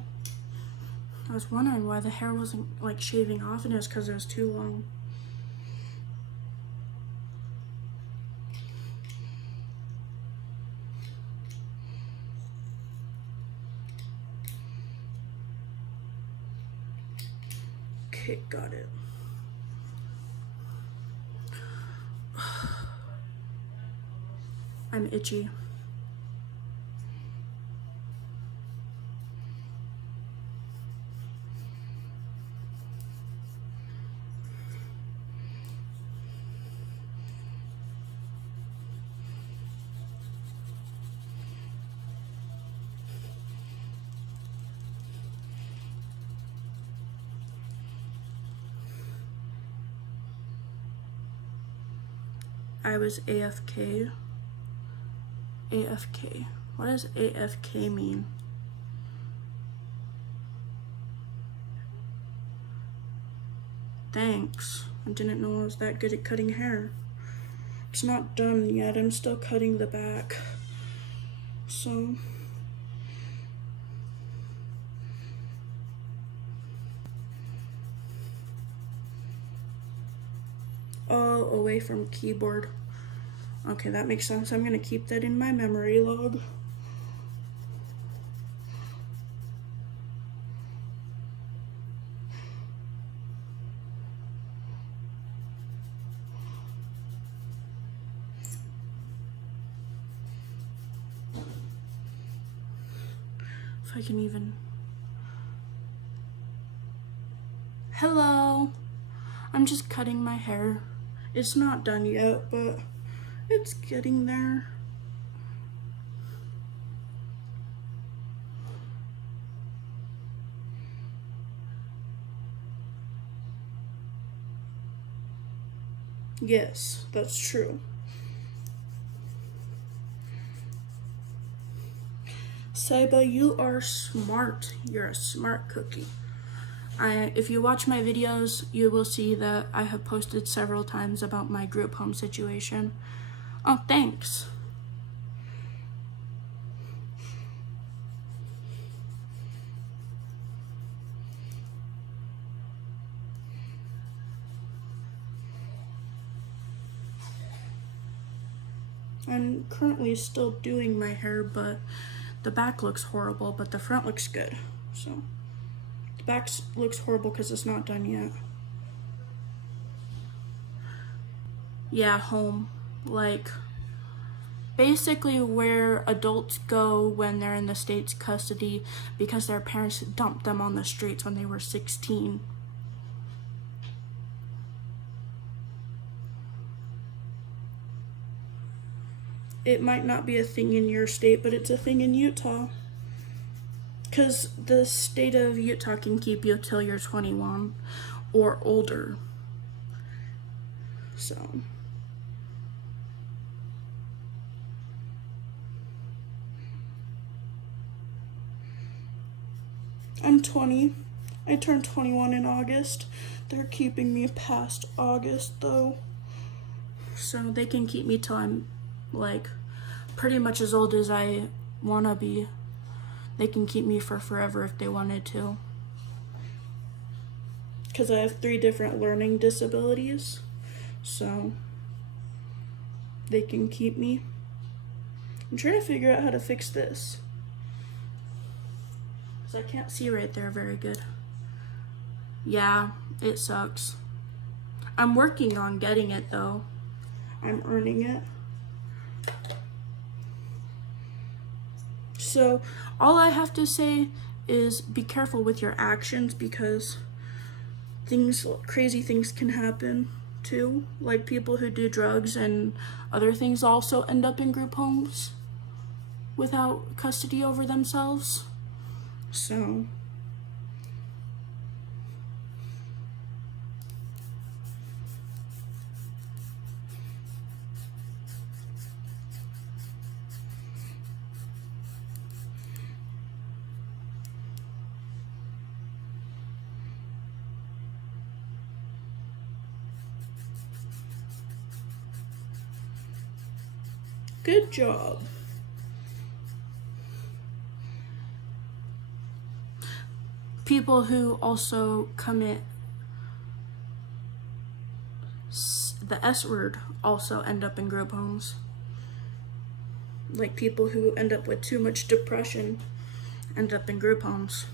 I was wondering why the hair wasn't like shaving off, and it was because it was too long. Okay, got it. I'm itchy. I was AFK. AFK. What does AFK mean? Thanks. I didn't know I was that good at cutting hair. It's not done yet. I'm still cutting the back. So oh, away from keyboard. Okay, that makes sense. I'm gonna keep that in my memory log. If I can even. Hello. I'm just cutting my hair. It's not done yet, but it's getting there. Yes, that's true. Saiba, you are smart. You're a smart cookie. If you watch my videos, you will see that I have posted several times about my group home situation. Oh, thanks. I'm currently still doing my hair, but the back looks horrible, but the front looks good. So the back looks horrible because it's not done yet. Yeah, home. Like basically where adults go when they're in the state's custody because their parents dumped them on the streets when they were 16. It might not be a thing in your state, but it's a thing in Utah. Because the state of Utah can keep you till you're 21 or older. So. I'm 20. I turned 21 in August. They're keeping me past August though. So they can keep me till I'm like pretty much as old as I wanna be. They can keep me for forever if they wanted to. Because I have 3 different learning disabilities. So they can keep me. I'm trying to figure out how to fix this. Because I can't see right there very good. Yeah, it sucks. I'm working on getting it though. I'm earning it. So all I have to say is be careful with your actions because crazy things can happen too. Like people who do drugs and other things also end up in group homes without custody over themselves. So good job. people who also commit the S word also end up in group homes. Like people who end up with too much depression end up in group homes.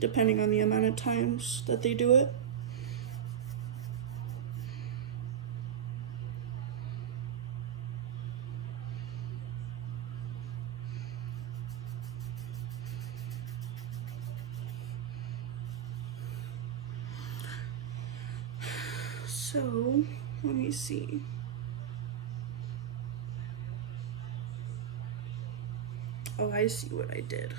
Depending on the amount of times that they do it. So, let me see. Oh, I see what I did.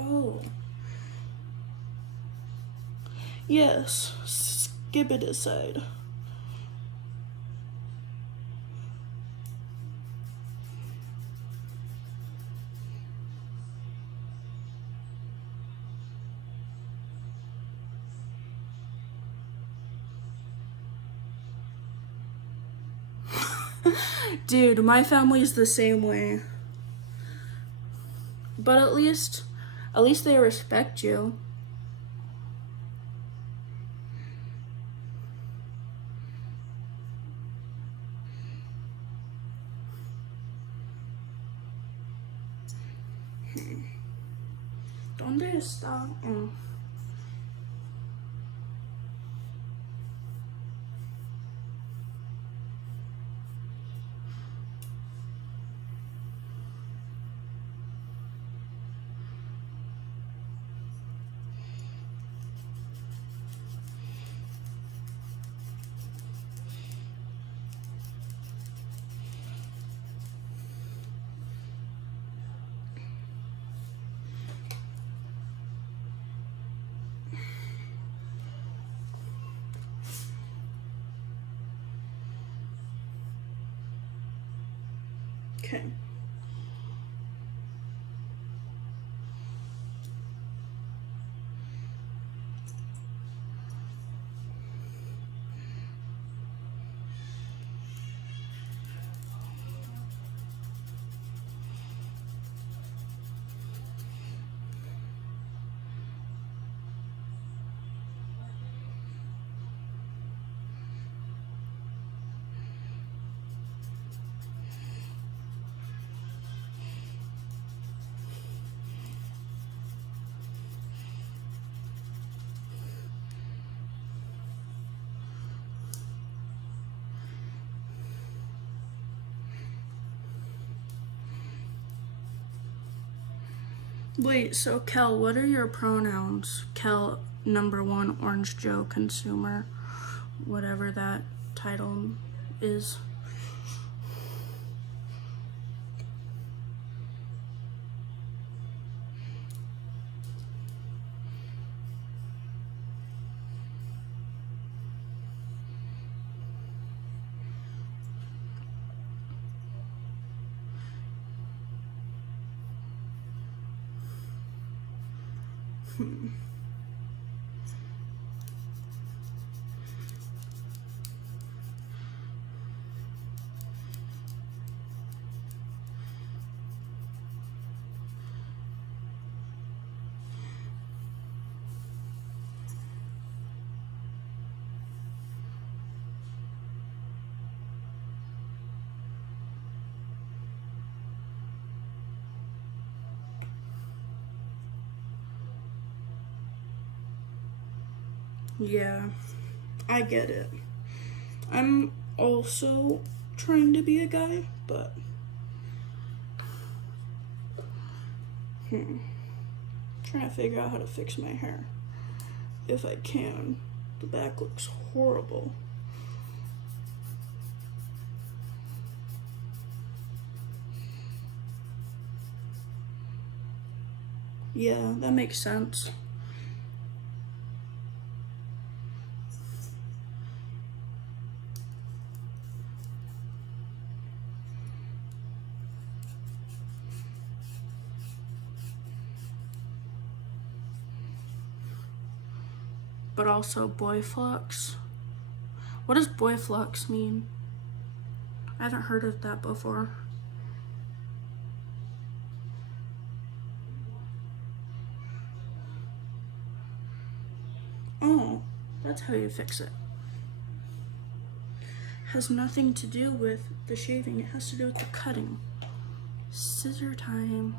Oh. Yes, skip it aside. Dude, my family's the same way. But at least they respect you. ¿Dónde está? Okay. Wait, so Kel, what are your pronouns? Kel, #1 Orange Joe consumer, whatever that title is. Yeah, I get it. I'm also trying to be a guy, but trying to figure out how to fix my hair. If I can. The back looks horrible. Yeah, that makes sense. but also boy flux. What does boy flux mean? I haven't heard of that before. Oh, that's how you fix it. Has nothing to do with the shaving, it has to do with the cutting. Scissor time.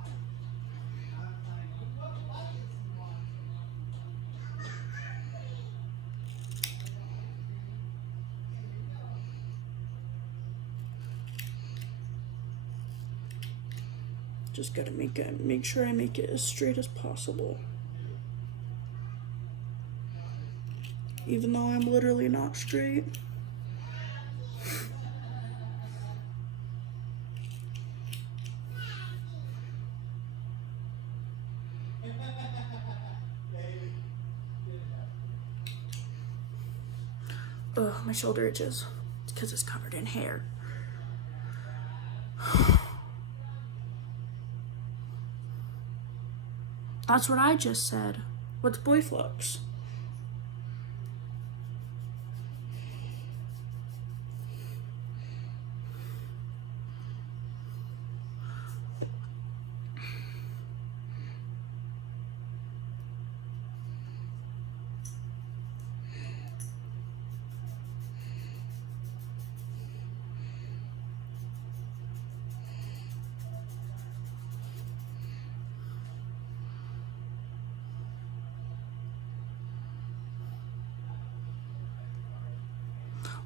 Just gotta make sure I make it as straight as possible. Even though I'm literally not straight. Ugh, my shoulder itches. It's because it's covered in hair. That's what I just said. What's boy flux?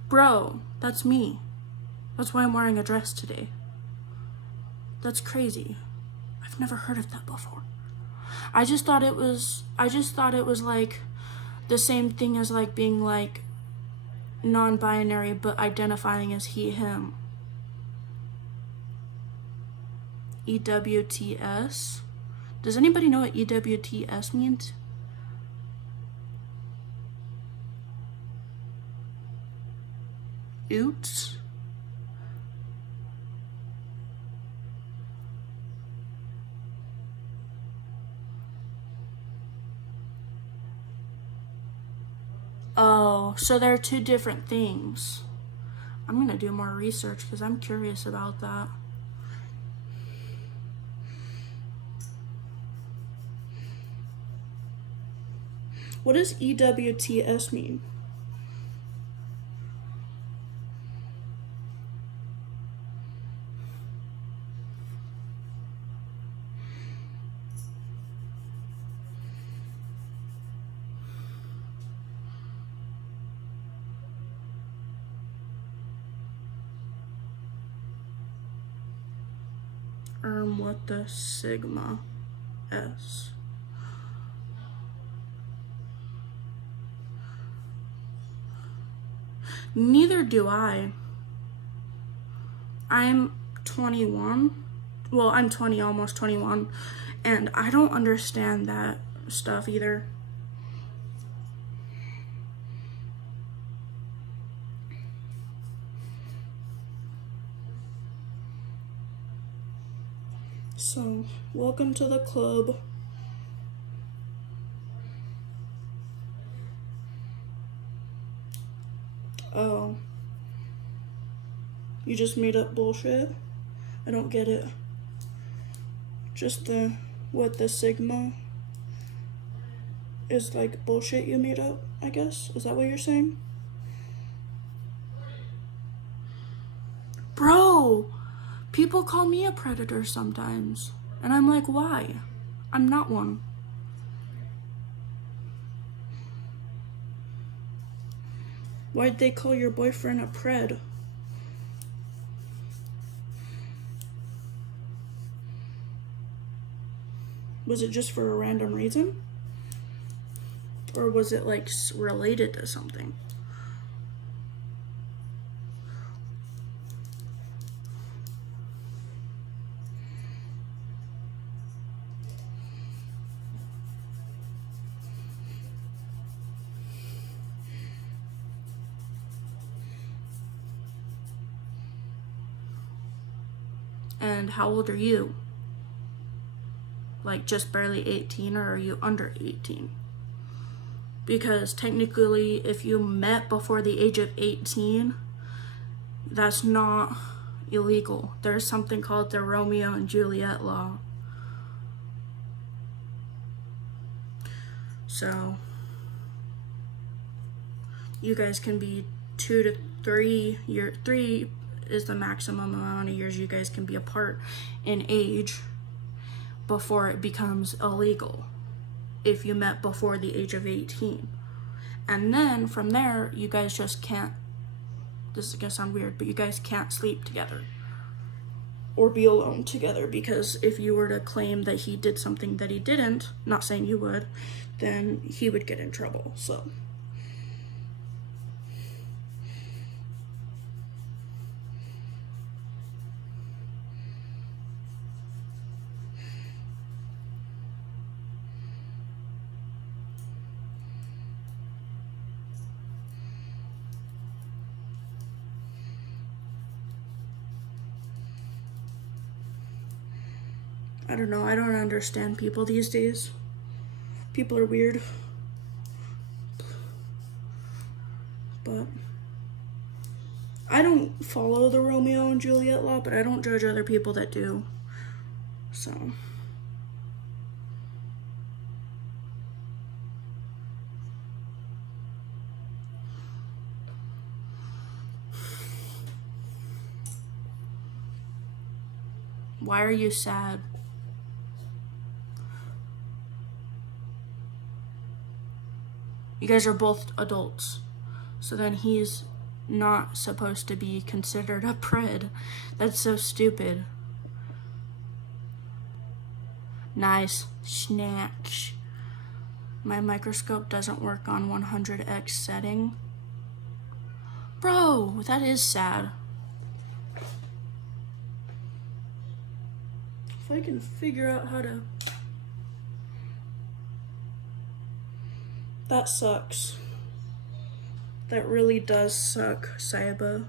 Bro, that's me. That's why I'm wearing a dress today. That's crazy. I've never heard of that before. I just thought it was like the same thing as like being like non-binary but identifying as he, him. EWTS? Does anybody know what EWTS means? Oots? Oh, so there are two different things. I'm gonna do more research because I'm curious about that. What does EWTS mean? What the sigma S? Neither do I. I'm 21. Well, I'm 20, almost 21, and I don't understand that stuff either. So, welcome to the club. Oh. You just made up bullshit? I don't get it. Just the sigma is like bullshit you made up, I guess? Is that what you're saying? Bro, people call me a predator sometimes. And I'm like, why? I'm not one. Why'd they call your boyfriend a pred? Was it just for a random reason? Or was it like related to something? And how old are you? Like just barely 18, or are you under 18? because technically if you met before the age of 18, that's not illegal. There's something called the Romeo and Juliet law. So you guys can be 2 to 3 years. 3 is the maximum amount of years you guys can be apart in age before it becomes illegal if you met before the age of 18. And then from there, you guys just can't, this is gonna sound weird, but you guys can't sleep together or be alone together, because if you were to claim that he did something that he didn't, not saying you would, then he would get in trouble. So I don't know, I don't understand people these days. People are weird. But I don't follow the Romeo and Juliet law, but I don't judge other people that do. So why are you sad? You guys are both adults. So then he's not supposed to be considered a pred. That's so stupid. Nice snacks. My microscope doesn't work on 100x setting. Bro, that is sad. If I can figure out how to... That sucks. That really does suck, Saiba.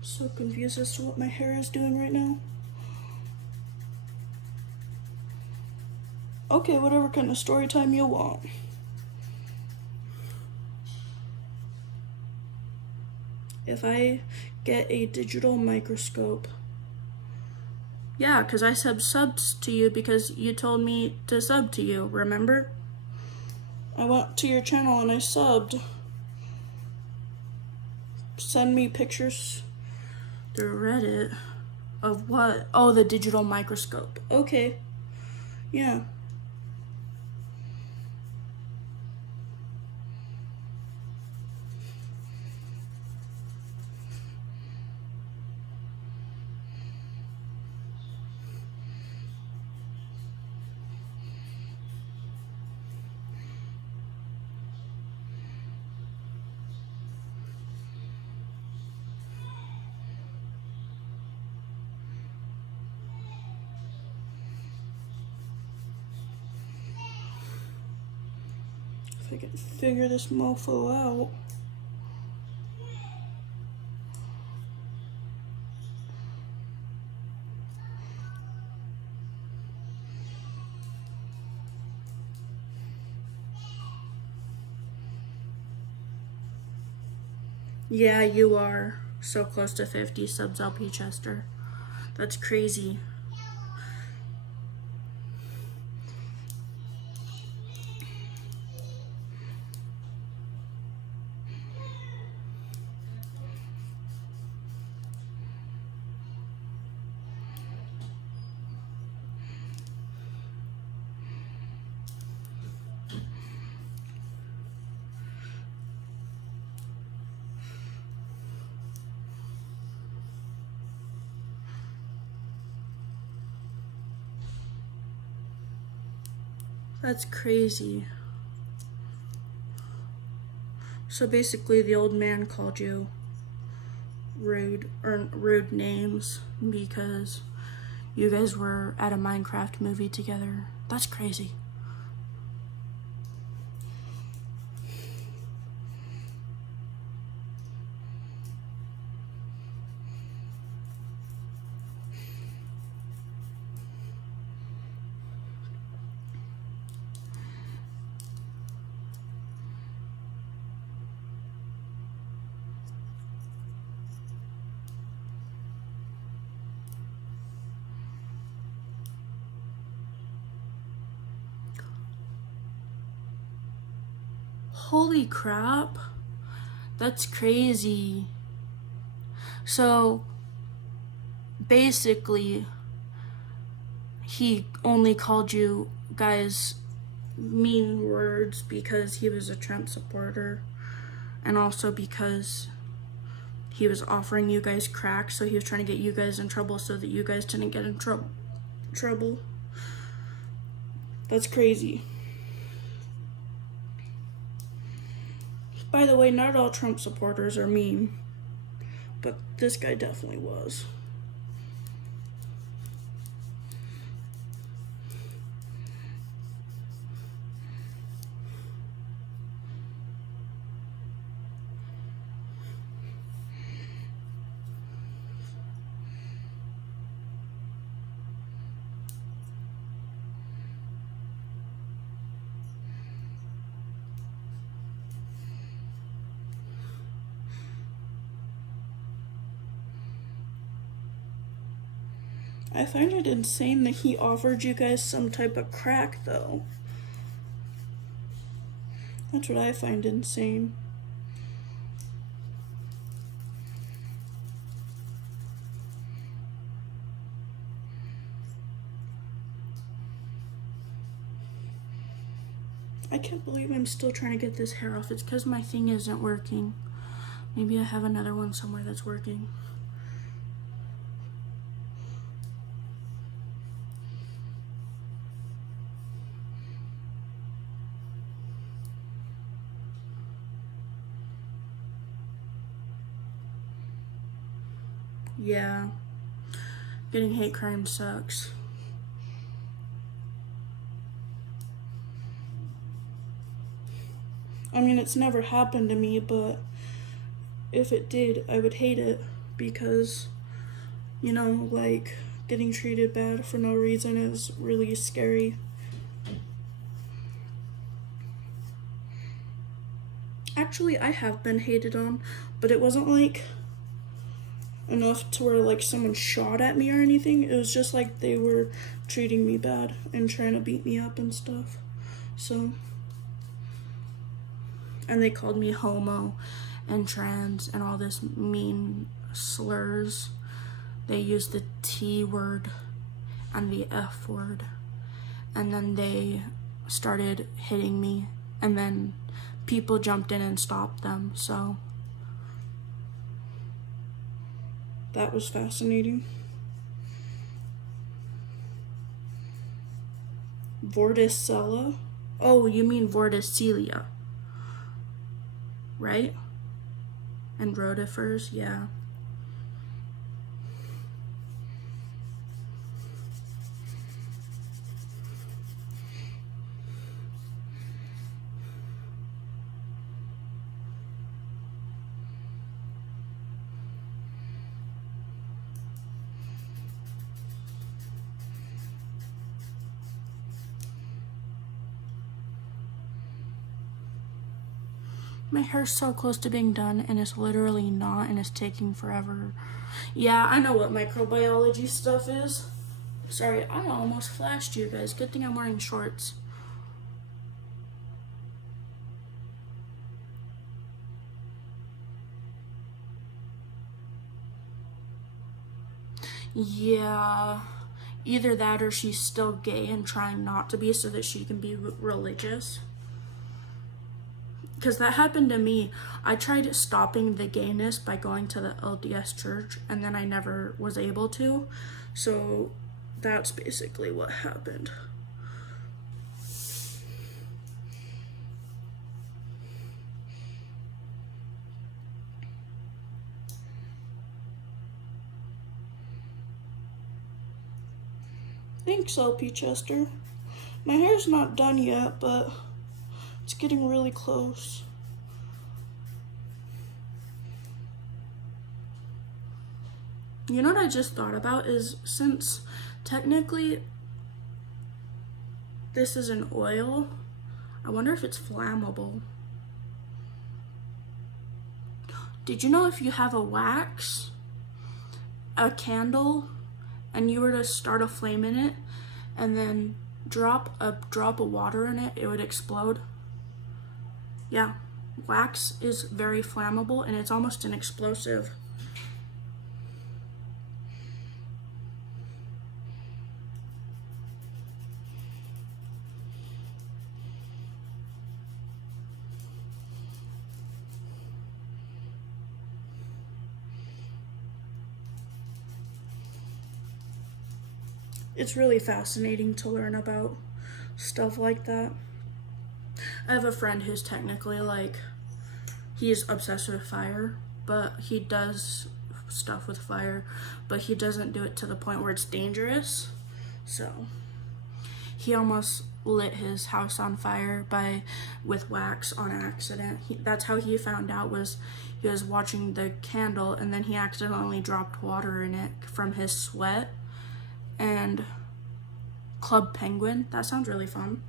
So confused as to what my hair is doing right now. Okay, whatever kind of story time you want. If I get a digital microscope. Yeah, because I subs to you because you told me to sub to you, remember? I went to your channel and I subbed. Send me pictures through Reddit of what? Oh, the digital microscope. Okay. Yeah. If I can figure this mofo out. Yeah, you are so close to 50 subs, LP Chester. That's crazy. That's crazy. So basically the old man called you rude names because you guys were at a Minecraft movie together. That's crazy. Holy crap. That's crazy. So basically, he only called you guys mean words because he was a Trump supporter, and also because he was offering you guys crack, so he was trying to get you guys in trouble so that you guys didn't get in trouble. That's crazy. By the way, not all Trump supporters are mean, but this guy definitely was. I find it insane that he offered you guys some type of crack, though. That's what I find insane. I can't believe I'm still trying to get this hair off. It's because my thing isn't working. Maybe I have another one somewhere that's working. Yeah, getting hate crime sucks. I mean, it's never happened to me, but if it did, I would hate it because, you know, like, getting treated bad for no reason is really scary. Actually, I have been hated on, but it wasn't like enough to where like someone shot at me or anything. It was just like they were treating me bad and trying to beat me up and stuff. So, and they called me homo and trans and all this mean slurs. They used the T word and the F word, and then they started hitting me, and then people jumped in and stopped them. So that was fascinating. Vorticella? Oh, you mean vorticelia, right? And rotifers, yeah. My hair's so close to being done, and it's literally not, and it's taking forever. Yeah, I know what microbiology stuff is. Sorry, I almost flashed you guys. Good thing I'm wearing shorts. Yeah, either that or she's still gay and trying not to be so that she can be religious. Because that happened to me. I tried stopping the gayness by going to the LDS church, and then I never was able to. So that's basically what happened. Thanks, LP Chester. My hair's not done yet, but it's getting really close. You know what I just thought about is, since technically this is an oil, I wonder if it's flammable. Did you know if you have a wax, a candle, and you were to start a flame in it and then drop a drop of water in it, it would explode? Yeah. wax is very flammable and it's almost an explosive. It's really fascinating to learn about stuff like that. I have a friend who's technically like, he's obsessed with fire, but he does stuff with fire, but he doesn't do it to the point where it's dangerous. So he almost lit his house on fire with wax on accident. That's how he found out, was he was watching the candle and then he accidentally dropped water in it from his sweat. And Club Penguin, that sounds really fun.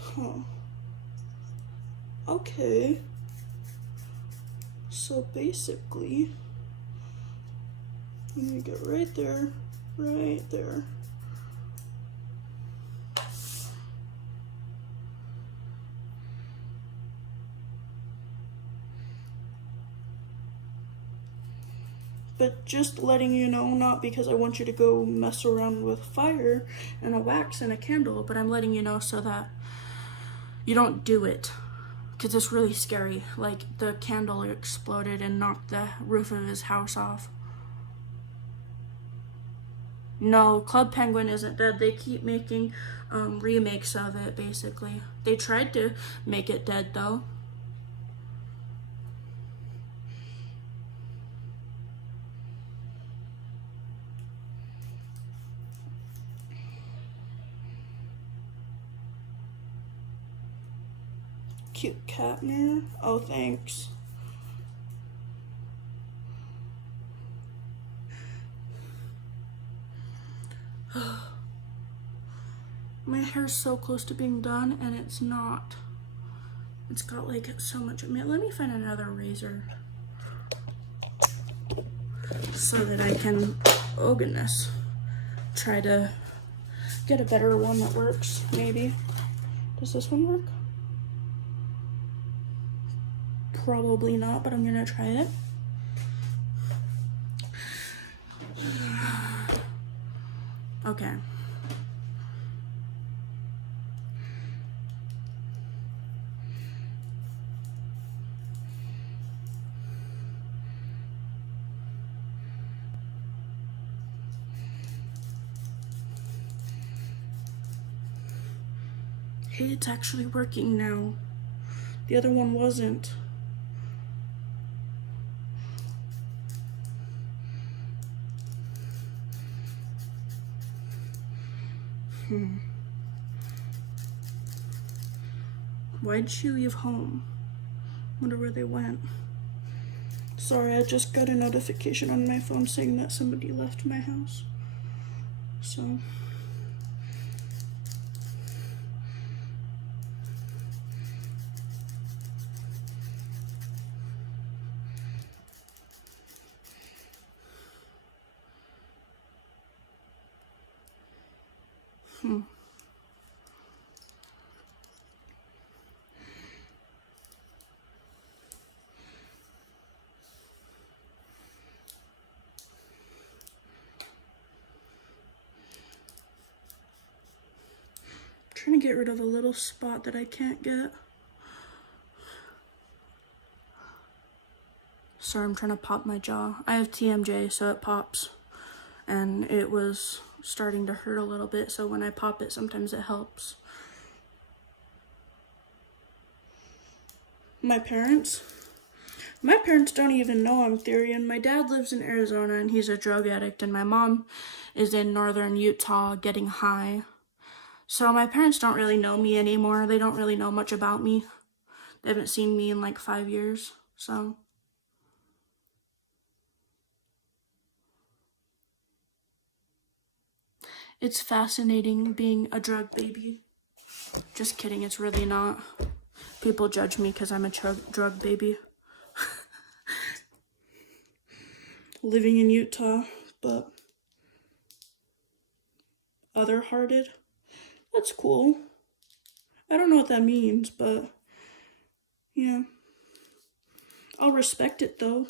Huh. Okay. So basically, I'm gonna get right there, right there. But just letting you know, not because I want you to go mess around with fire and a wax and a candle, but I'm letting you know so that you don't do it, because it's really scary. Like, the candle exploded and knocked the roof of his house off. No, Club Penguin isn't dead. They keep making remakes of it, basically. They tried to make it dead, though. Cute cat mirror. Oh, thanks. My hair's so close to being done and it's not. It's got like so much. Let me find another razor so that I can, oh goodness, try to get a better one that works, maybe. Does this one work? Probably not, but I'm gonna try it. Okay. Hey, it's actually working now. The other one wasn't. Why'd she leave home? Wonder where they went. Sorry, I just got a notification on my phone saying that somebody left my house. So. Trying to get rid of a little spot that I can't get. Sorry, I'm trying to pop my jaw. I have TMJ, so it pops. And it was starting to hurt a little bit, so when I pop it, sometimes it helps. My parents don't even know I'm Therian. My dad lives in Arizona and he's a drug addict, and my mom is in northern Utah getting high. So my parents don't really know me anymore. They don't really know much about me. They haven't seen me in like 5 years, so. It's fascinating being a drug baby. Just kidding, it's really not. People judge me because I'm a drug baby. Living in Utah, but other-hearted. That's cool. I don't know what that means, but yeah. I'll respect it though.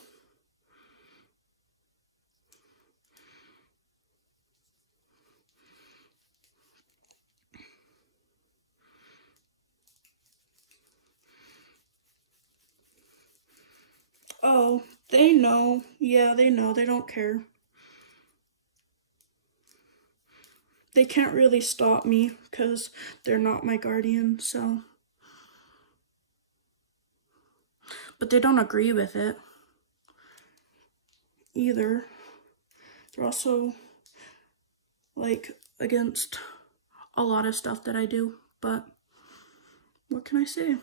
Oh, they know. Yeah, they know. They don't care. They can't really stop me because they're not my guardian, so. But they don't agree with it either. They're also like against a lot of stuff that I do, but what can I say?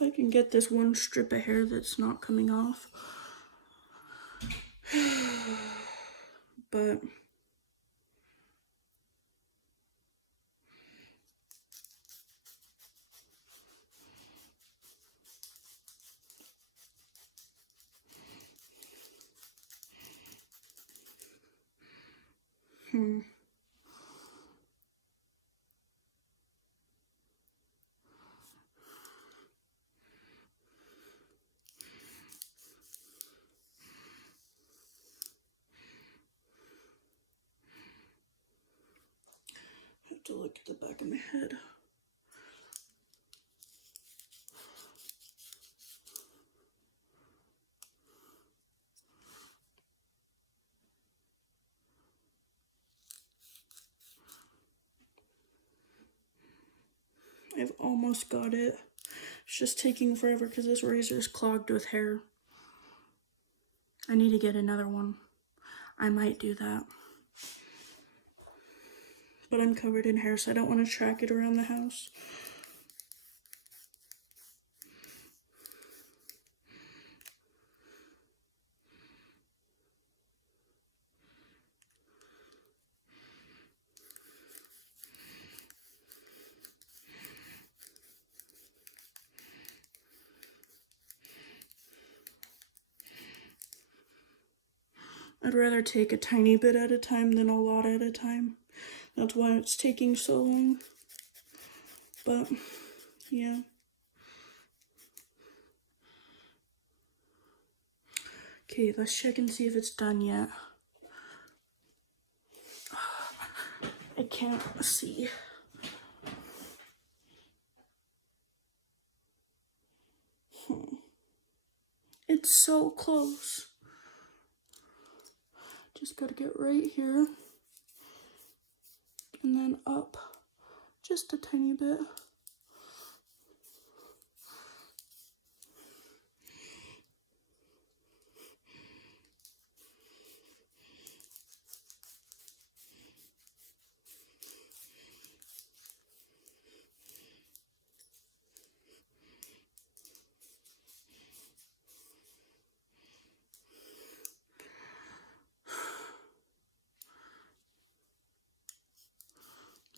If I can get this one strip of hair that's not coming off. But I have to look at the back of my head. I've almost got it. It's just taking forever because this razor is clogged with hair. I need to get another one. I might do that. But I'm covered in hair, so I don't want to track it around the house. I'd rather take a tiny bit at a time than a lot at a time. That's why it's taking so long. But, yeah. Okay, let's check and see if it's done yet. I can't see. It's so close. Just gotta get right here. And then up just a tiny bit.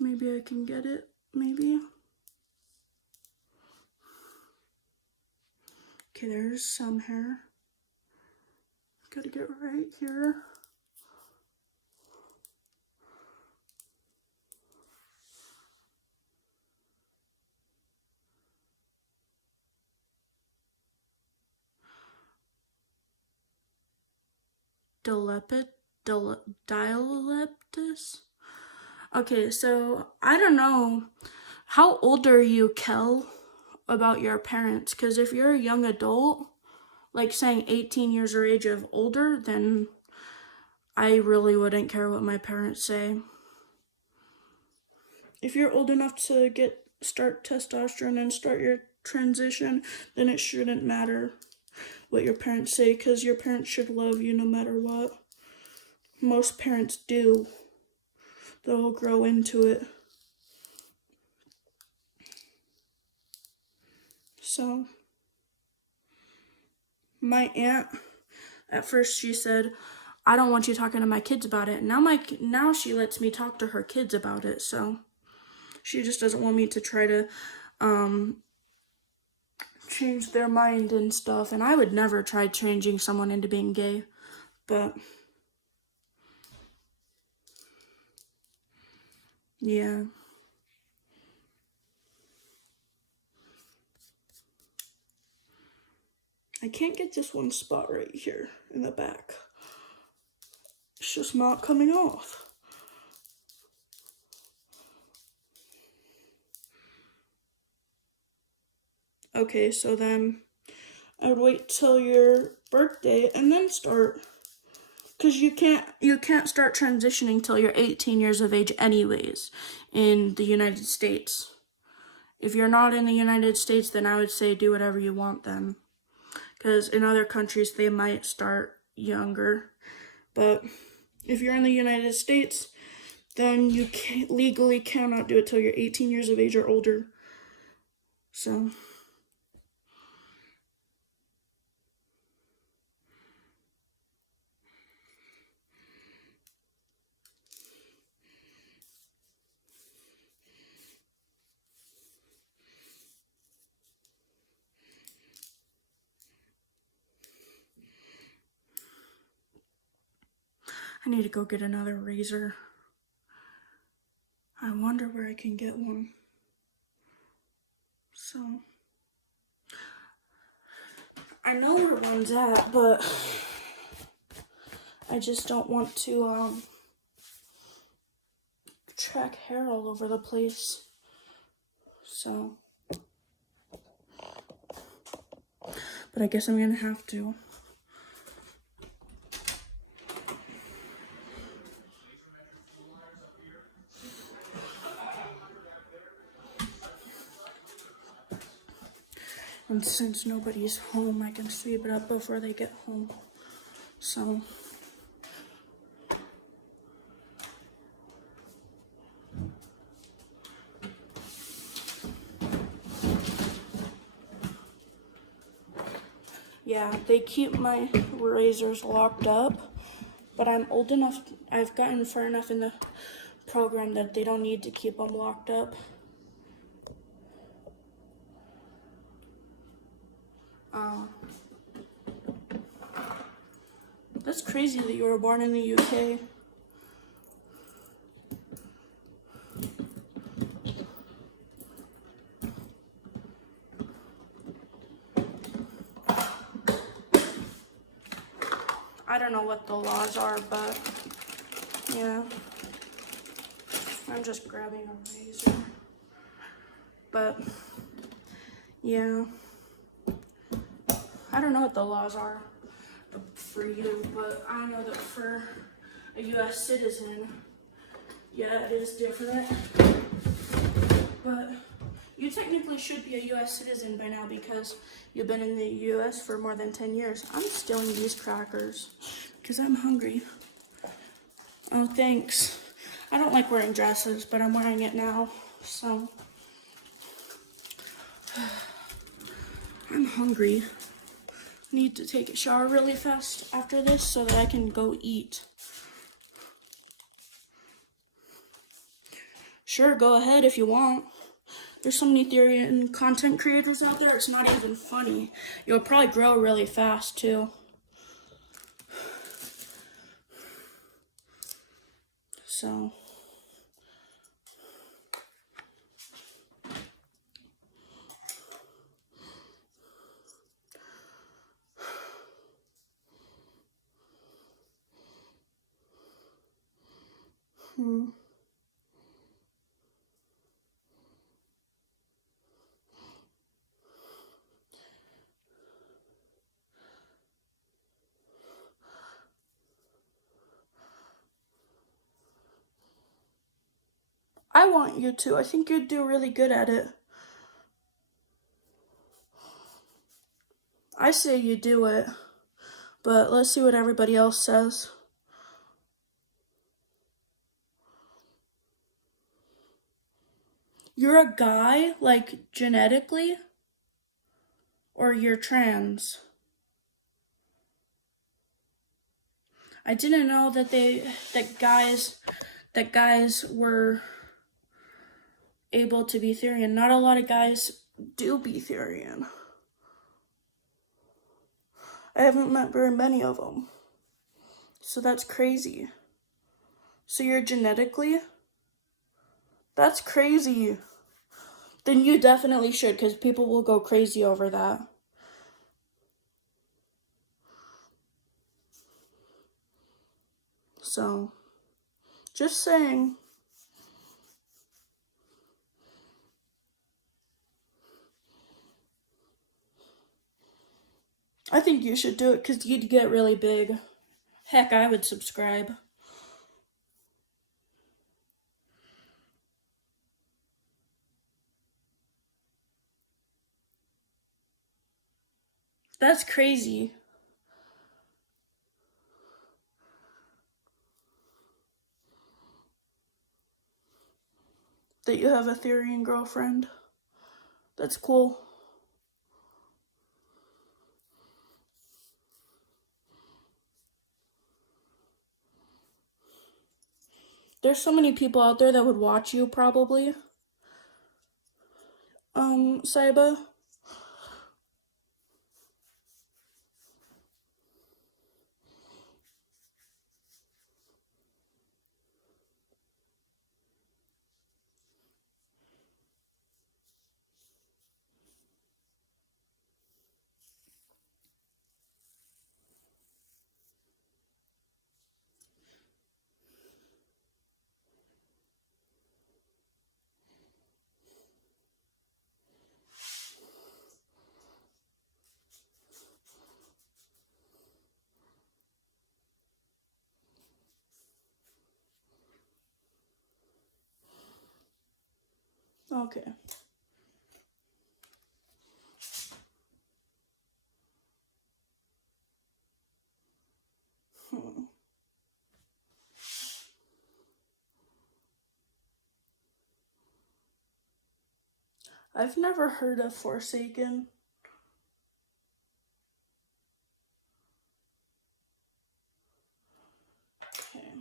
Maybe I can get it, maybe. Okay, there's some hair. Gotta get right here. Dialeptus? Okay, so I don't know. How old are you, Kel, about your parents? Because if you're a young adult, like saying 18 years or age of older, then I really wouldn't care what my parents say. If you're old enough to start testosterone and start your transition, then it shouldn't matter what your parents say, because your parents should love you no matter what. Most parents do. They'll grow into it. So, my aunt, at first she said, I don't want you talking to my kids about it. Now she lets me talk to her kids about it, so she just doesn't want me to try to change their mind and stuff. And I would never try changing someone into being gay, but yeah. I can't get this one spot right here in the back. It's just not coming off. Okay, so then I would wait till your birthday and then start. Because you can't start transitioning till you're 18 years of age anyways in the United States. If you're not in the United States, then I would say do whatever you want then. Because in other countries, they might start younger. But if you're in the United States, then you legally cannot do it till you're 18 years of age or older. So I need to go get another razor. I wonder where I can get one. So I know where one's at, but I just don't want to track hair all over the place. So, but I guess I'm gonna have to. And since nobody's home, I can sweep it up before they get home. So yeah, they keep my razors locked up, but I'm old enough, I've gotten far enough in the program that they don't need to keep them locked up. That's crazy that you were born in the UK. I don't know what the laws are, but yeah. I'm just grabbing a razor. But yeah. I don't know what the laws are for you, but I know that for a US citizen, yeah, it is different. But you technically should be a US citizen by now because you've been in the US for more than 10 years. I'm stealing these crackers because I'm hungry. Oh, thanks. I don't like wearing dresses, but I'm wearing it now, so I'm hungry. Need to take a shower really fast after this so that I can go eat. Sure, go ahead if you want. There's so many Therian content creators out there, it's not even funny. You'll probably grow really fast too. So I want you to. I think you'd do really good at it. I say you do it, but let's see what everybody else says. You're a guy, like, genetically? Or you're trans? I didn't know that guys were able to be Therian. Not a lot of guys do be Therian. I haven't met very many of them. So that's crazy. So you're genetically? That's crazy. Then you definitely should, because people will go crazy over that. So, just saying. I think you should do it because you'd get really big. Heck, I would subscribe. That's crazy. That you have a Therian girlfriend. That's cool. There's so many people out there that would watch you, probably. Saiba? Okay. I've never heard of Forsaken. Okay.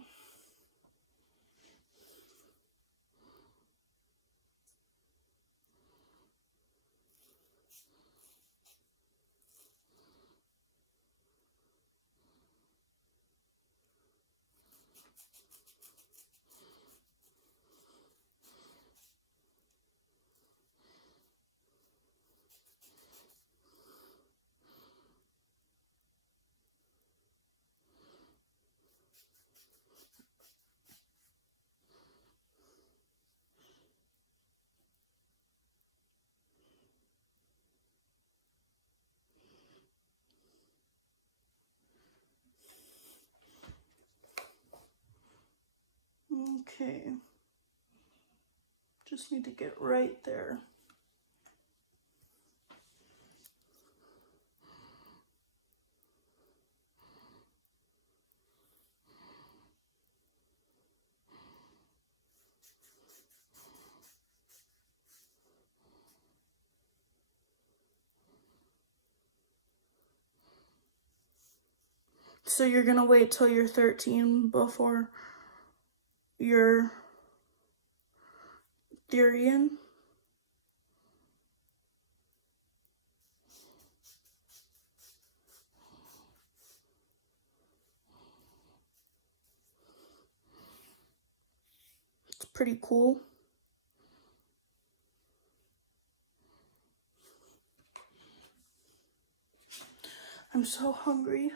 Okay. Just need to get right there. So you're gonna wait till you're 13 before you're Therian? It's pretty cool. I'm so hungry.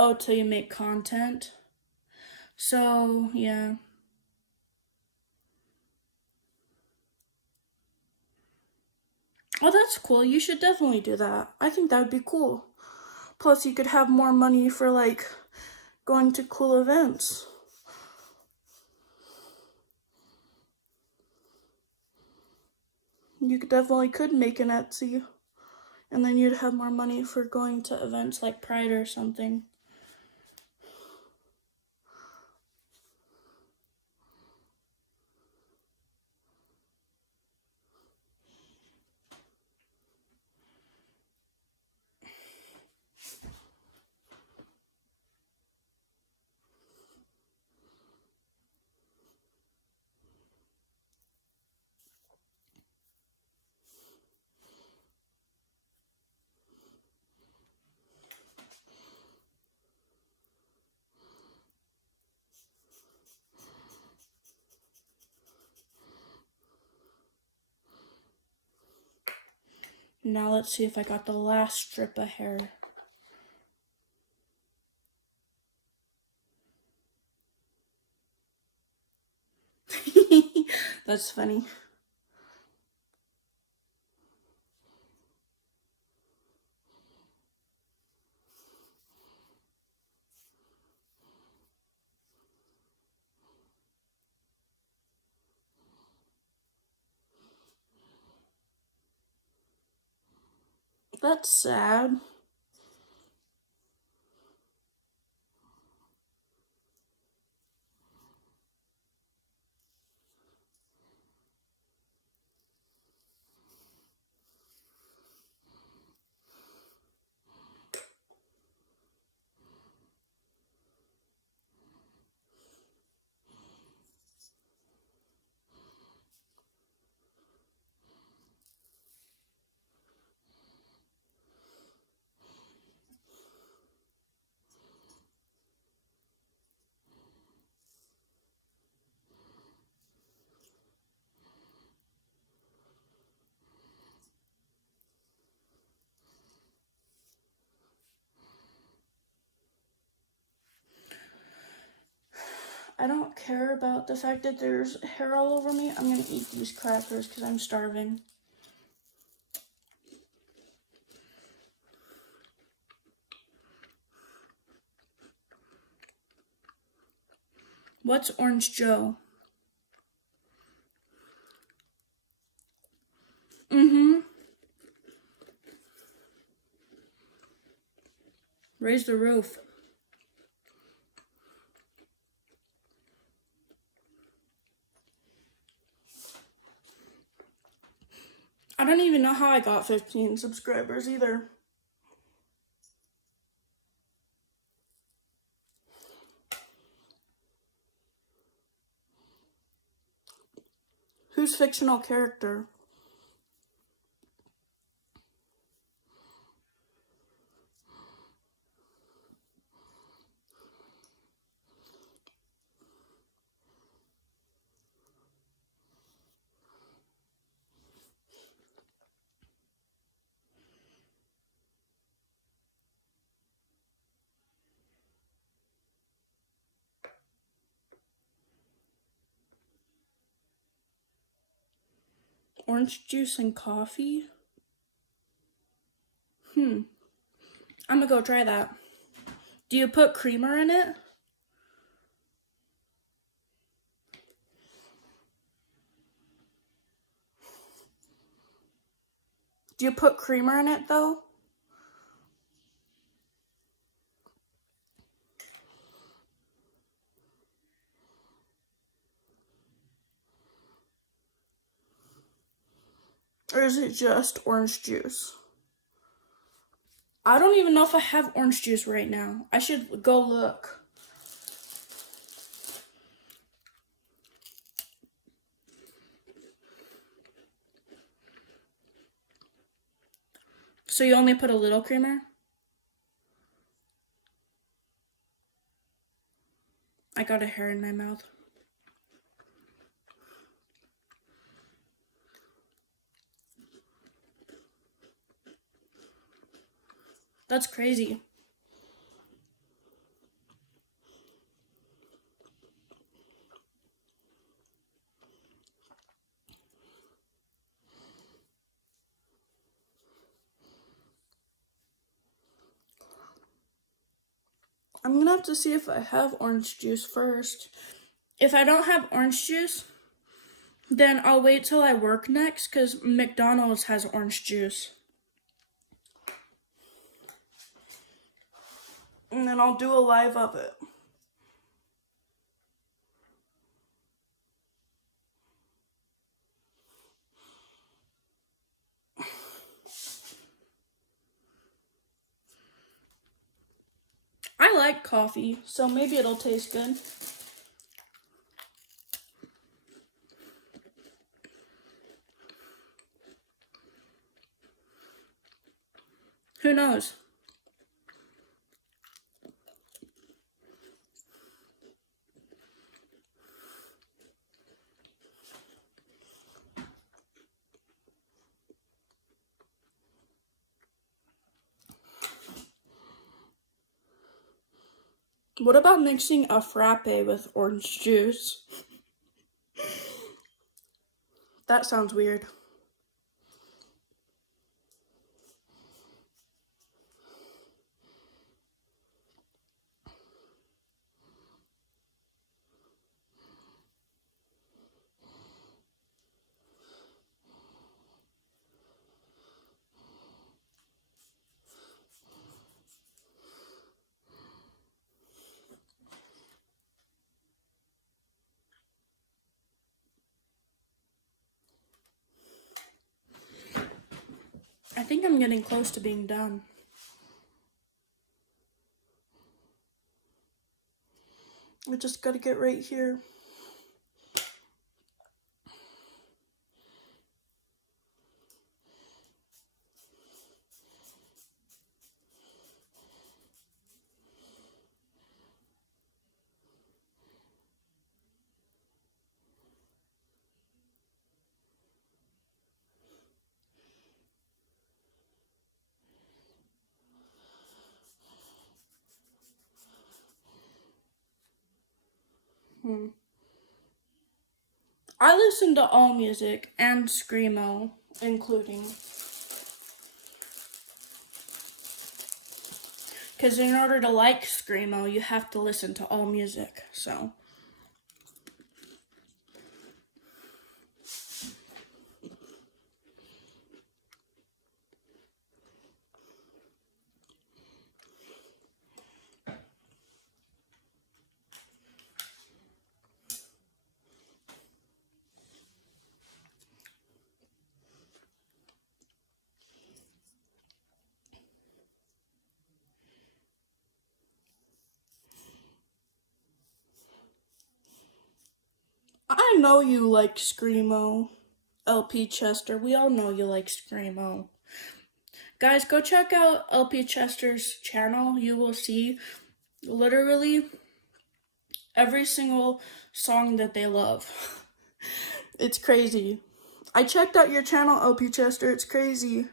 Oh, till you make content. So, yeah. Oh, that's cool. You should definitely do that. I think that would be cool. Plus, you could have more money for, like, going to cool events. You definitely could make an Etsy. And then you'd have more money for going to events like Pride or something. Now let's see if I got the last strip of hair. That's funny. That's sad. I don't care about the fact that there's hair all over me. I'm gonna eat these crackers because I'm starving. What's Orange Joe? Raise the roof. I don't even know how I got 15 subscribers either. Whose fictional character? Orange juice and coffee? I'm gonna go try that. Do you put creamer in it? Do you put creamer in it though? Or is it just orange juice? I don't even know if I have orange juice right now. I should go look. So you only put a little creamer? I got a hair in my mouth. That's crazy. I'm gonna have to see if I have orange juice first. If I don't have orange juice, then I'll wait till I work next because McDonald's has orange juice. And then I'll do a live of it. I like coffee, so maybe it'll taste good. Who knows? What about mixing a frappe with orange juice? That sounds weird. I think I'm getting close to being done. We just gotta get right here. I listen to all music and screamo, including. Because in order to like screamo, you have to listen to all music, so. I know you like screamo, LP Chester. We all know you like screamo. Guys, go check out LP Chester's channel. You will see literally every single song that they love. It's crazy. I checked out your channel, LP Chester. It's crazy.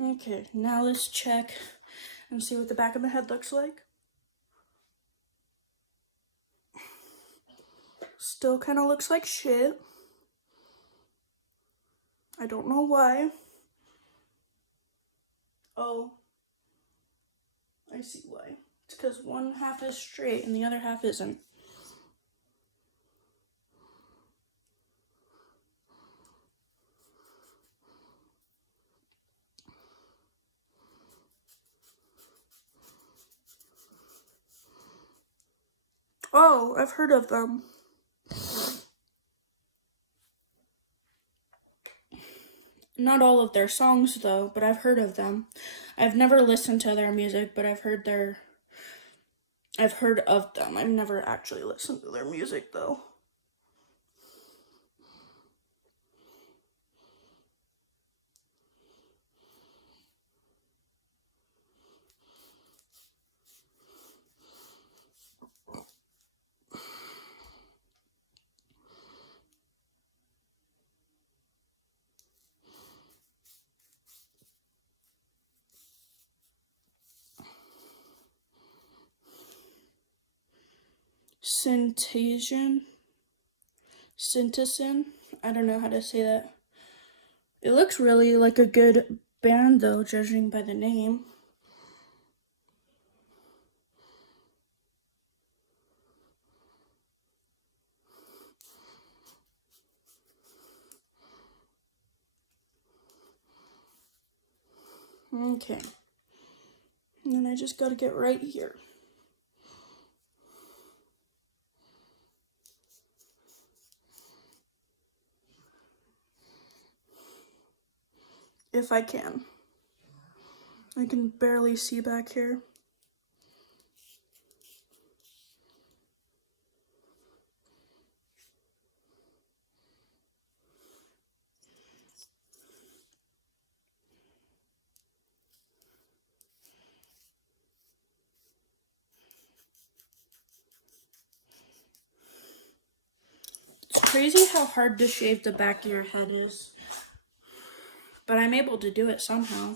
Okay, now let's check and see what the back of my head looks like. Still kind of looks like shit. I don't know why. Oh, I see why. It's because one half is straight and the other half isn't. Oh, I've heard of them. Not all of their songs though, but I've heard of them. I've never listened to their music, but I've heard of them. I've never actually listened to their music though. Syntesian? I don't know how to say that. It looks really like a good band though, judging by the name. Okay. And then I just gotta get right here. If I can. I can barely see back here. crazy how hard to shave the back of your head is. But I'm able to do it somehow.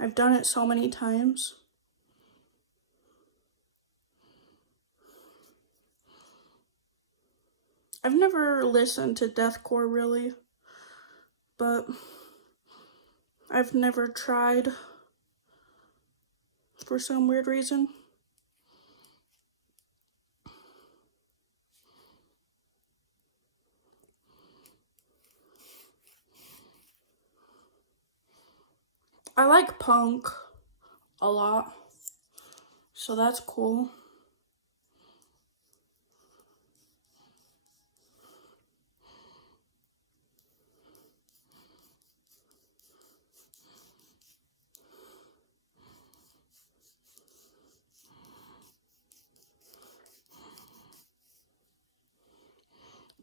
I've done it so many times. I've never listened to deathcore really, but I've never tried for some weird reason. I like punk a lot, so that's cool.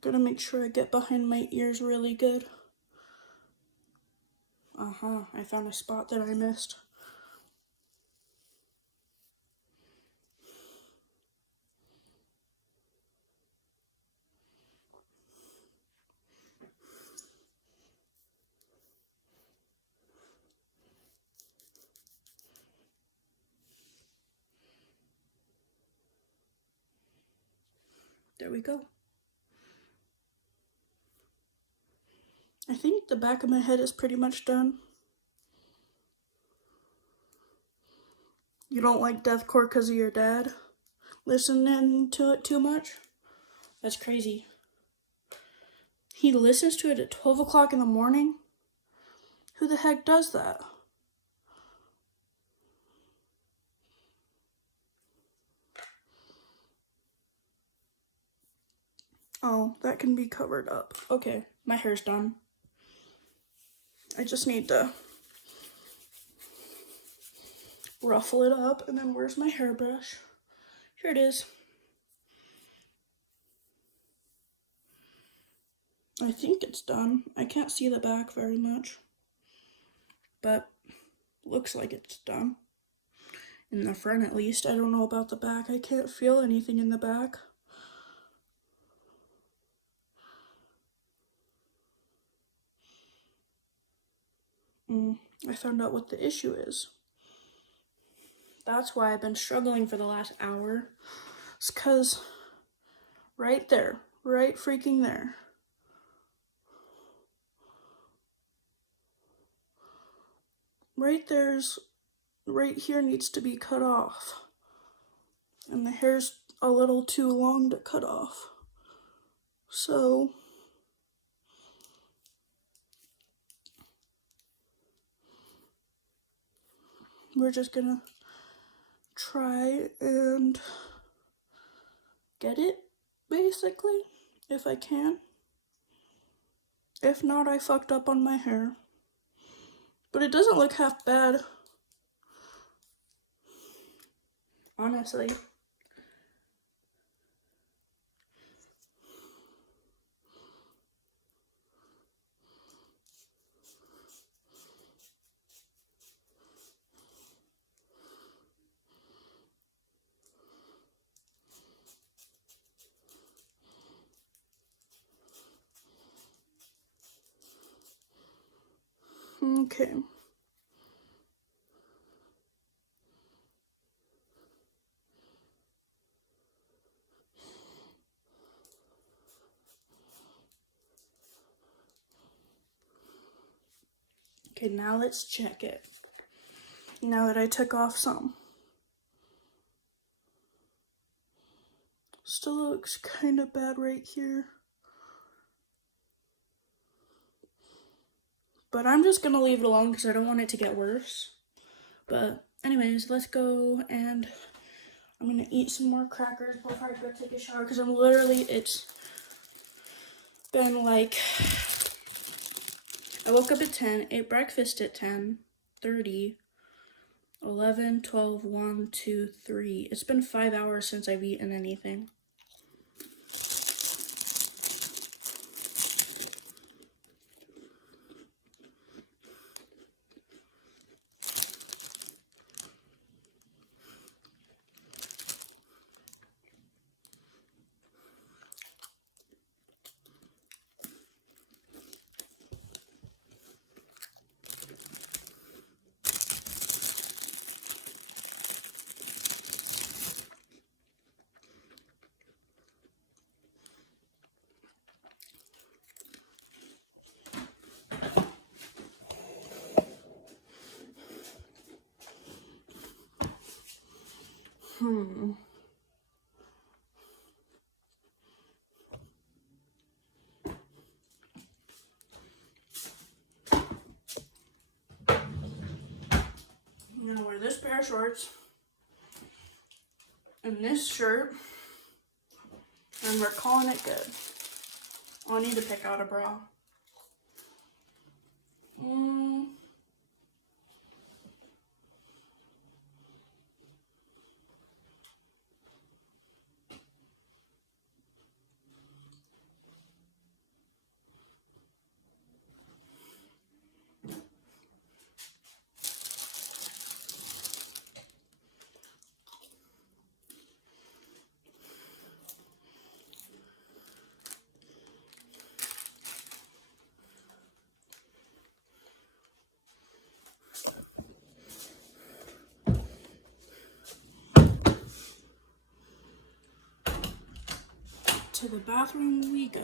Gotta make sure I get behind my ears really good. I found a spot that I missed. There we go. I think the back of my head is pretty much done. You don't like deathcore because of your dad listening to it too much? That's crazy. He listens to it at 12 o'clock in the morning? Who the heck does that? Oh, that can be covered up. Okay, my hair's done. I just need to ruffle it up, and then where's my hairbrush? Here it is. I think it's done. I can't see the back very much, but looks like it's done. In the front at least. I don't know about the back. I can't feel anything in the back. I found out what the issue is. That's why I've been struggling for the last hour. It's because right there, right freaking there, right here needs to be cut off. And the hair's a little too long to cut off. So we're just gonna try and get it, basically, if I can. If not, I fucked up on my hair. But it doesn't look half bad, honestly. Okay. Okay, now let's check it. Now that I took off some. Still looks kind of bad right here. But I'm just gonna leave it alone because I don't want it to get worse. But anyways, let's go, and I'm gonna eat some more crackers before I go take a shower because it's been like, I woke up at 10, ate breakfast at 10:30, 11, 12, 1, 2, 3. It's been 5 hours since I've eaten anything. I'm gonna wear this pair of shorts and this shirt, and we're calling it good. Oh, I need to pick out a bra. To the bathroom we go.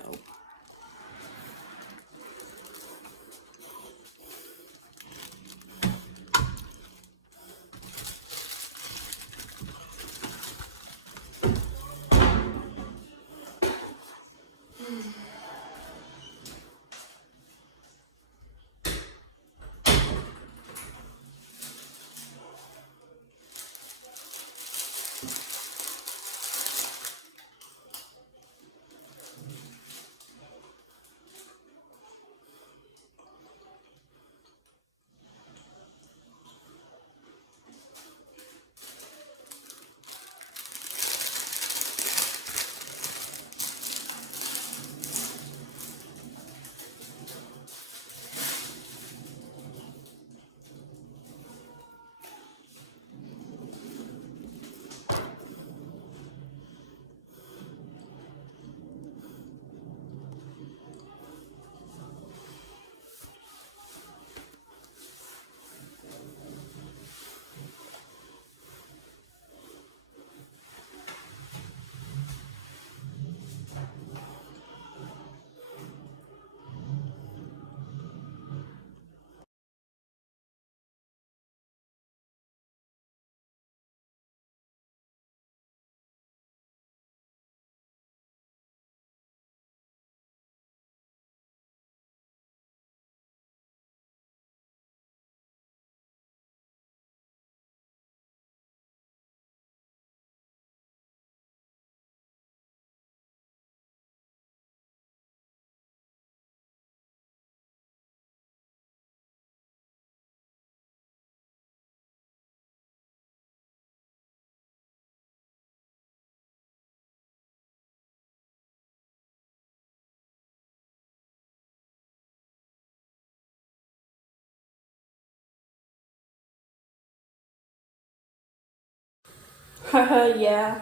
Haha, yeah.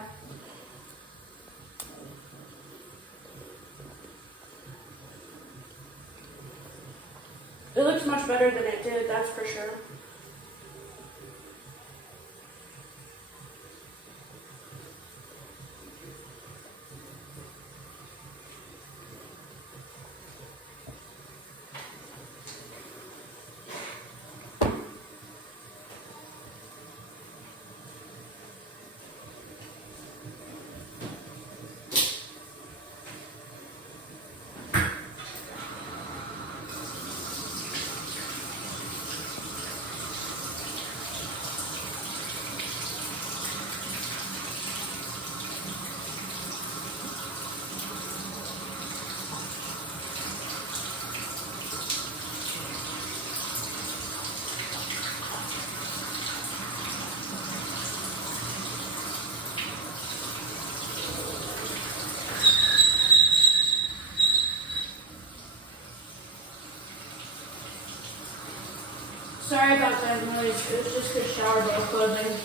It looks much better than it did, that's for sure. Sorry about that noise, it was just the shower door closing.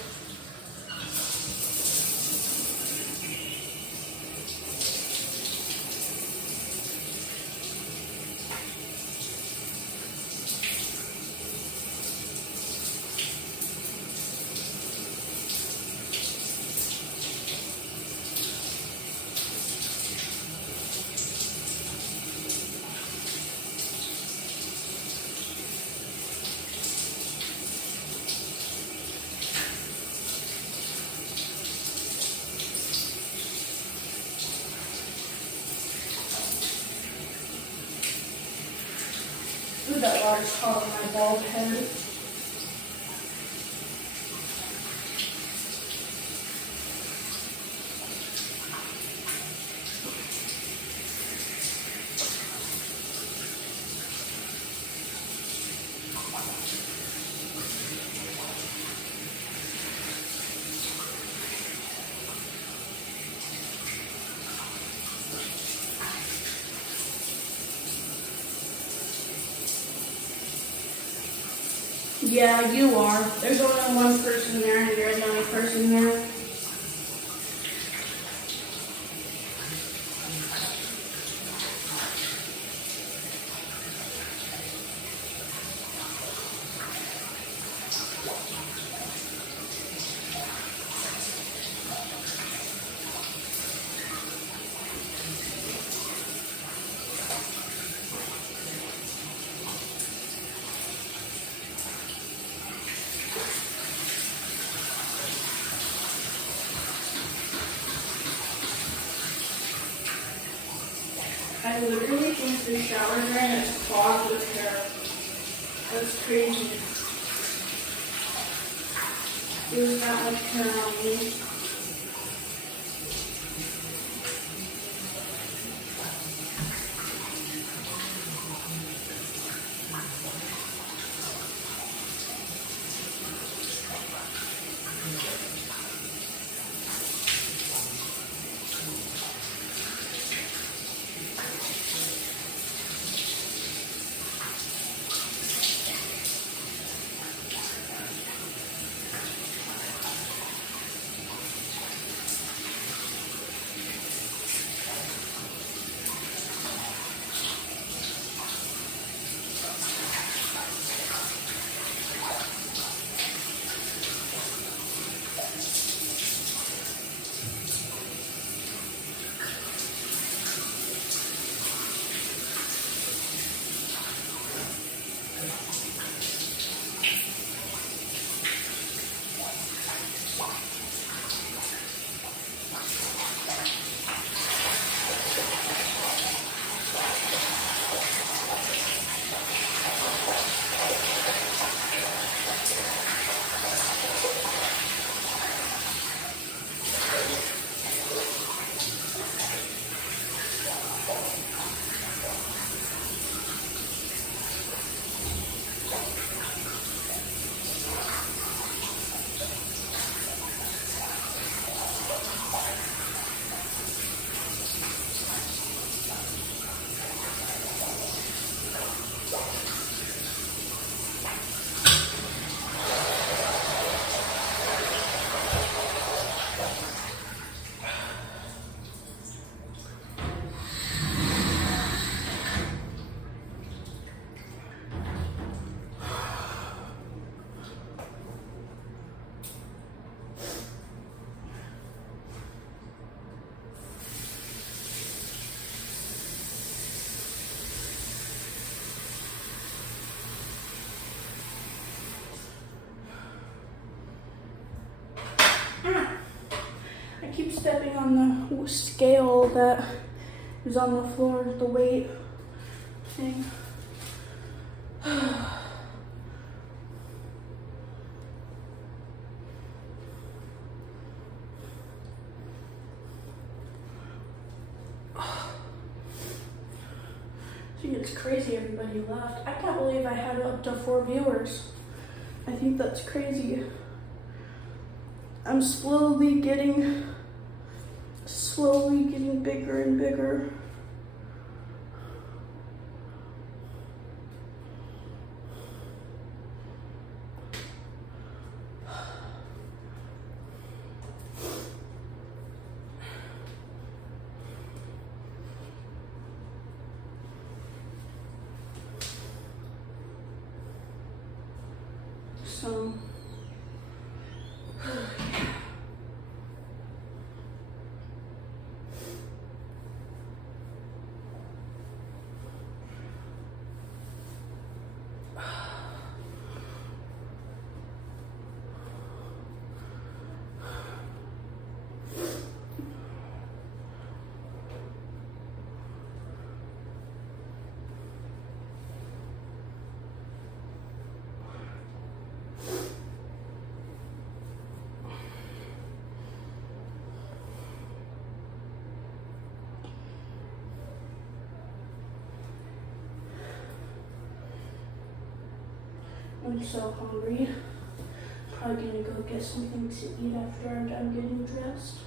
Ooh, that water's hot on my bald head. Yeah, you are. There's only one person there, and you're the only person there. I literally think the shower drain is clogged with hair. That's crazy. There's that much hair on me. I keep stepping on the scale that is on the floor, the weight thing. I think it's crazy everybody left. I can't believe I had up to 4 viewers. I think that's crazy. I'm slowly getting bigger and bigger. So I'm so hungry. Probably gonna go get something to eat after I'm done getting dressed.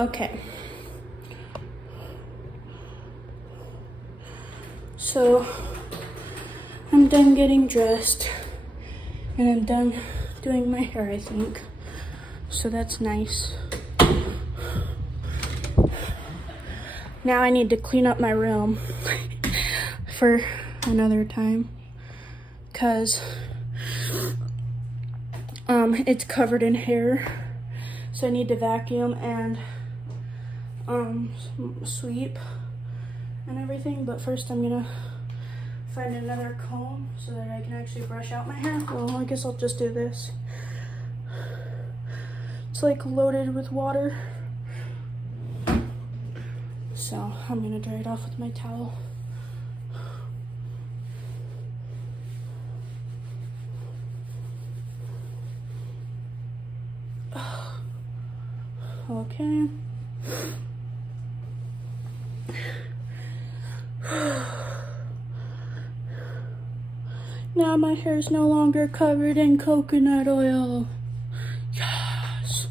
Okay. So I'm done getting dressed and I'm done doing my hair, I think. So that's nice. Now I need to clean up my room for another time because it's covered in hair. So I need to vacuum and sweep and everything, but first I'm gonna find another comb so that I can actually brush out my hair. Well, I guess I'll just do this. It's like loaded with water, so I'm gonna dry it off with my towel. Okay. Now my hair is no longer covered in coconut oil. Yes.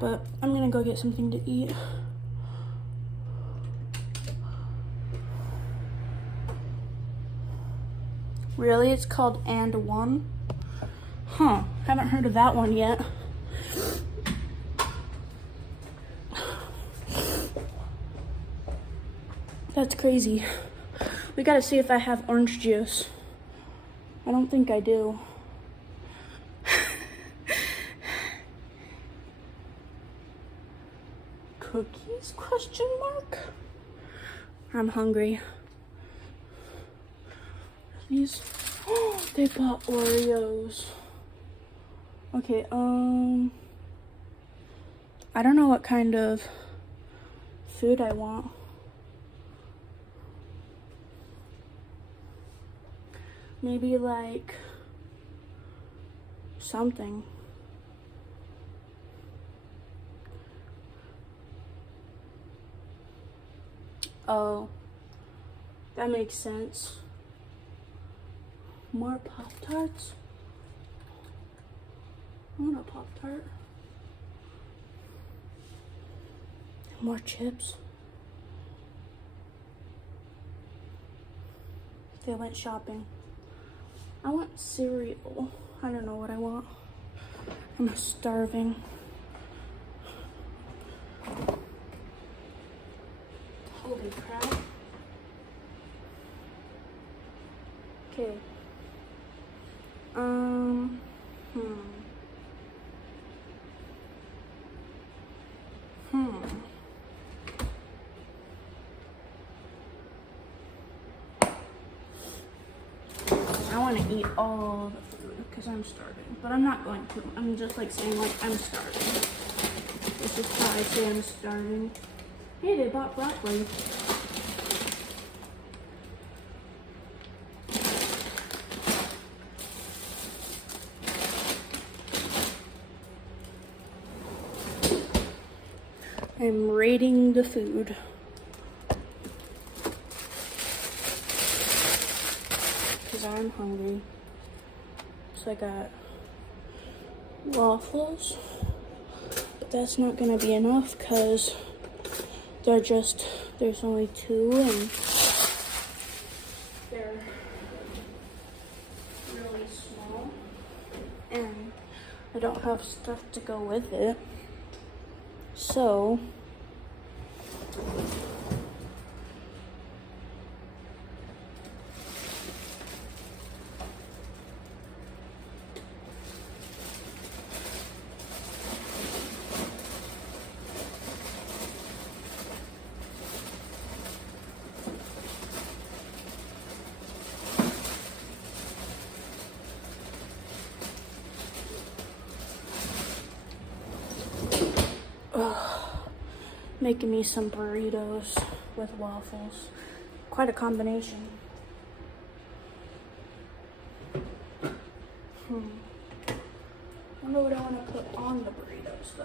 But I'm gonna go get something to eat. Really? It's called And One? Huh. Haven't heard of that one yet. That's crazy. We gotta see if I have orange juice. I don't think I do. Cookies? Question mark? I'm hungry. These, oh, they bought Oreos. Okay, I don't know what kind of food I want. Maybe like something. Oh, that makes sense. More Pop-Tarts? I want a Pop-Tart. More chips. They went shopping. I want cereal. I don't know what I want. I'm starving. Holy crap. Okay. I want to eat all the food because I'm starving, but I'm not going to. I'm just like saying like I'm starving. This is how I say I'm starving. Hey, they bought broccoli. I'm rating the food. Because I'm hungry. So I got waffles. But that's not going to be enough because there's only 2 and they're really small. And I don't have stuff to go with it. So making me some burritos with waffles. Quite a combination. I wonder what I want to put on the burritos though.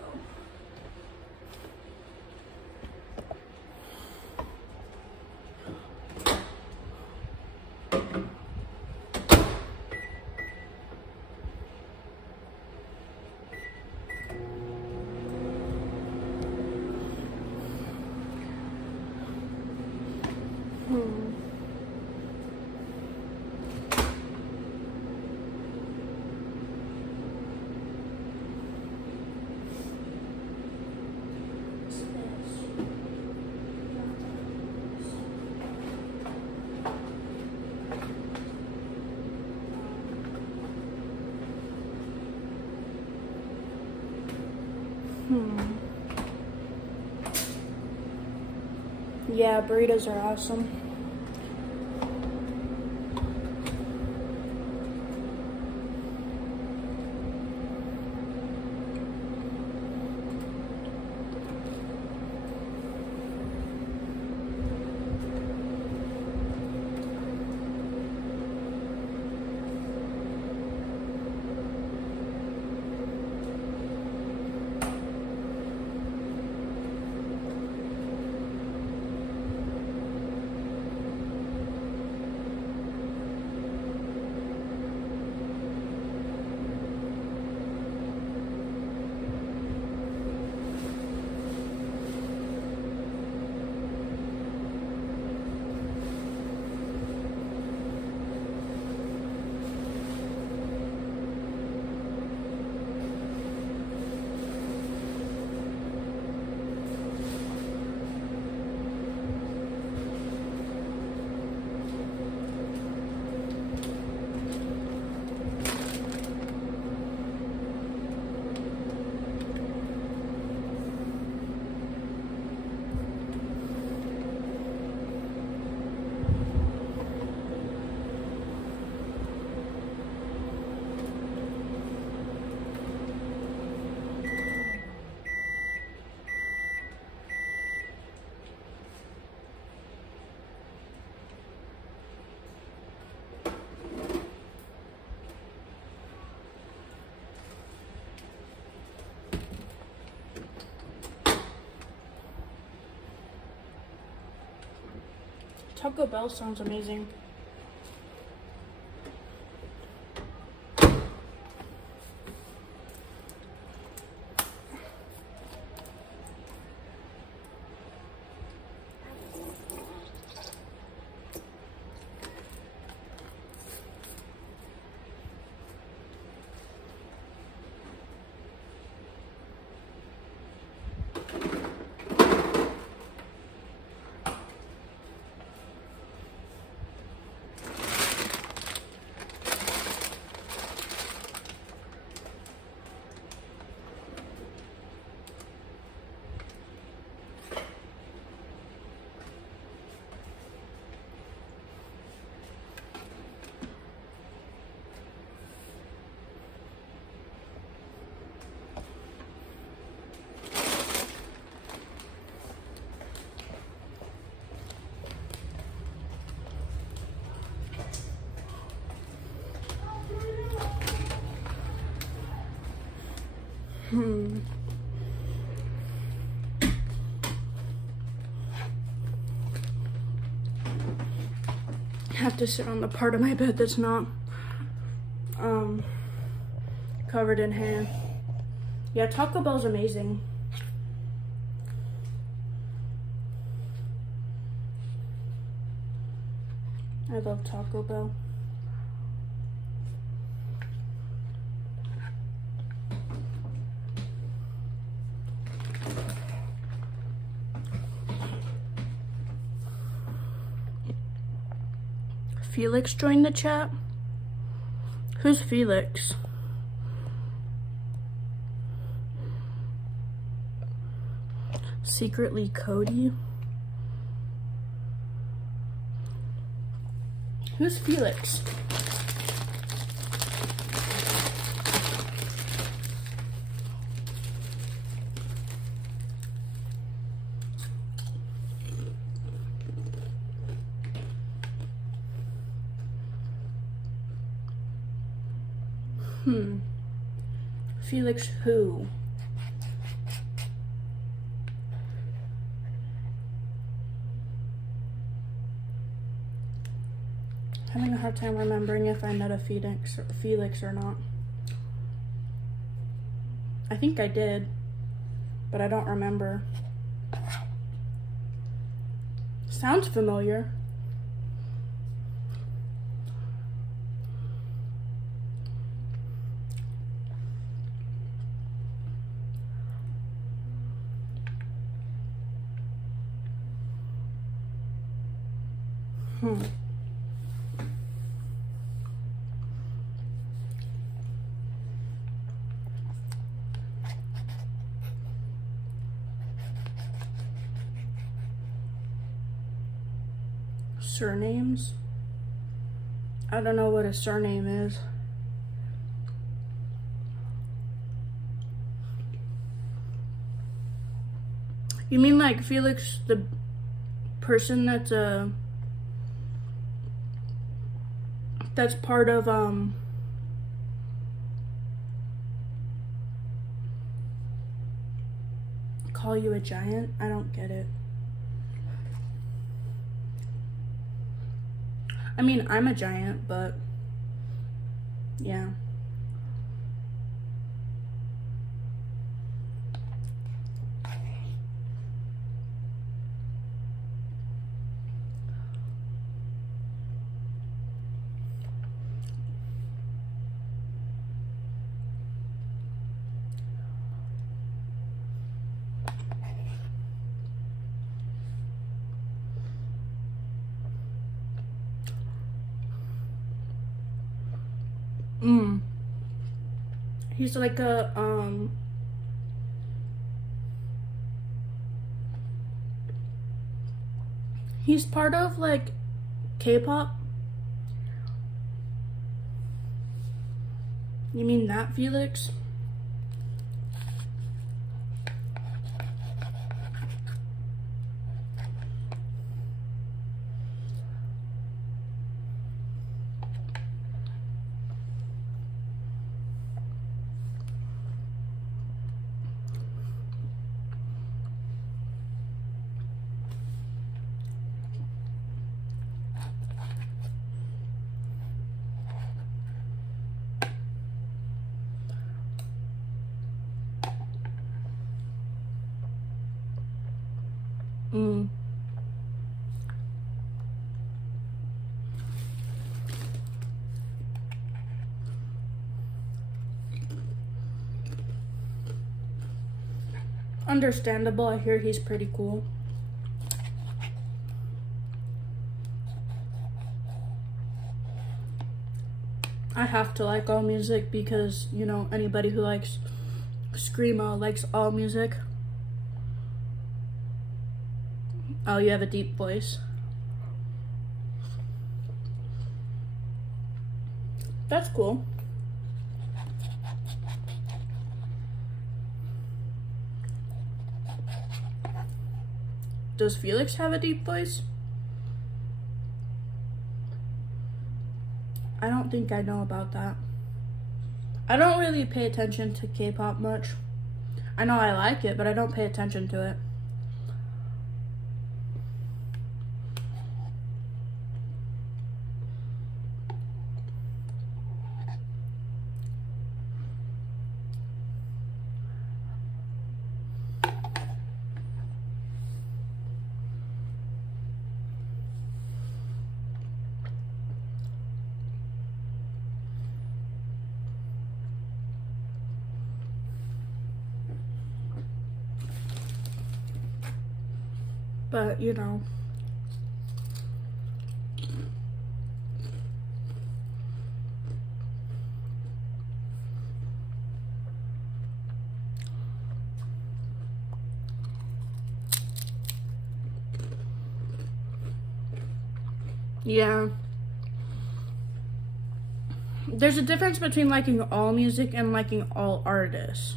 Yeah, burritos are awesome. Taco Bell sounds amazing. I have to sit on the part of my bed that's not covered in hair. Yeah, Taco Bell's amazing. I love Taco Bell. Felix joined the chat? Who's Felix? Secretly Cody? Who's Felix? Felix who? Having a hard time remembering if I met a Felix or not. I think I did, but I don't remember. Sounds familiar. Surnames? I don't know what a surname is. You mean like Felix, the person that's part of Call You a Giant? I don't get it. I mean, I'm a giant, but yeah. He's like a, he's part of like K-pop. You mean that Felix? Understandable. I hear he's pretty cool. I have to like all music because, you know, anybody who likes screamo likes all music. Oh, you have a deep voice. That's cool. Does Felix have a deep voice? I don't think I know about that. I don't really pay attention to K-pop much. I know I like it, but I don't pay attention to it. But, you know. Yeah. There's a difference between liking all music and liking all artists.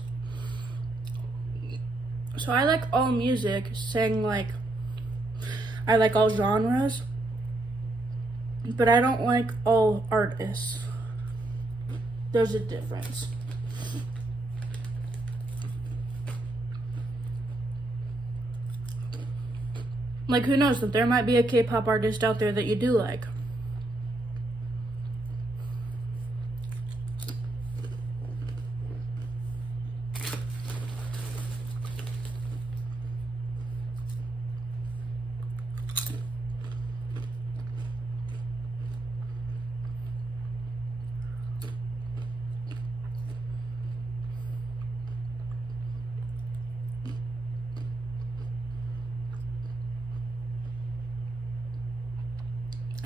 So I like all music, saying like I like all genres, but I don't like all artists. there's a difference. Like, who knows, that there might be a K-pop artist out there that you do like.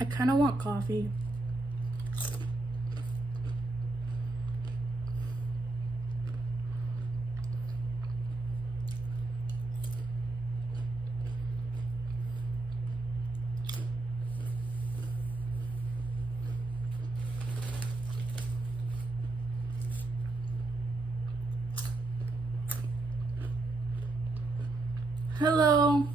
I kind of want coffee. Hello.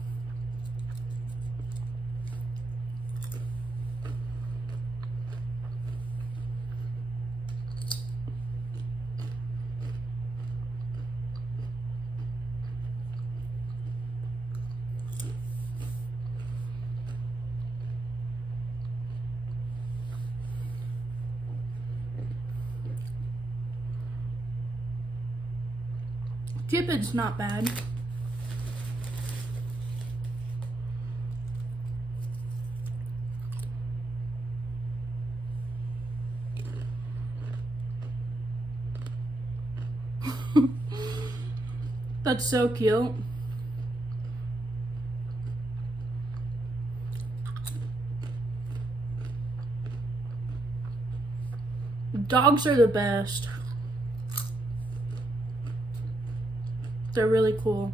Cupid's not bad. That's so cute. Dogs are the best. They're really cool.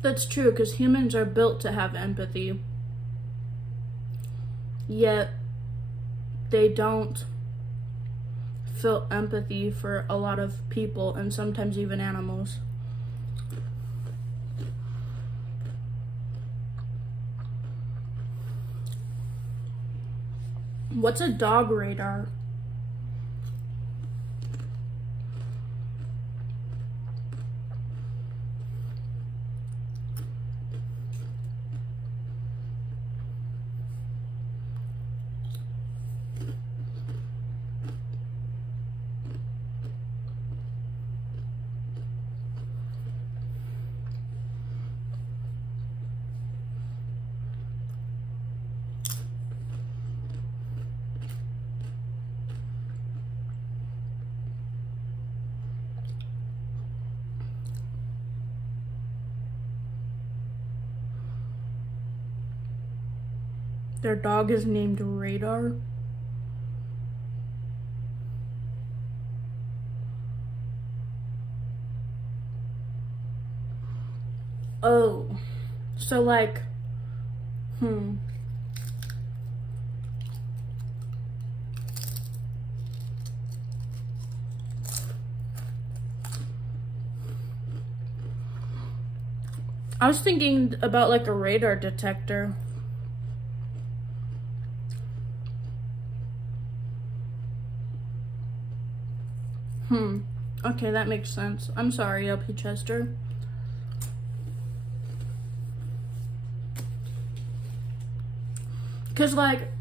That's true, because humans are built to have empathy. Yet, they don't feel empathy for a lot of people, and sometimes even animals. What's a dog radar? Their dog is named Radar. Oh, so like, I was thinking about like a radar detector. Okay, that makes sense. I'm sorry, LP Chester. Because, like,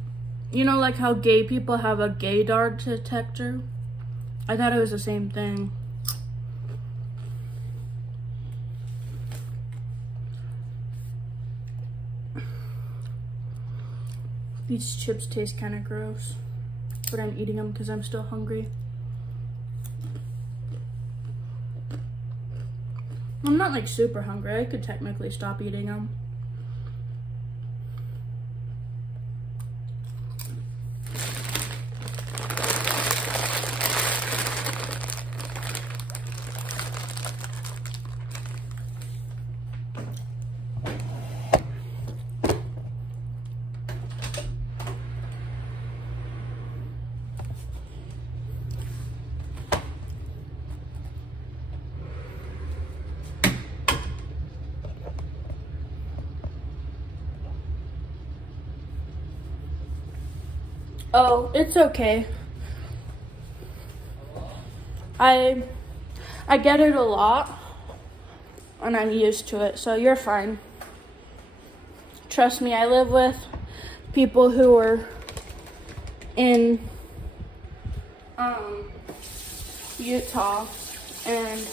you know, like how gay people have a gaydar detector? I thought it was the same thing. These chips taste kind of gross. but I'm eating them because I'm still hungry. I'm not like super hungry. I could technically stop eating them. Oh, it's okay. I get it a lot, and I'm used to it, so you're fine. Trust me, I live with people who are in Utah, and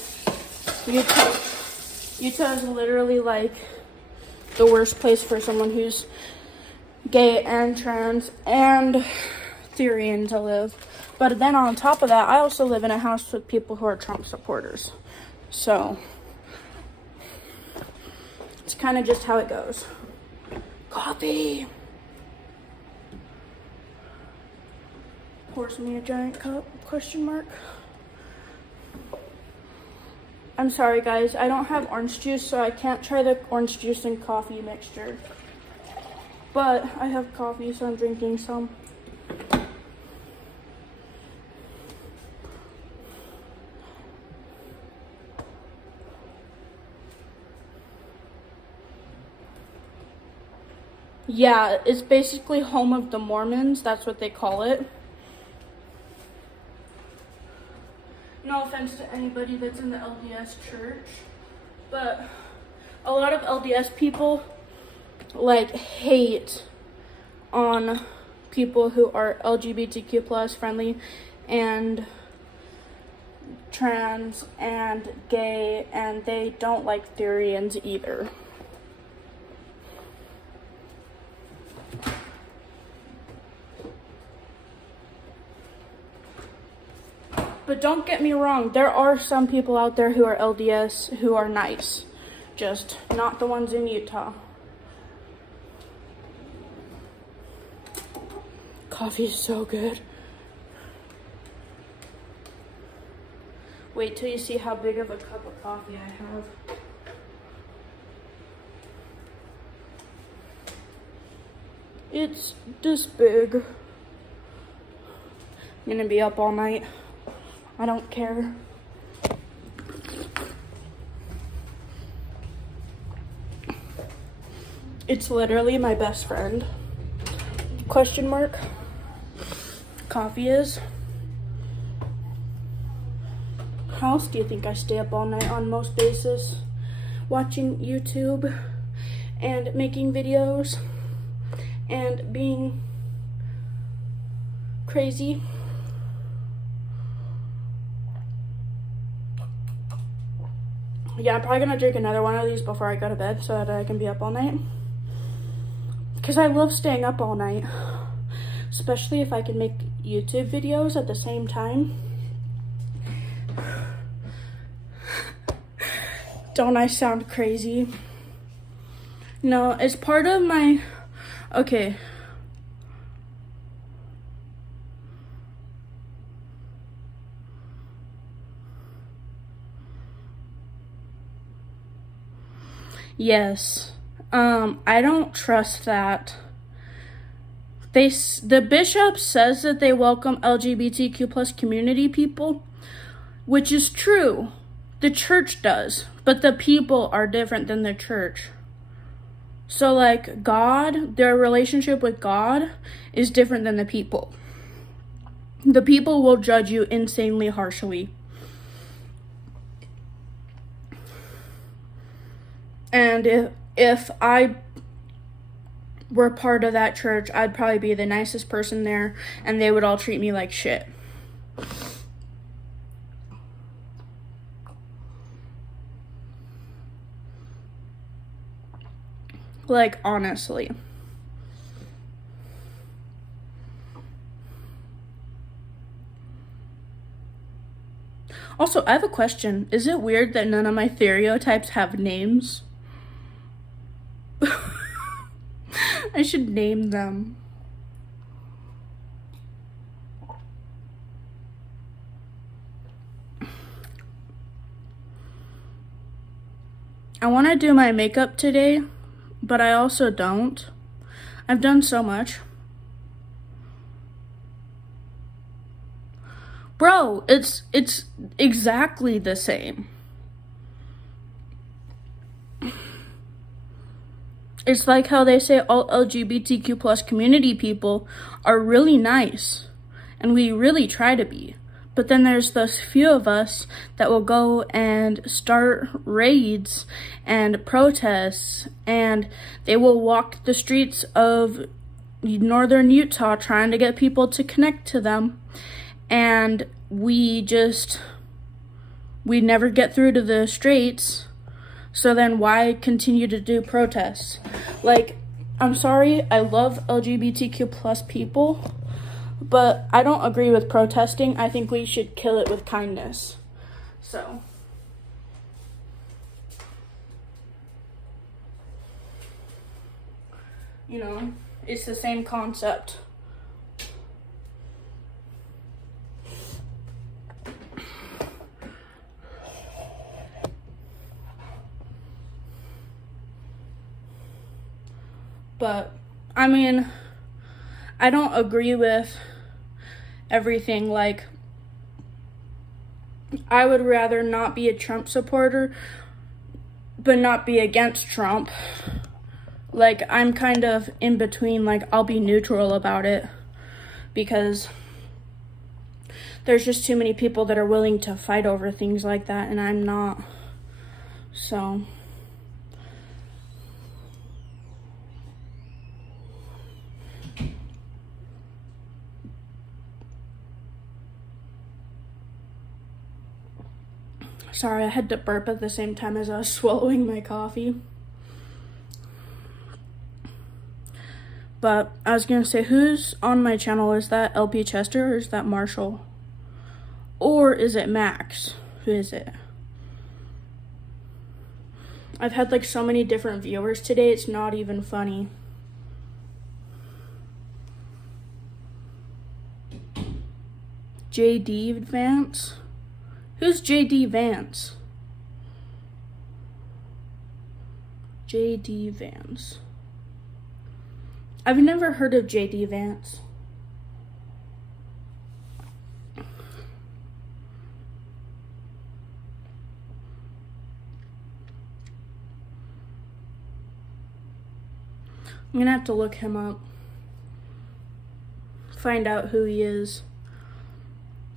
Utah is literally like the worst place for someone who's gay and trans and Therian to live. But then on top of that, I also live in a house with people who are Trump supporters. So it's kind of just how it goes. Coffee. Pours me a giant cup, question mark. I'm sorry guys, I don't have orange juice, so I can't try the orange juice and coffee mixture. But I have coffee, so I'm drinking some. Yeah, it's basically home of the Mormons. That's what they call it. No offense to anybody that's in the LDS church, but a lot of LDS people like hate on people who are LGBTQ plus friendly and trans and gay, and they don't like Therians either. But don't get me wrong, there are some people out there who are LDS who are nice, just not the ones in Utah. Coffee is so good. Wait till you see how big of a cup of coffee I have. It's this big. I'm gonna be up all night. I don't care. It's literally my best friend. Question mark. Coffee is. How else do you think I stay up all night on most basis? Watching YouTube and making videos and being crazy. Yeah, I'm probably gonna drink another one of these before I go to bed so that I can be up all night. Because I love staying up all night. Especially if I can make YouTube videos at the same time. Don't I sound crazy? No, it's part of my... Okay. Yes. I don't trust that. The bishop says that they welcome LGBTQ plus community people, which is true. The church does, but the people are different than the church. So like God, their relationship with God is different than the people. The people will judge you insanely harshly. And if I were part of that church, I'd probably be the nicest person there, and they would all treat me like shit. Like, honestly. Also, I have a question. Is it weird that none of my stereotypes have names? I should name them. I want to do my makeup today, but I also don't. I've done so much. Bro, it's exactly the same. It's like how they say all LGBTQ plus community people are really nice, and we really try to be. But then there's those few of us that will go and start raids and protests, and they will walk the streets of northern Utah trying to get people to connect to them. And we never get through to the streets. So then why continue to do protests? Like, I'm sorry, I love LGBTQ plus people, but I don't agree with protesting. I think we should kill it with kindness. So, you know, it's the same concept. But, I mean, I don't agree with everything. Like, I would rather not be a Trump supporter, but not be against Trump. Like, I'm kind of in between. Like, I'll be neutral about it because there's just too many people that are willing to fight over things like that, and I'm not. So, sorry, I had to burp at the same time as I was swallowing my coffee. But I was gonna say, who's on my channel? Is that LP Chester or is that Marshall? Or is it Max? Who is it? I've had like so many different viewers today, it's not even funny. JD Vance? Who's JD Vance? JD Vance. I've never heard of JD Vance. I'm gonna have to look him up. Find out who he is.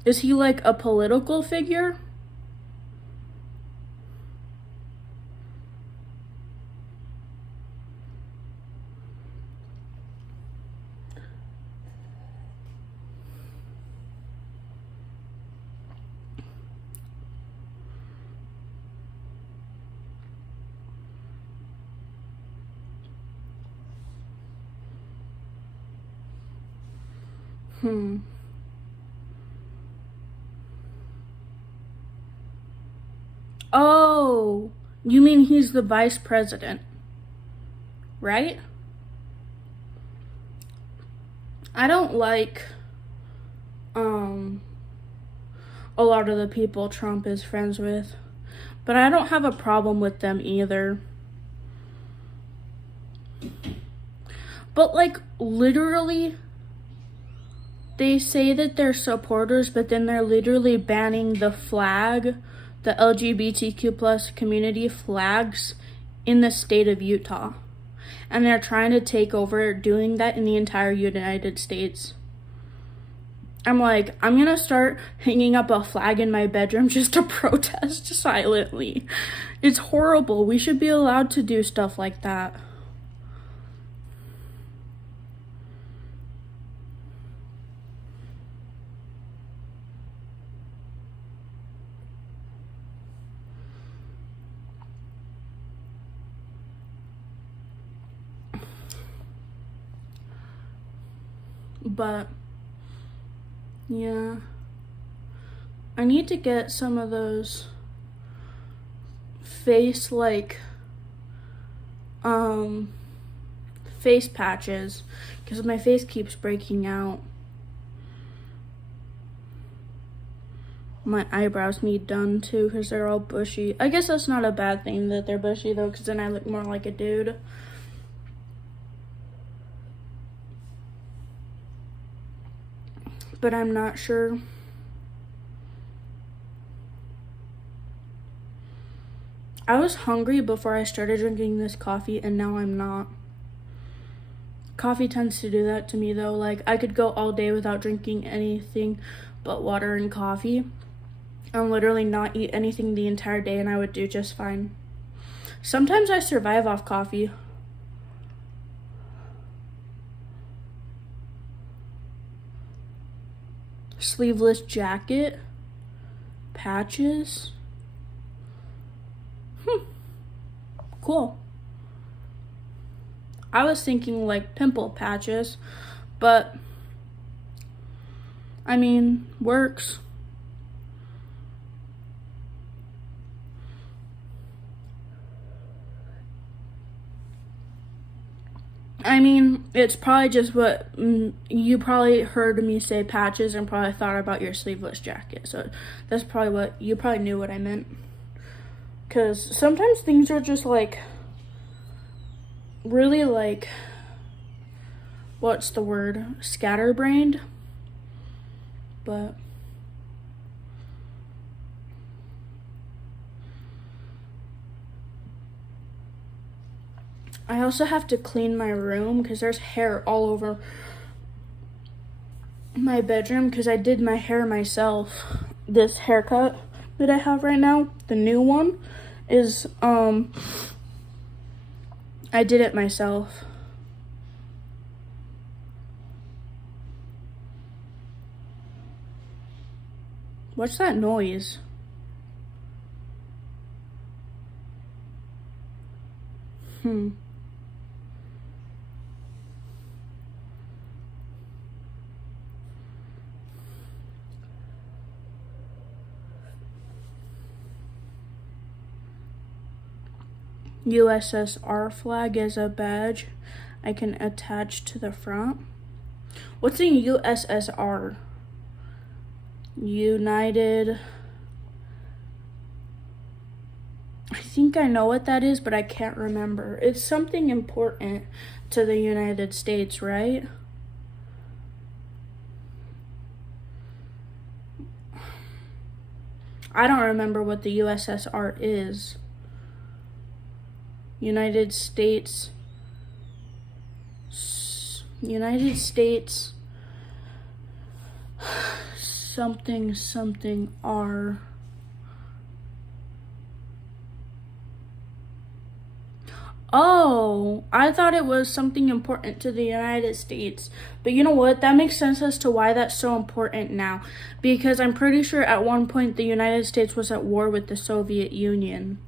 Is he like a political figure? Oh, you mean he's the vice president, right? I don't like a lot of the people Trump is friends with, but I don't have a problem with them either. But like literally, they say that they're supporters, but then they're literally banning the flag, the LGBTQ plus community flags in the state of Utah. And they're trying to take over doing that in the entire United States. I'm like, I'm gonna start hanging up a flag in my bedroom just to protest silently. It's horrible. We should be allowed to do stuff like that. But yeah, I need to get some of those face face patches because my face keeps breaking out. My eyebrows need done too because they're all bushy. I guess that's not a bad thing that they're bushy though, because then I look more like a dude. But I'm not sure. I was hungry before I started drinking this coffee, and now I'm not. Coffee tends to do that to me though. Like, I could go all day without drinking anything but water and coffee and literally not eat anything the entire day, and I would do just fine. Sometimes I survive off coffee. Sleeveless jacket, patches. Cool. I was thinking like pimple patches, but I mean, works. I mean, it's probably just what you probably heard me say patches and probably thought about your sleeveless jacket. So that's probably what you probably knew what I meant. Because sometimes things are just like really like, what's the word? Scatterbrained. But I also have to clean my room because there's hair all over my bedroom because I did my hair myself. This haircut that I have right now, the new one, is I did it myself. What's that noise? USSR flag is a badge I can attach to the front. What's in USSR? United. I think I know what that is, but I can't remember. It's something important to the United States, right? I don't remember what the USSR is. United States something R. Oh, I thought it was something important to the United States. But you know what? That makes sense as to why that's so important now. Because I'm pretty sure at one point the United States was at war with the Soviet Union.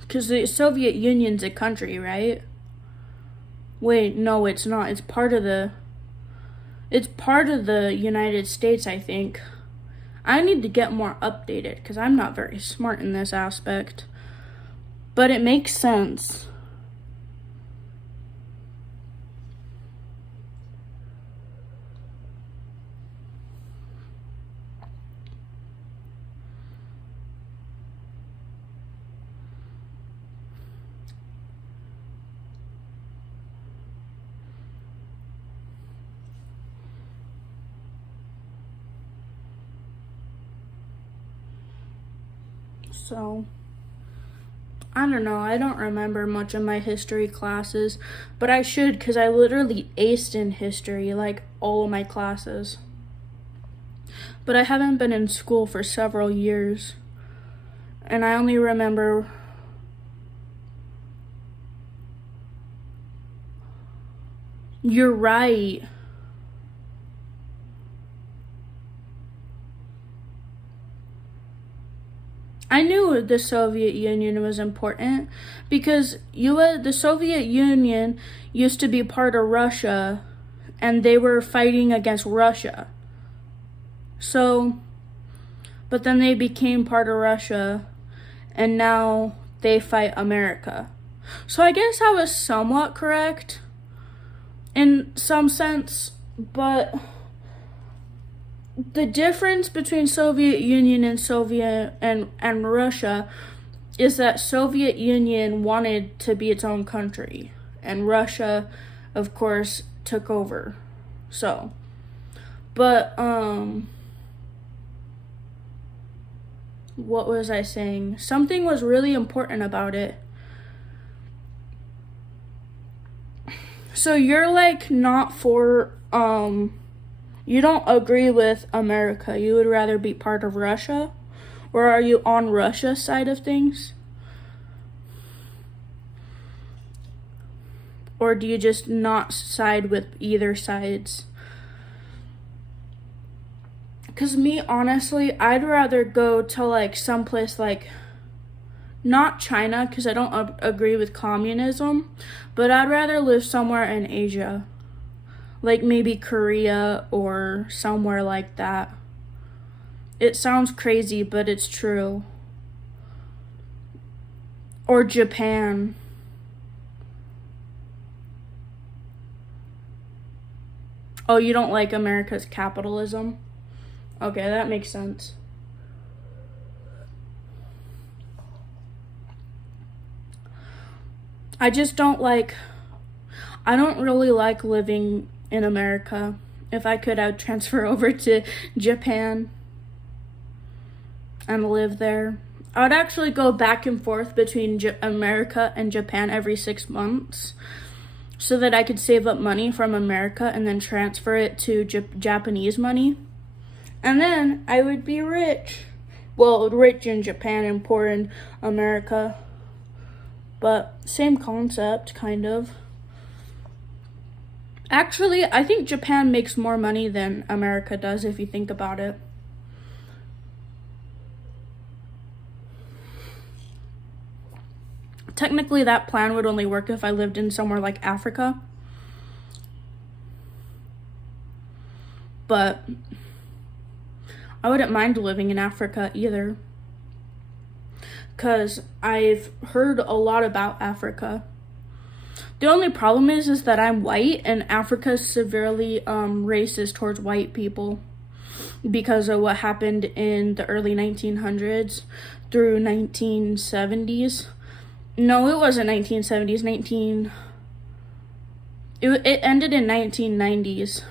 Because the Soviet Union's a country, right? Wait, no, it's not. It's part of the United States, I think. I need to get more updated because I'm not very smart in this aspect. But it makes sense. So, I don't know. I don't remember much of my history classes, but I should because I literally aced in history, like all of my classes. But I haven't been in school for several years, and I only remember You're right. I knew the Soviet Union was important because the Soviet Union used to be part of Russia, and they were fighting against Russia. So, but then they became part of Russia, and now they fight America. So I guess I was somewhat correct in some sense, but the difference between Soviet Union and and Russia is that Soviet Union wanted to be its own country, and Russia, of course, took over. So, but what was I saying? Something was really important about it. So you're like not for you don't agree with America. You would rather be part of Russia? Or are you on Russia's side of things? Or do you just not side with either sides? Because me, honestly, I'd rather go to like someplace like, not China, because I don't agree with communism, but I'd rather live somewhere in Asia. Like maybe Korea or somewhere like that. It sounds crazy, but it's true. Or Japan. Oh, you don't like America's capitalism? Okay, that makes sense. I don't really like living in America. If I could, I'd transfer over to Japan and live there. I would actually go back and forth between America and Japan every 6 months so that I could save up money from America and then transfer it to Japanese money. And then I would be rich. Well, rich in Japan and poor in America. But same concept, kind of. Actually, I think Japan makes more money than America does if you think about it. Technically, that plan would only work if I lived in somewhere like Africa. But I wouldn't mind living in Africa either. Because I've heard a lot about Africa. The only problem is that I'm white, and Africa is severely racist towards white people because of what happened in the early 1900s through 1970s. No, it wasn't 1970s. It ended in 1990s.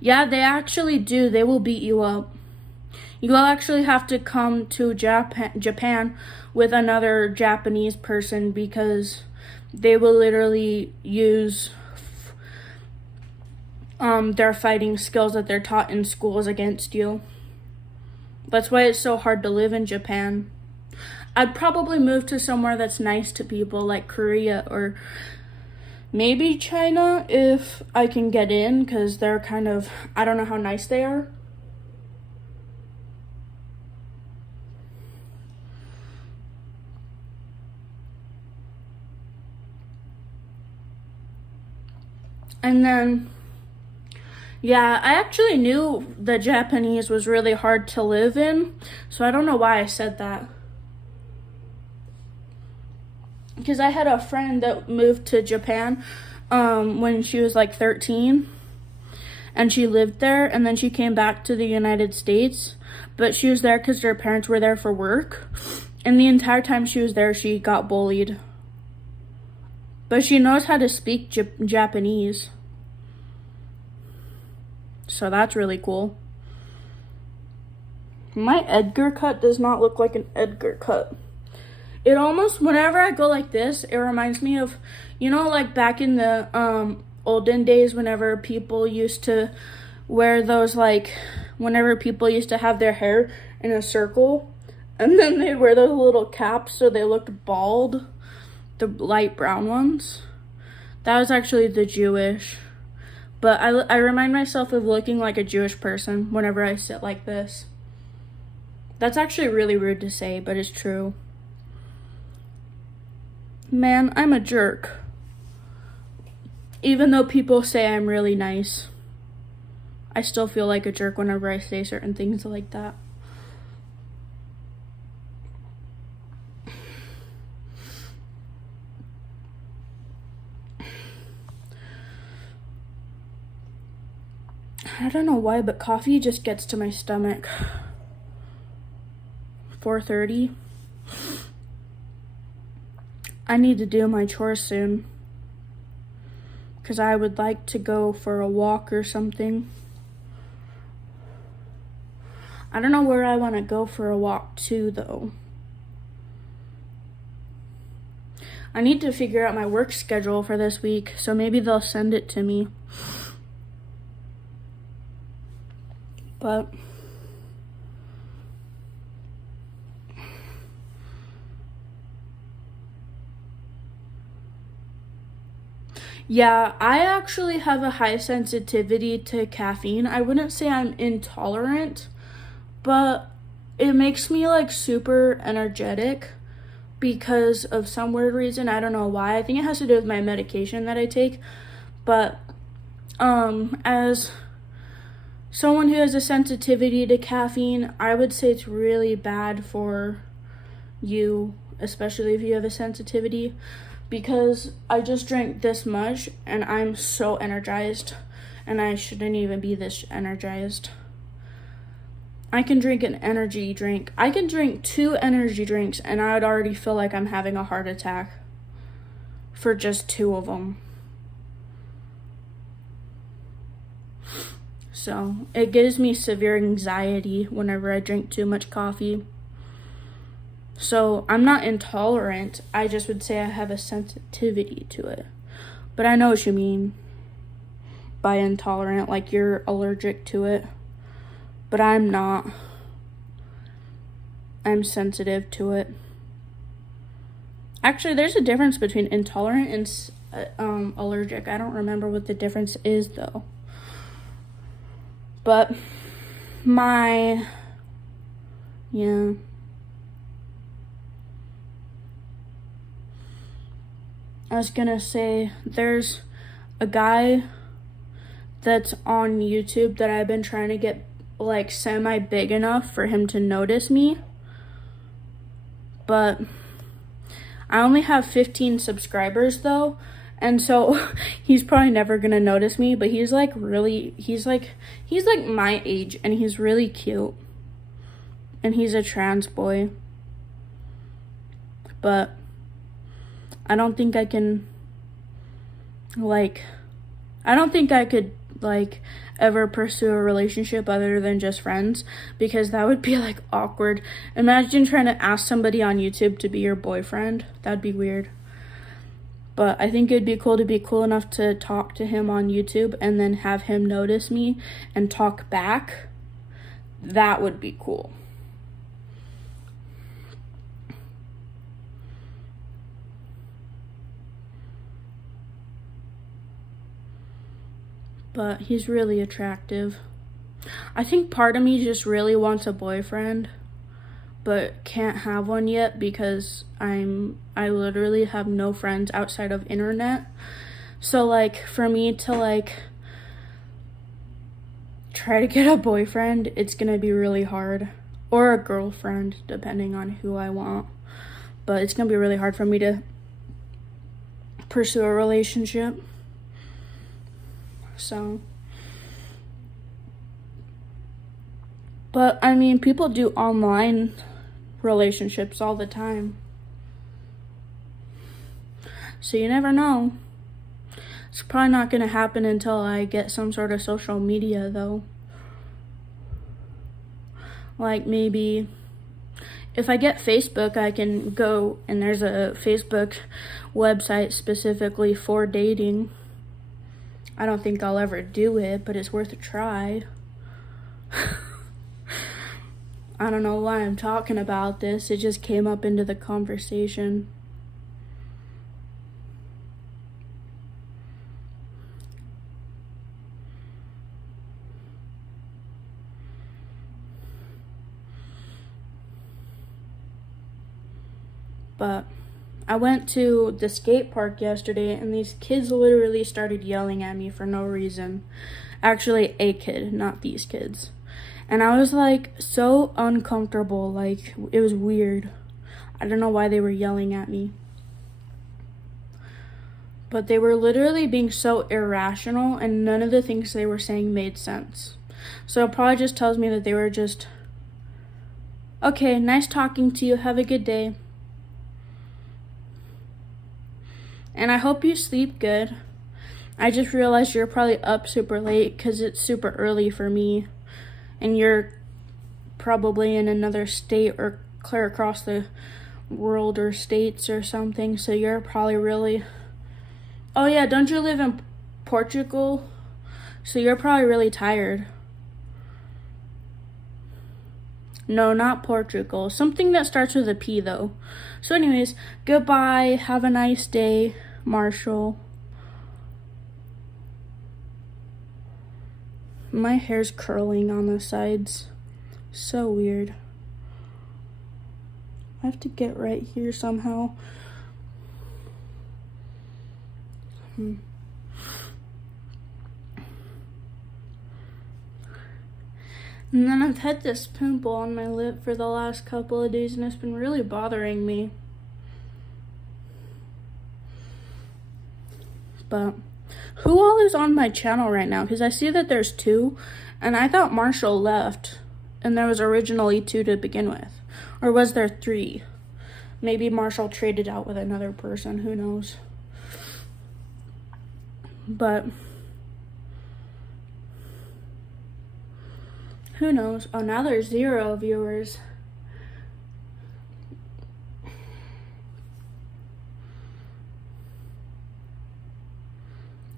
Yeah, they actually do. They will beat you up. You will actually have to come to Japan with another Japanese person because they will literally use their fighting skills that they're taught in schools against you. That's why it's so hard to live in Japan. I'd probably move to somewhere that's nice to people like Korea or maybe China if I can get in, because they're kind of, I don't know how nice they are. And then, yeah, I actually knew the Japanese was really hard to live in, so I don't know why I said that. Because I had a friend that moved to Japan when she was like 13, and she lived there, and then she came back to the United States, but she was there because her parents were there for work, and the entire time she was there, she got bullied. But she knows how to speak Japanese. So that's really cool. My Edgar cut does not look like an Edgar cut. It almost, whenever I go like this, it reminds me of, you know, like back in the olden days whenever people used to wear those, like, whenever people used to have their hair in a circle, and then they'd wear those little caps so they looked bald, the light brown ones. That was actually the Jewish. But I remind myself of looking like a Jewish person whenever I sit like this. That's actually really rude to say, but it's true. Man, I'm a jerk. Even though people say I'm really nice, I still feel like a jerk whenever I say certain things like that. I don't know why, but coffee just gets to my stomach. 4:30. I need to do my chores soon, because I would like to go for a walk or something. I don't know where I want to go for a walk to, though. I need to figure out my work schedule for this week, so maybe they'll send it to me. But yeah, I actually have a high sensitivity to caffeine. I wouldn't say I'm intolerant, but it makes me like super energetic because of some weird reason. I don't know why. I think it has to do with my medication that I take. But as someone who has a sensitivity to caffeine, I would say it's really bad for you, especially if you have a sensitivity, because I just drank this much and I'm so energized, and I shouldn't even be this energized. I can drink an energy drink. I can drink 2 energy drinks and I would already feel like I'm having a heart attack for just 2 of them. So it gives me severe anxiety whenever I drink too much coffee. So I'm not intolerant. I just would say I have a sensitivity to it. But I know what you mean by intolerant, like you're allergic to it. But I'm not. I'm sensitive to it. Actually, there's a difference between intolerant and allergic. I don't remember what the difference is, though. But yeah. I was gonna say, there's a guy that's on YouTube that I've been trying to get like semi big enough for him to notice me, but I only have 15 subscribers though, and so he's probably never gonna notice me. But he's like my age, and he's really cute, and he's a trans boy. But I don't think I can ever pursue a relationship other than just friends, because that would be like awkward. Imagine trying to ask somebody on YouTube to be your boyfriend. That'd be weird. But I think it'd be cool to be cool enough to talk to him on YouTube and then have him notice me and talk back. That would be cool. But he's really attractive. I think part of me just really wants a boyfriend, but can't have one yet because I literally have no friends outside of internet. So like for me to like try to get a boyfriend, it's gonna be really hard. Or a girlfriend, depending on who I want. But it's gonna be really hard for me to pursue a relationship. So, but I mean, people do online relationships all the time, so you never know. It's probably not going to happen until I get some sort of social media, though. Like maybe if I get Facebook, I can go, and there's a Facebook website specifically for dating. I don't think I'll ever do it, but it's worth a try. I don't know why I'm talking about this. It just came up into the conversation. But I went to the skate park yesterday and these kids literally started yelling at me for no reason. Actually, a kid, not these kids. And I was like so uncomfortable, like it was weird. I don't know why they were yelling at me. But they were literally being so irrational and none of the things they were saying made sense. So it probably just tells me that they were just, okay, nice talking to you, have a good day. And I hope you sleep good. I just realized you're probably up super late because it's super early for me. And you're probably in another state or clear across the world or states or something. So you're probably really... Oh yeah, don't you live in Portugal? So you're probably really tired. No, not Portugal. Something that starts with a P though. So anyways, goodbye. Have a nice day, Marshall. My hair's curling on the sides. So weird. I have to get right here somehow. And then I've had this pimple on my lip for the last couple of days and it's been really bothering me. But who all is on my channel right now? Because I see that there's 2 and I thought Marshall left and there was originally 2 to begin with. Or was there 3? Maybe Marshall traded out with another person, who knows. But who knows? Oh, now there's 0 viewers.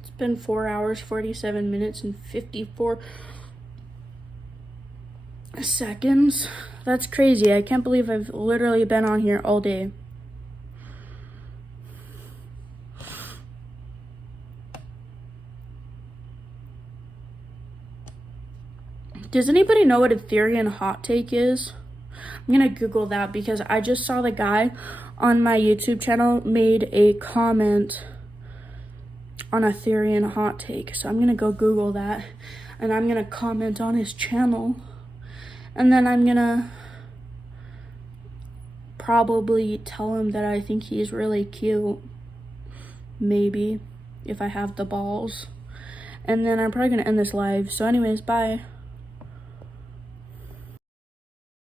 It's been 4 hours, 47 minutes, and 54 seconds. That's crazy. I can't believe I've literally been on here all day. Does anybody know what a Therian hot take is? I'm gonna Google that because I just saw the guy on my YouTube channel made a comment on a Therian hot take. So I'm gonna go Google that and I'm gonna comment on his channel. And then I'm gonna probably tell him that I think he's really cute. Maybe, if I have the balls. And then I'm probably gonna end this live. So anyways, bye.